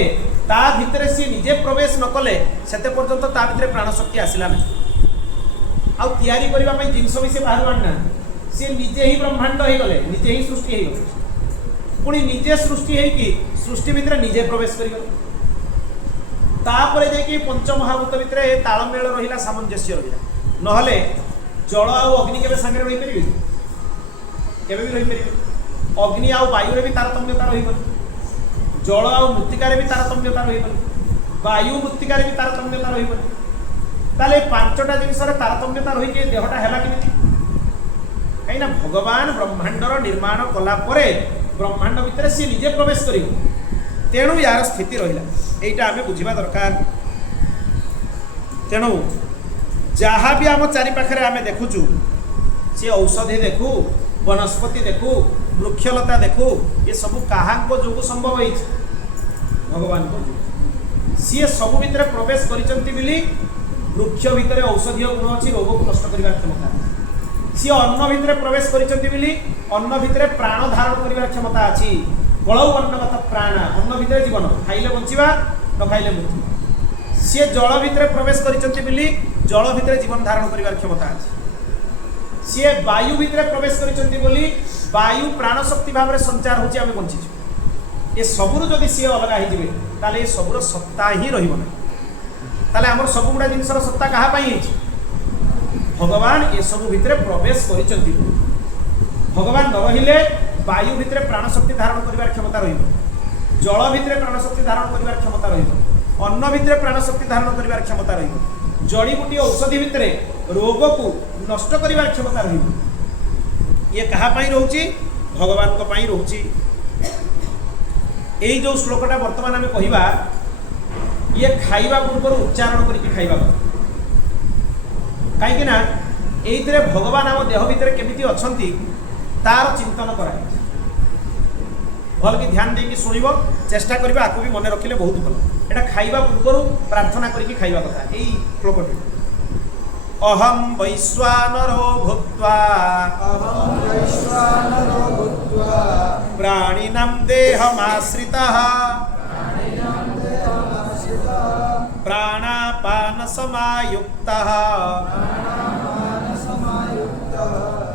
ता भितर सी निजे प्रवेश न कले सेते पर्यंत ता भितर प्राण शक्ति आसला ना आउ तैयारी करबा पई जिनस भी से बाहर आना सी निजे ही ब्रह्मांड हो गले निजे ही सृष्टि हो गले पुणी निजे सृष्टि है कि सृष्टि भितर निजे प्रवेश कर तापर जाकि पंचमहाभूत भितर तालमेल रहिला सामंजस्य रहिला नहले जल आ अग्नि केबे संगे रही परिबे केबे भी रही परिबे अग्नि आ वायु रे भी तारतम्यता रहिबो जल आ मृत्तिका रे भी तारतम्यता रहिबो वायु मृत्तिका रे भी तारतम्यता रहिबो ताले पांचटा जिनिस रे तारतम्यता रही के देहटा हैला किमिति कहिना भगवान ब्रह्मांडर निर्माण कला परे ब्रह्मांड भितर से निजे प्रवेश करिबो तेणु यार स्थिति रहिला एटा आमे बुझिबा दरकार। तेणु जहाँ भी आम चारि पाखरे आमे देखुचु सी औषधि देखू वनस्पति देखू वृक्षलता देखू ये सब काहांको जोगु संभव होइछ भगवान को सी सब भितर प्रवेश करिसंती बिली वृक्ष भितर औषधीय गुण अछि रोग को नष्ट करिवार क्षमता सी अन्न भितर प्रवेश करिसंती बिली अन्न भितर प्राण धारण करिवार क्षमता अछि कलौ अन्नगत प्राण अन्न भितर जीवन खाइले बंचिबा न खाइले मृत्यु सी जल भितर प्रवेश करिसंती बिली जल भितर जीवन धारण करिवार क्षमता अछि सी वायु भितर प्रवेश करिसंती बोली वायु प्राण शक्ति भाव में संचार होची आमे बंचिछु ये सबुर जदि सी अलग हो ताले ये सबुर सत्ता ही रहिबो ना ताले हमर सब गुडा जिनसर सत्ता कहा पई हिची भगवान ये सब भितर प्रवेश करिसंती भगवान न रहिले वायु भितर प्राण शक्ति धारण करिवार क्षमता रहिबो जल भितर प्राण शक्ति धारण करिवार क्षमता रहिबो अन्न भितर प्राण शक्ति धारण करिवार क्षमता रहिबो जड़ी बूटी औषधि भितर रोग को नष्ट करिवार क्षमता रहिबो ये कहा पई रहउची भगवान को पई रहउची एई जो श्लोकटा वर्तमान आमे कहिबा ये खाइबा पूर्व उच्चारण करके खाइबा कहीं ना एइतरे भगवान आम देह भितर केमिति अछंती तार चिंतन कराई भल कि ध्यान देकी सुनिबो चेष्टा करबा आकु भी मने रखिले बहुत भल एटा खाइबा पूर्व प्रार्थना करके खाइबा कथा एई श्लोकटी अहम वैश्वानरो भूत्वा प्राणिनां देहमाश्रितः प्राणापान समायुक्तः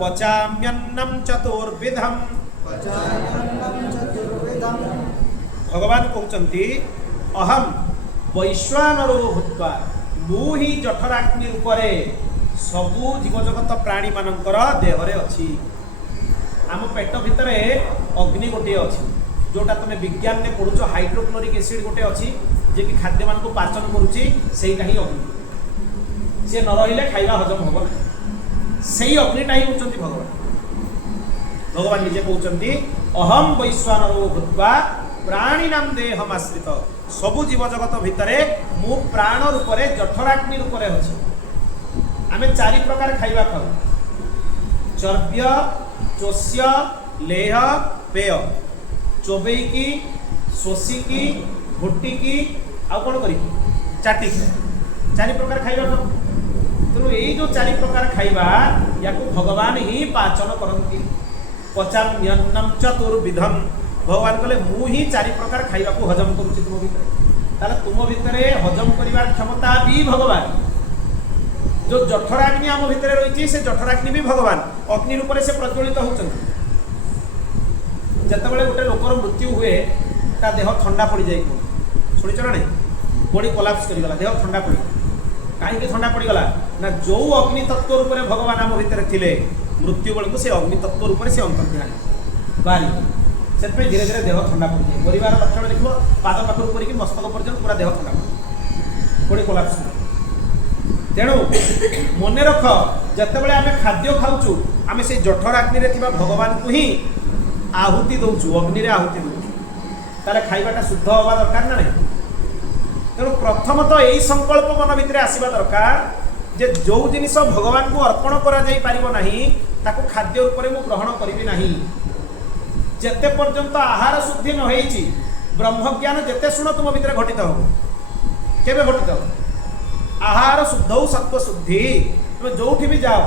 पचाम्यन्नं चतुर्विधम् भगवान कहते अहम वैश्वानरो भूत्वा मुहि जठराग्नि रूपरे सबु जीवजगत प्राणी मानकर देहरे अछि आम पेट भितर अग्नि गोटे अच्छी जोटा तुम विज्ञान में पढ़ुच हाइड्रोक्लोरिक एसिड गोटे अच्छी जे कि खाद्य मान को पाचन करुच्ची सेटा ही अग्नि सी न रही खाଇବା हजम हम ना से अग्निटा ही होती भगवान भगवान निजे कहते अहम वैश्वानरो भूत्वा प्राणीनाम देहमाश्रित सबु जीव जगत भितर मु प्राण रूपरे जठराग्नि रूपरे अच्छी आम चारि प्रकार खाଇବା खाऊ चर्ब्य चोष्य लेह पेय चोबेकी शोषिकी घोटिकी आउ कौन करी चाटिकी चारि प्रकार खाଇବା खाऊ तेणु यही जो चारि प्रकार खाଇବା या भगवान ही पाचन करती पचाम्यन्नं चतुर्विधम भगवान कहले मु ही चारि प्रकार खाଇବା को हजम करुच्ची तुम भितर ताले तुम भितर हजम करिवार क्षमता भी भगवान जो जठराग्नि आम भितर रही से जठराग्नि भी भगवान अग्नि रूप से प्रज्वलित होती जितेबाला गोटे लोकर मृत्यु हुए ता देह ठंडा पड़ जाए शुणिच ना नहीं बॉडी कोलाप्स करगला देह ठंडा पड़ कहीं ठंडा पड़गला ना जो अग्नि तत्व रूप में भगवान आम भितर थे मृत्यु बेलू से अग्नि तत्व रूप से अंतर्ध्यान बारी से धीरे धीरे देह ठंडा पड़ जाए परिवार लक्षण देख पाद पाखर करके मस्तक पर्यटन पूरा देह ठंडा पड़ बॉडी कोलाप्स तेणु मन रख जितेबाला आम खाद्य खाऊँ आम से जठराग्नि भगवान को ही आहुति दौचु अग्नि आहुति दौचु ताले खाइबाटा शुद्ध हवा दरकार ना नहीं तेणु प्रथमतः यही संकल्प मन भितर आसवा दरकार जे जो जिनिस भगवान को अर्पण करा जाई पारिबो नाही ताको खाद्य रूप में मु ग्रहण करिबि नाही जेते पर्यंत आहार शुद्धि न होईची ब्रह्मज्ञान जेते शुण तुम भितर घटित हो केबे घटित हो आहार शुद्ध सत्व शुद्धि तुम जो भी जाओ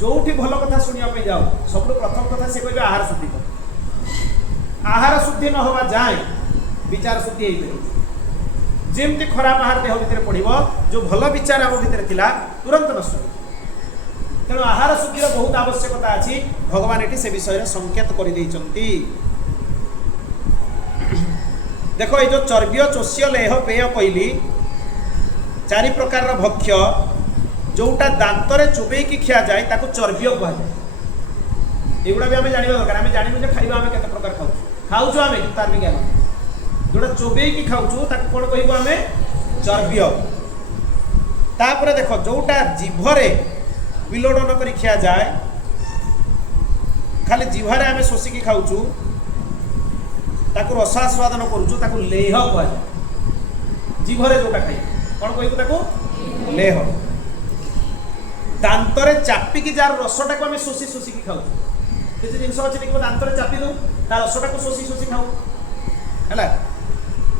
जो भल कथा शुणा जाओ सब प्रथम कथा से कहे आहार शुद्धि कर आहार शुद्धि न होगा जाए विचार शुद्धि हो जमती खराब आहार देह भितर पड़ो जो भल विचार आम भितर थिला तुरंत नष्ट तेणु आहार शुद्धि बहुत आवश्यकता अच्छी भगवान ये से विषय संकेत कर देख ये जो चर्ब्य चोष्य लेह पेय कहली चारि प्रकार भक्ष्य जोटा दांतरे चुबे की खिया जाए ताको चर्ब्य कहुए एगुड़ा भी आम जाना दरकार आम जानू जे खाଇବା आम केते प्रकार खाऊ आम तार भी ज्ञान जोटा चोबे की खाऊ ताको कौन कहबो आम चर्ब्य तापर देख जोटा जीभरे विलोडन करी खिया जाए खाली जीभरे आम शोषिकी खाऊ ताकू रसास्वादन करूँ ताकू लेह कह जीभरे जोटा खाई कौन कहू ताकू लेह दांतरे चापिकी जार रसटा को आम शोषी शोषिकी खाऊ किसी जिन अच्छे देखो दांतरे चापी दू ता रसटा को शोषी शोषी खाऊ है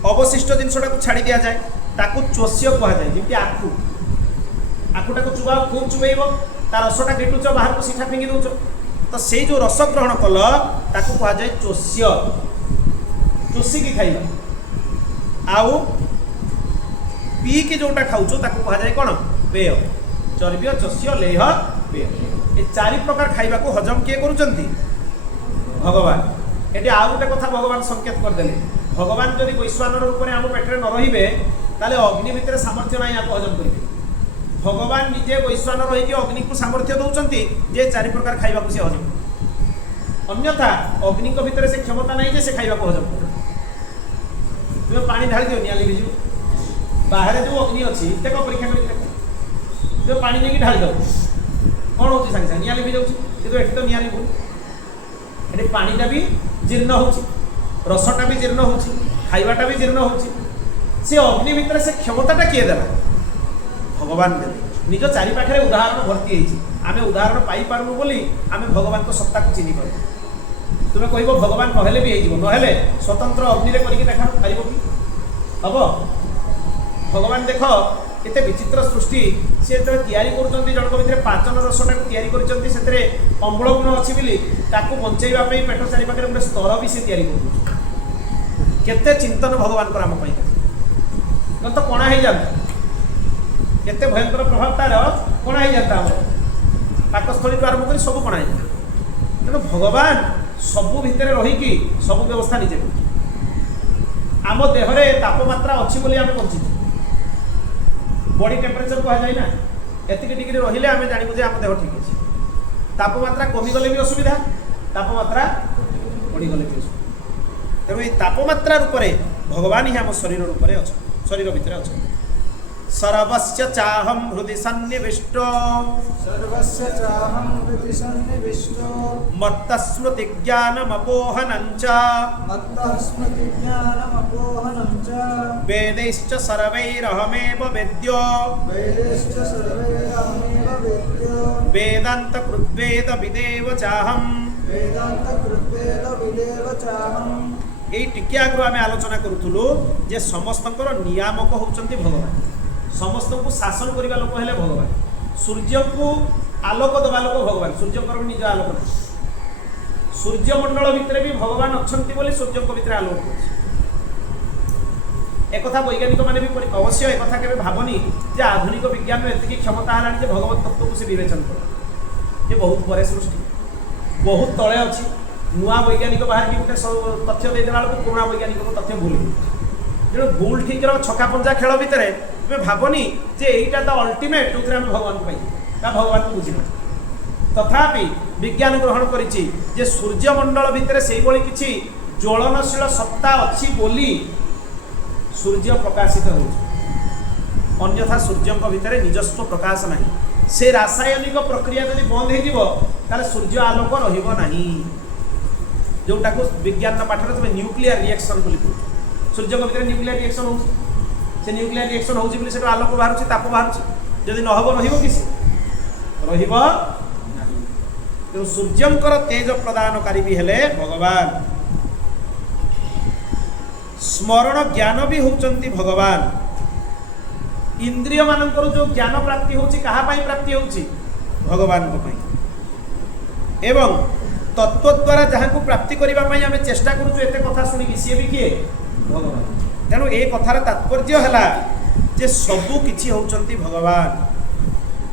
अवशिष्ट जिनसा को छाड़ी दि जाए ताकू चोष्य कहुए जमी आखु आखुटा को चुबा खूब चुबेब ता रसटा गेटुच बाहर को सीठा फिंगी दौच तो से जो रस ग्रहण कल ताकू कहुए चोष्य चोषिकी खाइबा आउ पीकी जोटा खाऊच ताकू कहुए कौन पेय चर्बी चोष्य लेह पेय ये चारि प्रकार खाइबा को हजम किए करुचंती भगवान ये आउ गोटे कथा भगवान संकेत करदेले भगवान जदि वैश्वानर रूप में आम पेटे न रे ताले अग्नि भितर सामर्थ्य ना आपको हजम करेंगे भगवान निजे वैश्वानर रही अग्नि को सामर्थ्य दौरान जे चारि प्रकार खाइबा को से हजम अन्यथा अग्नि भितर से क्षमता नहीं जे से खाइबा को हजम कर तुम पानी ढाली दियो निया लिभिजु बाहर जो अग्नि अच्छी देख परीक्षा कर देख तुम पानी नहीं ढाली दो कौन हो सागे सागे निया लिभि जाऊँ किंतु एठी तो निया लिभु एठी पानीटा भी जीर्ण हो रसटा भी जीर्ण हो खाइबाटा भी जीर्ण हो से अग्नि भितर से क्षमताटा किए देला भगवान देले निज चारि पाखे उदाहरण भर्ती होती आम उदाहरण पाई पारनु बोली आम भगवान को सत्ता को चिन्ह पार तुम कह भगवान नहेले भी हो नहेले स्वतंत्र अग्नि करके देखा पार कि हम भगवान देख केते विचित्र सृष्टि सी जो तैयारी करुँच जनक भितर पाचन रसटा को तैयारी कर अम्ल गुण अच्छी बोली बंचाइवाई पेट चारि पाखे गोटे स्तर भी सी तैयारी करते चिंतन भगवान आम तो कणा हो जाता केते भयंकर प्रभाव तार कणा हो जाता आम पाकस्थली आरंभ कर सब कणा हो जाता तेणु भगवान सबू भितर रहीकि सब व्यवस्था निजे आम देहरे तापमात्रा अच्छी बोली आम बंचित बॉडी टेम्परेचर कहुए ना एतिक डिग्री रहिले आम जानबू जे आम देह ठीक अच्छे तापमात्रा कमिगले भी असुविधा तापमात्रा बढ़ीगले भी असुविधा तेणु ये तापमात्रा रूप भगवान ही आम शरीर रूप शरीर भितर अच्छा सर्वस्य चाहम हृदि सन्निविष्टो सर्वस्य चाहं हृदि सन्निविष्टो मत्तस्मृति ज्ञानमपोहनं च मत्तः स्मृतिज्ञानमपोहनं च वेदैश्च सर्वैरहमेव वेद्यो वेदैश्च सर्वैरहमेव वेद्यो वेदान्तकृद्वेद विदेव चाहम वेदान्तकृद्वेदविदेव चाहं यही टिके आगु आम आलोचना करूँ जे समस्तंकर नियामक होउचंती भगवान समस्त को शासन करने लोक है भगवान सूर्य को आलोक दबा लोक भगवान सूर्य निज आलोक नहीं सूर्यमंडल भितर भी भगवान अच्छा बोली सूर्य भितर आलोक एक वैज्ञानिक मैंने भी अवश्य एक के भावनी जे आधुनिक विज्ञान में एति क्षमता है भगवत तत्व को से विवेचन कर बहुत पर सृष्टि बहुत तले अच्छी नुआ वैज्ञानिक बाहर की गोटे तथ्य देदेला बेलू पुराणा वैज्ञानिक तथ्य भूल तेणु भूल ठीक छक्का पंजा खेल भितर तुम्हें भावनी जे यहीटा तो अल्टीमेट जो आम भगवान को पाई भगवान को बुझे तथापि विज्ञान ग्रहण करिछि जे सूर्यमंडल भितर से किसी ज्वलनशील सत्ता अच्छी बोली सूर्य प्रकाशित हो अन्यथा सूर्य भितर निजस्व प्रकाश नहीं से रासायनिक प्रक्रिया जब बंद हो सूर्य आलोक रहा जोटा को विज्ञान पाठ में तुम न्यूक्लियर रिएक्शन बोली सूर्य भितर न्यूक्लियर रिएक्शन हो से न्यूक्लियर रिएक्शन होची से आलोक बाहर ताप बाहर जदि नहब रही तेणु सूर्यंकर तेज प्रदानकारी भी हेले भगवान स्मरण ज्ञान भी होचंती भगवान इंद्रिय मानकर जो ज्ञान प्राप्ति होची कहा पाई प्राप्ति होची भगवान को पाई एवं तत्व द्वारा जहाँ को प्राप्ति करबा पई आमे चेष्टा करूछु एते कथा सुनिकी सी भी किए भगवान तेणु ए कथार तात्पर्य है जे सबू किछि होचंती भगवान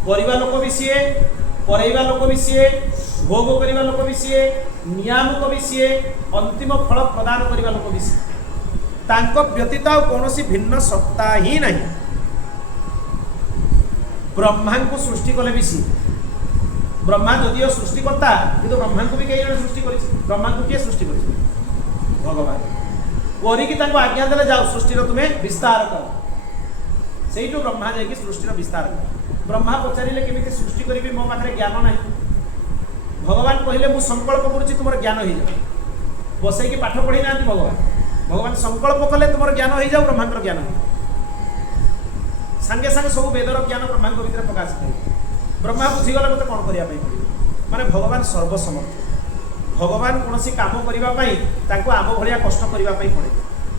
परिवा लोक भी सीए परेवा लोक भी सीए भोग करवा लोक भी सीए नियामक भी सीए अंतिम फल प्रदान करवा लोक भी सीए तांको व्यतीत कौन भिन्न सत्ता ही नहीं ब्रह्मा को सृष्टि कले भी सी ब्रह्मा जदिव सृष्टिकर्ता किंतु ब्रह्मा को भी कई जन सृष्टि कर ब्रह्मा को किए सृष्टि कर भगवान करिकी आज्ञा देले जाओ सृष्टि तुम्हें विस्तार कर से ब्रह्मा जाकि सृष्टि विस्तार कर ब्रह्मा पचारे केमी सृष्टि करी मो पाखे ज्ञान ना भगवान कहले मु संकल्प करुच्ची तुम ज्ञान हो जाए बसैकी पाठ पढ़ी ना भगवान भगवान संकल्प कले तुम ज्ञान हो जाऊ ब्रह्मांड ज्ञान सागे सागे सब वेदर ज्ञान ब्रह्मांड भीतर प्रकाश कर ब्रह्मा बुझीगले मत कौन करने पड़ो माने भगवान सर्वसमर्थ भगवान कौन काम करने आम भाया कष्ट करने पड़े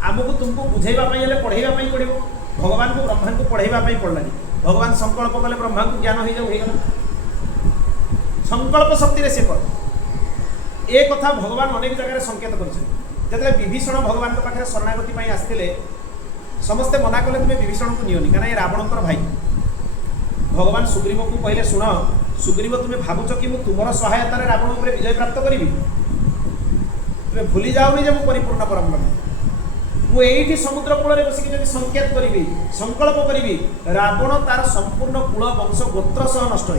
आमको तुमको बुझेवाई पढ़ाई पड़ो भगवान को ब्रह्मा को पढ़ाई पड़लानी भगवान संकल्प कले ब्रह्मा को ज्ञान हो जाऊ संकल्प शक्ति से कर ए कथा भगवान अनेक जगह संकेत कर विभीषण भगवान पाखे शरणागति आसते समस्ते मना कले तुम्हें विभीषण को नियोनी कहीं रावणकर भाई भगवान सुग्रीव को कहले शुण सुग्रीव तुम्हें भावुच कि तुम सहायता रावण उपर विजय प्राप्त करी तुम्हें भूली जाऊनी जे परिपूर्ण परम मुझे समुद्र कूल बसिक संकेत करी संकल्प करी रावण तार संपूर्ण कूल वंश गोत्र सह नष्ट हो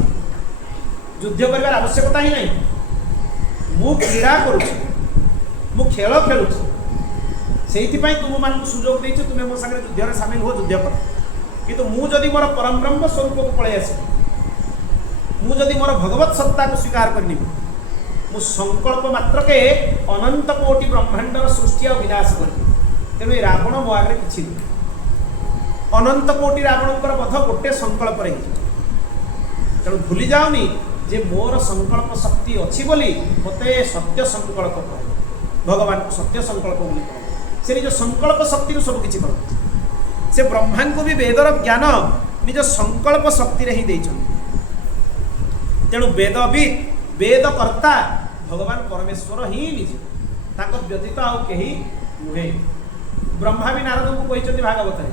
युद्ध कर आवश्यकता ही नहीं मु क्रीड़ा करुँ खेल खेलुँ से तुम मान सुजोग देती तुम्हें मो सागर युद्ध सामिल हो युद्ध कर किंतु मुझे मोर परम ब्रह्म स्वरूप को पलि आस मुझे मोर भगवत सत्ता को स्वीकार करनी मु संकल्प मात्र के अनंत कोटि ब्रह्मांडर सृष्टि और विनाश कर तेणु रावण मो आगे कि अनंत कोटि रावणकर बध गोटे संकल्प तेणु भूली जाऊनी जे मोर संकल्प शक्ति अच्छी बोली मते सत्य संकल्प कह भगवान को सत्य संकल्प बोली कह से निज संकल्प शक्ति सब किसी कर से ब्रह्मा को भी वेदर ज्ञान निज संकल्प शक्ति रे ही देइछन तेणु वेदविद वेदकर्ता भगवान परमेश्वर ही निज ताक व्यतीत आउ केही नुहे ब्रह्मा भी नारद को कहते भागवत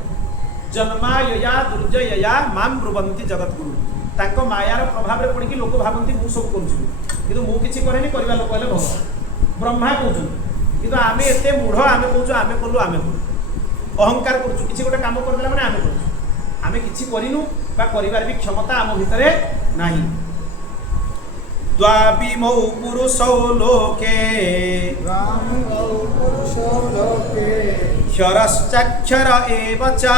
जन्मायया दुर्जयया माम ब्रुवंती जगतगुरु तांको मायार प्रभाव रे पड़ी लोक भावती मु सब करूँ मु किसी करेनि करवा लोक हेले भगवान ब्रह्मा कहते कि आम एत मूढ़ आम कौच आम कलु आम कलु अहंकार करुँ किसी गोटे कम करदेला माने आम करूँ आम किसी करूँ कर भी क्षमता आम भितर नहीं द्वाविमौ पुरुषौ लोके क्षरश्चाक्षर एव च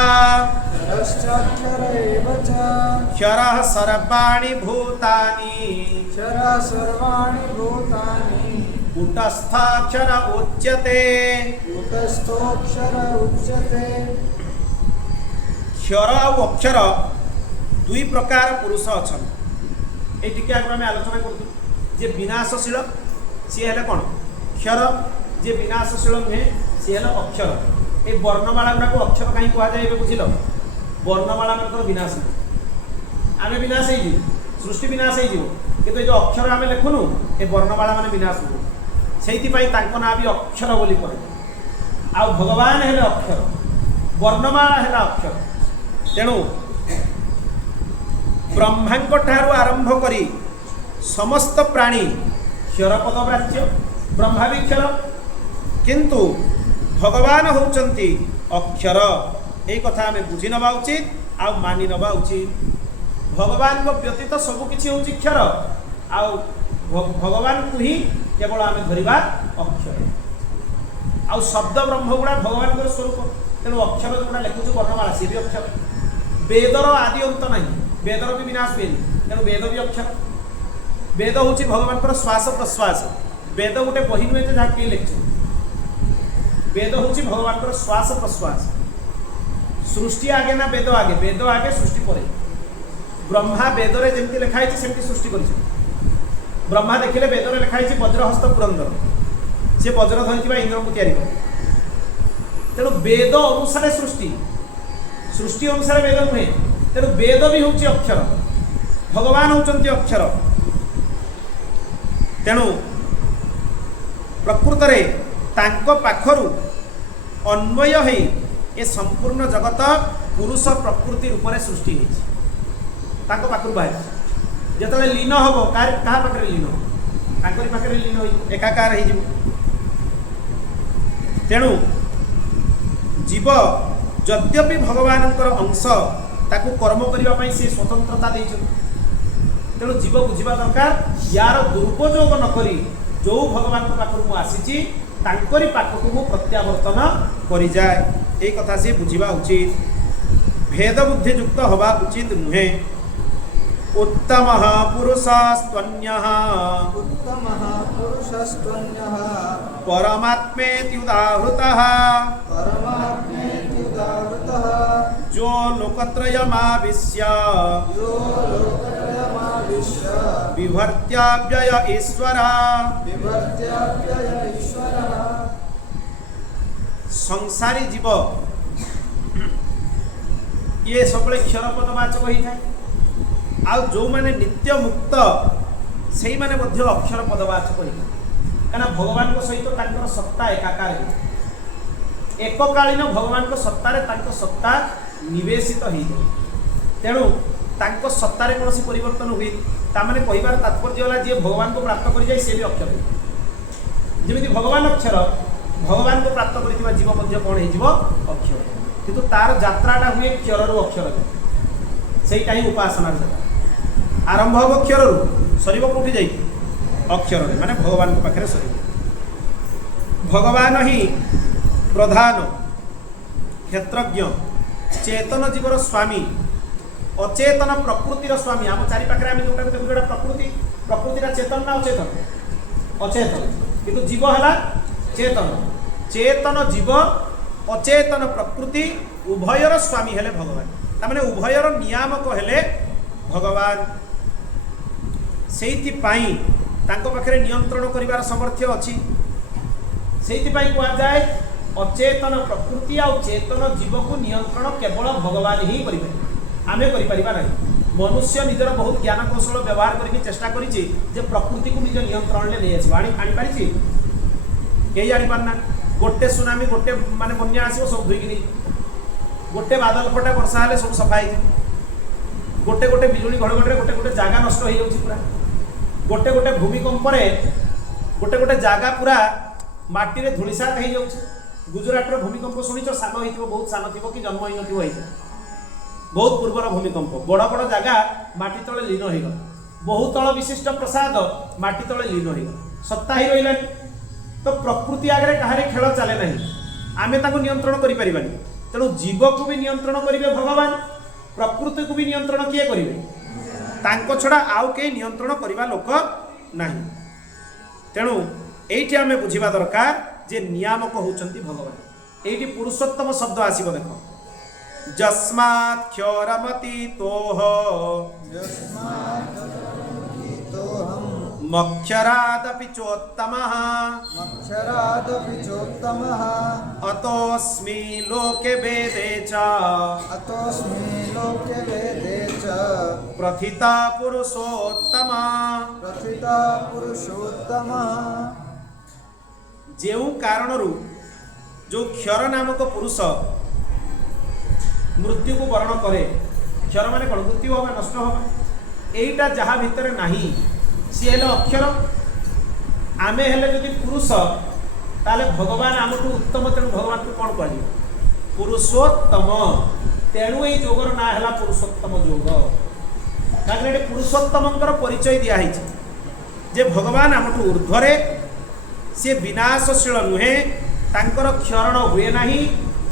क्षरः सर्वाणि भूतानि कूटस्थाक्षर उच्यते क्षर और अक्षर दुई प्रकार पुरुष अच्छा ये टिके आगे आम आलोचना करूँ जे विनाशशील सी है कौन क्षर जे विनाशशील नुहे सी है अक्षर ये वर्णमाला गुड़ाक अक्षर कहीं कहुए बुझल वर्णमाला मान विनाश आम विनाश हो सृष्टि विनाश हो कि जो अक्षर आम लिखुनु ये वर्णमाला मान विनाश हो से ना भी अक्षर बोली कहे आ भगवान है अक्षर वर्णमाला है अक्षर तेणु ब्रह्मांड ठारू आरंभ करी समस्त प्राणी क्षर पदवाच्य ब्रह्मा भी क्षर किंतु भगवान होउचंती अक्षर ये कथा आम बुझी नवा उचित आ मानि नवा उचित भगवान को व्यतीत सबकिछि होउछि क्षर आ भगवान को ही केवल आम धरिबा अक्षर आ शब्द ब्रह्म गुड़ा भगवान को स्वरूप तेणु अक्षर जोड़ा लिखुଛୁ वर्णमाला सी भी अक्षर वेदर आदि अंत नहीं वेदर भी विनाश हुए तेणु वेद भी अक्षर वेद हूँ भगवान श्वास प्रश्वास वेद गोटे बही नुहे जहाँ किए लिखु वेद हूँ भगवान श्वास प्रश्वास सृष्टि आगे ना वेद आगे सृष्टि पर ब्रह्मा वेदरे जमी लिखाई सेमती सृष्टि कर ब्रह्मा देखिले वेदरे लिखाई वज्रहस्त पुरंदर सी वज्र धरी इंद्र को तैयारी कर तेणु वेद अनुसार सृष्टि सृष्टि अनुसार वेद नुहे तेणु वेद भी हूँ अक्षर भगवान होती अक्षर तेणु प्रकृत तांको पाखरु अन्वय है ये संपूर्ण जगत पुरुष प्रकृति रूप में सृष्टि होती पाखरु बाहर जिते लीन हम क्या पाखे लीन तांकरी पाखे लीन हो एकाकार हो तेणु जीव यद्यपि भगवान अंश ताकू कर्म करने से स्वतंत्रता देते तेणु जीव बुझा दरकार यार दुरुपयोग नकरी जो भगवान पाखर मु आसी तांकरी पाखक मु प्रत्यावर्तन करी जाए ये कथा से बुझा उचित भेद बुद्धि युक्त हवा उचित नुहे उत्तमः पुरुषस्त्वन्यः उत्तमः पुरुषस्त्वन्यः परमात्मेत्युदाहृतः परमात्मेत्युदाहृतः जो लोकत्रयमाविश्य यो लोकत्रयमाविश्य विभर्त्याव्यय ईश्वरः विभर्त्याव्यय ईश्वरः। संसारी जीव ये सब क्षरपदवाचक होता है आउ जो माने नित्य मुक्त से माने मध्य अक्षर पदवाचक होता है कहीं भगवान को सहित तांकर सत्ता एकाकार है एककालीन भगवान को सत्तार तांको सत्ता निवेशित हो जाए तेणु तांको सत्तार कौन परिवर्तन हुए ताने कहबार तात्पर्य है जी भगवान को प्राप्त कर जाए सी भी अक्षर जमी भगवान अक्षर भगवान को प्राप्त कर जीव मध्य कौन हो अक्षर किंतु तार यात्राटा हुए क्षर रु अक्षर सहीटा ही उपासनार जगह आरंभ हम अक्षर रु सर कौटी जा अक्षर माने भगवान के पाखे सर भगवान ही प्रधान क्षेत्रज्ञ चेतन जीवर स्वामी अचेतन प्रकृतिर स्वामी आम चारि पाखे आम जो देखा प्रकृति प्रकृति चेतन ना अचेतन अचेतन किंतु जीव है चेतन चेतन जीव अचेतन प्रकृति उभयर स्वामी हेले भगवान तामाने उभयर नियामक हेले भगवान सेइथिपाई तांको पाखरे नियंत्रण करिवार सामर्थ्य अछि सेइथिपाई कुआ जाए अचेतन प्रकृति आ चेतन जीव को नियंत्रण केवल भगवान ही करिवे आमे करि परिबा नहीं मनुष्य निजर बहुत ज्ञान कौशल व्यवहार करके चेष्टा करिछि जे प्रकृति को निज नियंत्रण ले नै आछि आनी पारिछि केही जानि पारना गोटे सुनामी गोटे माने बन्या आसीबो सब धुइकिनी गोटे बादल फटा वर्षा हेले सब सफा हो गोटे गोटे बिजुली घड़घड़ी गोटे गोटे जागा नष्ट हो जाउछि पूरा गोटे गोटे भूमिकंप गोटे गोटे जागा पूरा माटी रे धूलिसात हो जाउछि गुजरात भूमिकंप शुणी सान हो बहुत सान थी कि जन्म ही नथिबो बहुत पूर्वर भूमिकंप बड़ बड़ जगह माटी तले लीन हो गला बहुत तल विशिष्ट प्रसाद माटी तले लीन हो गला सत्ता ही रहा तो प्रकृति आगे कहार खेल चले ना आमे ताको नियंत्रण करि परिबानी तेणु जीव को भी नियंत्रण करेंगे भगवान प्रकृति को भी नियंत्रण किए करेंगे तांको छड़ा आउ के नियंत्रण करवा लोक नहीं तेणु एठी आमे बुझिबा दरकार जे नियामक होचंती भगवान एठी पुरुषोत्तम शब्द आसीबो देखो जस्मात् क्षरमति तोह मक्षरादपि चोत्तमः मक्षरादपि चोत्तमः अतोऽस्मि लोके वेदे च अतोऽस्मि लोके वेदे च प्रथिता पुरुषोत्तमः प्रथिता पुरुषोत्तमः। जेउ कारणरू जो क्षर नामक पुरुष मृत्यु को वर्ण करे क्षर माने कौन मृत्यु होगा नष्ट होगा एटा जहाँ भितर नहीं सी हेले अक्षर आमे हेले जदि पुरुष ताले भगवान आमठू उत्तम तेणु भगवान को कौन कह पुरुषोत्तम तेणु ये जोगर ना है पुरुषोत्तम जोग कहीं पुरुषोत्तम परिचय दिखाई जे भगवान आमठू ऊर्ध्वरे सी विनाशशील नुहे तांकर क्षरण हुए नहीं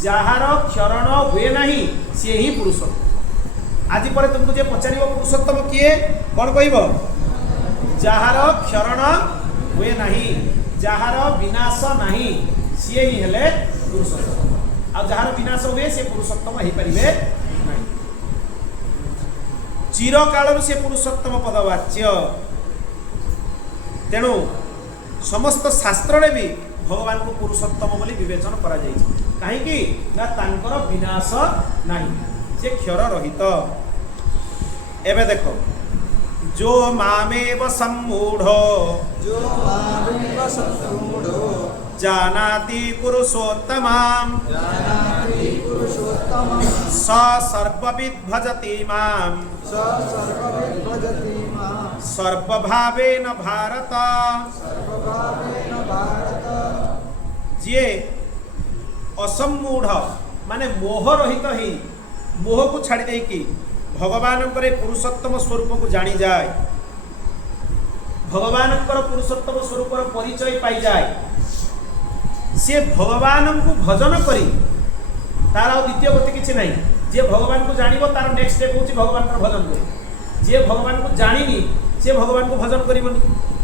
जार क्षरण हुए नहीं सी ही पुरुषोत्तम आज पर तुमको जे पचार पुरुषोत्तम किए कौन कह जार क्षरण हुए नहीं जार विनाश नहीं सी ही हेले पुरुषोत्तम आ जार विनाश हुए से पुरुषोत्तम हो पारे नहीं चिर काल से पुरुषोत्तम पदवाच्य तेणु समस्त शास्त्र भी भगवान को पुरुषोत्तम बोली विवेचन करा कहीं ना तांकर विनाश नहीं से क्षर रहित एवं देखो जो मामेव सम्मूढ़ जो मामेव सम्मूढ़ जानाति पुरुषोत्तमं जानाति पुरुषोत्तमं स सर्वविद् भजति मां स सर्वविद् भजति मां सर्वभावेन भारत सर्वभावेन भारत। जे असम्मूढ़ माने मोह रहित ही मोह को छाड़ी देकी भगवान पुरुषोत्तम स्वरूप को जानी जाए भगवान पुरुषोत्तम स्वरूप परिचय पाई जाए सी भगवान को भजन करी तार द्वितीय गति किसी ना जे भगवान को जान तार नेक्स्ट स्टेप हूँ भगवान भजन करे जी भगवान को जानी सी भगवान को भजन करनी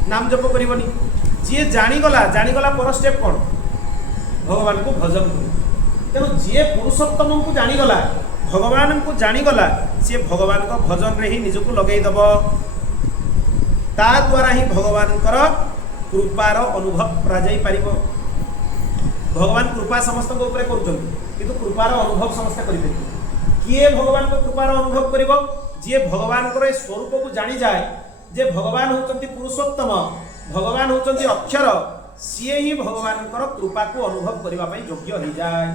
नाम जप करनी जी जानीगला पर स्टेप कौन भगवान को भजन कर तेणु जी पुरुषोत्तम को जानीगला भगवान को जानीगला सी भगवान को भजन रे ही निजक लगेदब ता द्वारा ही भगवान कृपार अनुभव कर भगवान कृपा समस्त किंतु कृपार अनुभव समस्त करेंगे किए भगवान को कृपार अनुभव कर जी भगवान स्वरूप को जानी जाए जे भगवान होचंती पुरुषोत्तम भगवान होचंती अक्षर सी ही भगवान कृपा को अनुभव करने योग्य हो जाए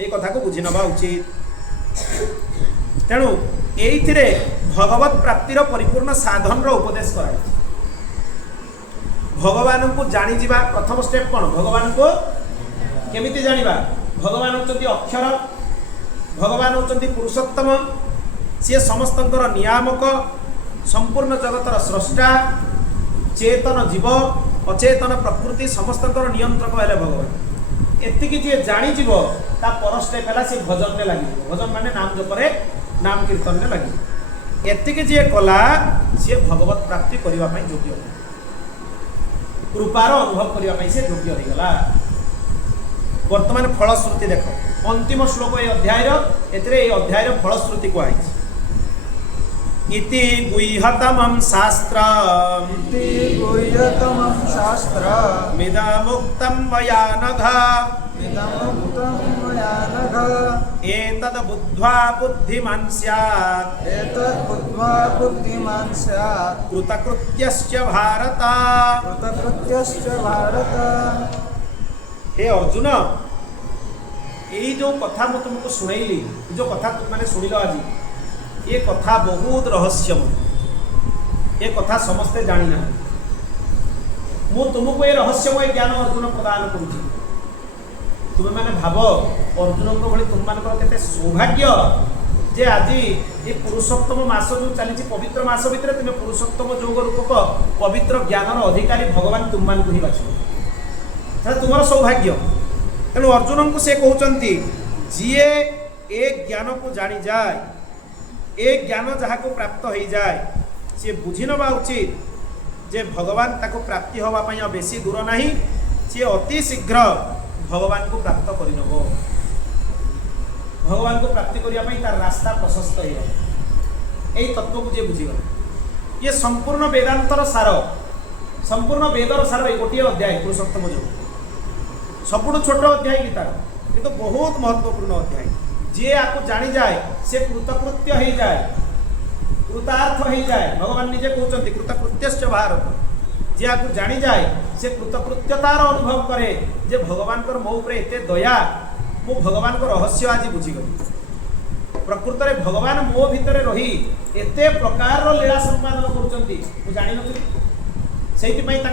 ये कथा को बुझी नवा उचित तेणु ये भगवत प्राप्तिर परिपूर्ण साधन उपदेश कराई भगवान को जानी जीवा प्रथम स्टेप कौन भगवान को केमिति जानिबा भगवान होचंती अक्षर भगवान होचंती पुरुषोत्तम सी समस्तंकर नियामक संपूर्ण जगतर स्रष्टा चेतन जीव अचेतन प्रकृति समस्तंकर नियंत्रक है भगवान एतिकी जी जानी जीव ता पर स्टेप है सी भजन में लगी भजन माने नाम जपरे नाम कीर्तन में लगी एतिकी जी कला सी भगवत प्राप्ति करने योग्य कृपार अनुभव करने से योग्य हो गला वर्तमान फलश्रुति देख अंतिम श्लोक ये अध्याय फलश्रुति कहुई इति गुह्यतमं शास्त्रम् मिदमुक्तं मया नघ एतद् बुद्ध्वा बुद्धिमान् स्यात् कृतकृत्यश्च भारत हे अर्जुन यही जो कथा मैं तुमको सुनैली जो कथा तुमने शुणिल आज ये कथा बहुत रहस्यमय ये कथा समस्ते जानी ना मु तुमको ये रहस्यमय ज्ञान अर्जुन प्रदान करुँची तुम्हें मैंने भाव अर्जुन भली तुम मान सौभाग्य जे आज ये पुरुषोत्तम मास जो चली पवित्र मास भितर तुम्हें पुरुषोत्तम जोग रूपक पवित्र ज्ञान अधिकारी भगवान तुम मान ही बाछ तुम सौभाग्य तेणु अर्जुन को से कहते जीए ए ज्ञान को जानी जाए ए ज्ञान जहाँ को प्राप्त हो जाए सी बुझी नवा उचित जे भगवान ताको प्राप्ति होगापाई बेसी दूर नहीं सी अति शीघ्र भगवान को प्राप्त कर भगवान को प्राप्ति करने तार रास्ता प्रशस्त हो तत्व को जे बुझीगला ये संपूर्ण वेदांतर सार संपूर्ण वेदर सार ये गोटे अध्याय पुरुषोत्तम जो सबुठ छोट अध्याय गीतार किंतु बहुत महत्वपूर्ण अध्याय जी आपको जानी जाए से कृतकृत्य हो जाए कृतार्थ हो जाए भगवान निजे कहते कृतकृत्यश्च भारत जी आपको जानी जाए से कृतकृत्यतार अनुभव करे जे भगवान मो उपर एत दया मु भगवान को रहस्य आज बुझीगली प्रकृत में भगवान मो भितर रही एत प्रकार लीला संपादन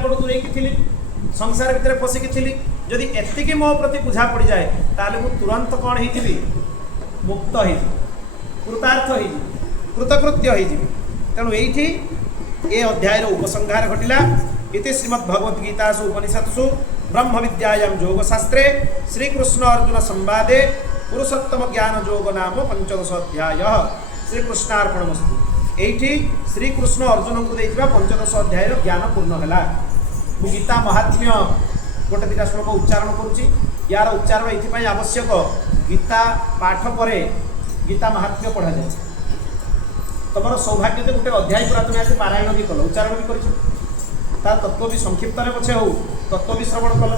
कर दूरेकी थी संसार भितर पशिकी थी जदि एतिकी मो प्रति बुझा पड़ जाए ताले मु तुरंत कौन हो मुक्त हो कृतार्थ हो कृतकृत्य हो तेणु ये ए अध्याय उपसंहार घटिला इति श्रीमद्भगवद्गीतासु उपनिषत्सु ब्रह्म विद्यायां योगशास्त्रे श्रीकृष्ण अर्जुन संवादे पुरुषोत्तम ज्ञान योग नाम 15 अध्याय श्रीकृष्णार्पणमस्तु एठी श्रीकृष्ण अर्जुन को देइथिबा 15 अध्याय ज्ञान पूर्ण हैला मु गीता महात्म्य गोटे दुटा श्लोक उच्चारण करुच्ची यार उच्चारण ये आवश्यक गीता पाठ पर गीता महात्म्य पढ़ा जाए तुम सौभाग्य तो गोटे अध्याय पूरा तुम्हें आज पारायण भी कल उच्चारण भी कर तत्व भी संक्षिप्त पछे हो तत्व भी श्रवण कल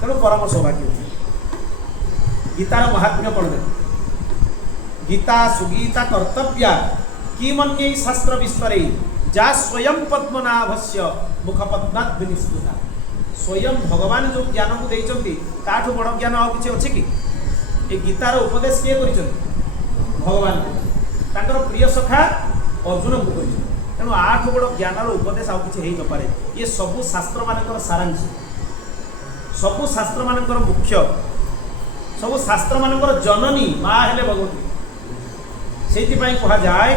तेणु परम सौभाग्य गीतार महात्म्य पढ़े गीता सुगीता कर्तव्या कि मन्ये शास्त्र विस्तर जा स्वयं पद्मनाभस्य मुखपद्मात् विनिष्कृता स्वयं भगवान जो ज्ञान को देइचंती ताठू बड़ ज्ञान आ किछि अछि कि ए गीतार उपदेश किए करिचंती भगवान तांकर प्रिय सखा अर्जुन को करिचंती तेणु आठू बड़ ज्ञानर उपदेश आ किछि हेइ न पारे ये सबु शास्त्र मानकर सारांश सबु शास्त्र मानकर मुख्य सबु शास्त्र मानकर जननी माँ हेले भगवती सेति पई कहा जाए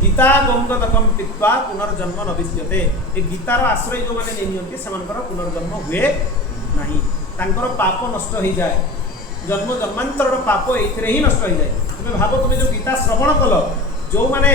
गीता गंगदकम पीत्वा पुनर्जन्म न विद्यते ये गीतार आश्रय जो मैंने नियंती से पुनर्जन्म हुए नहीं तांकर पाप नष्ट हो जाए जन्म जन्मांतर पाप ये ही नष्ट हो जाए तुम्हें भाव तुम्हें जो गीता श्रवण कल जो मैंने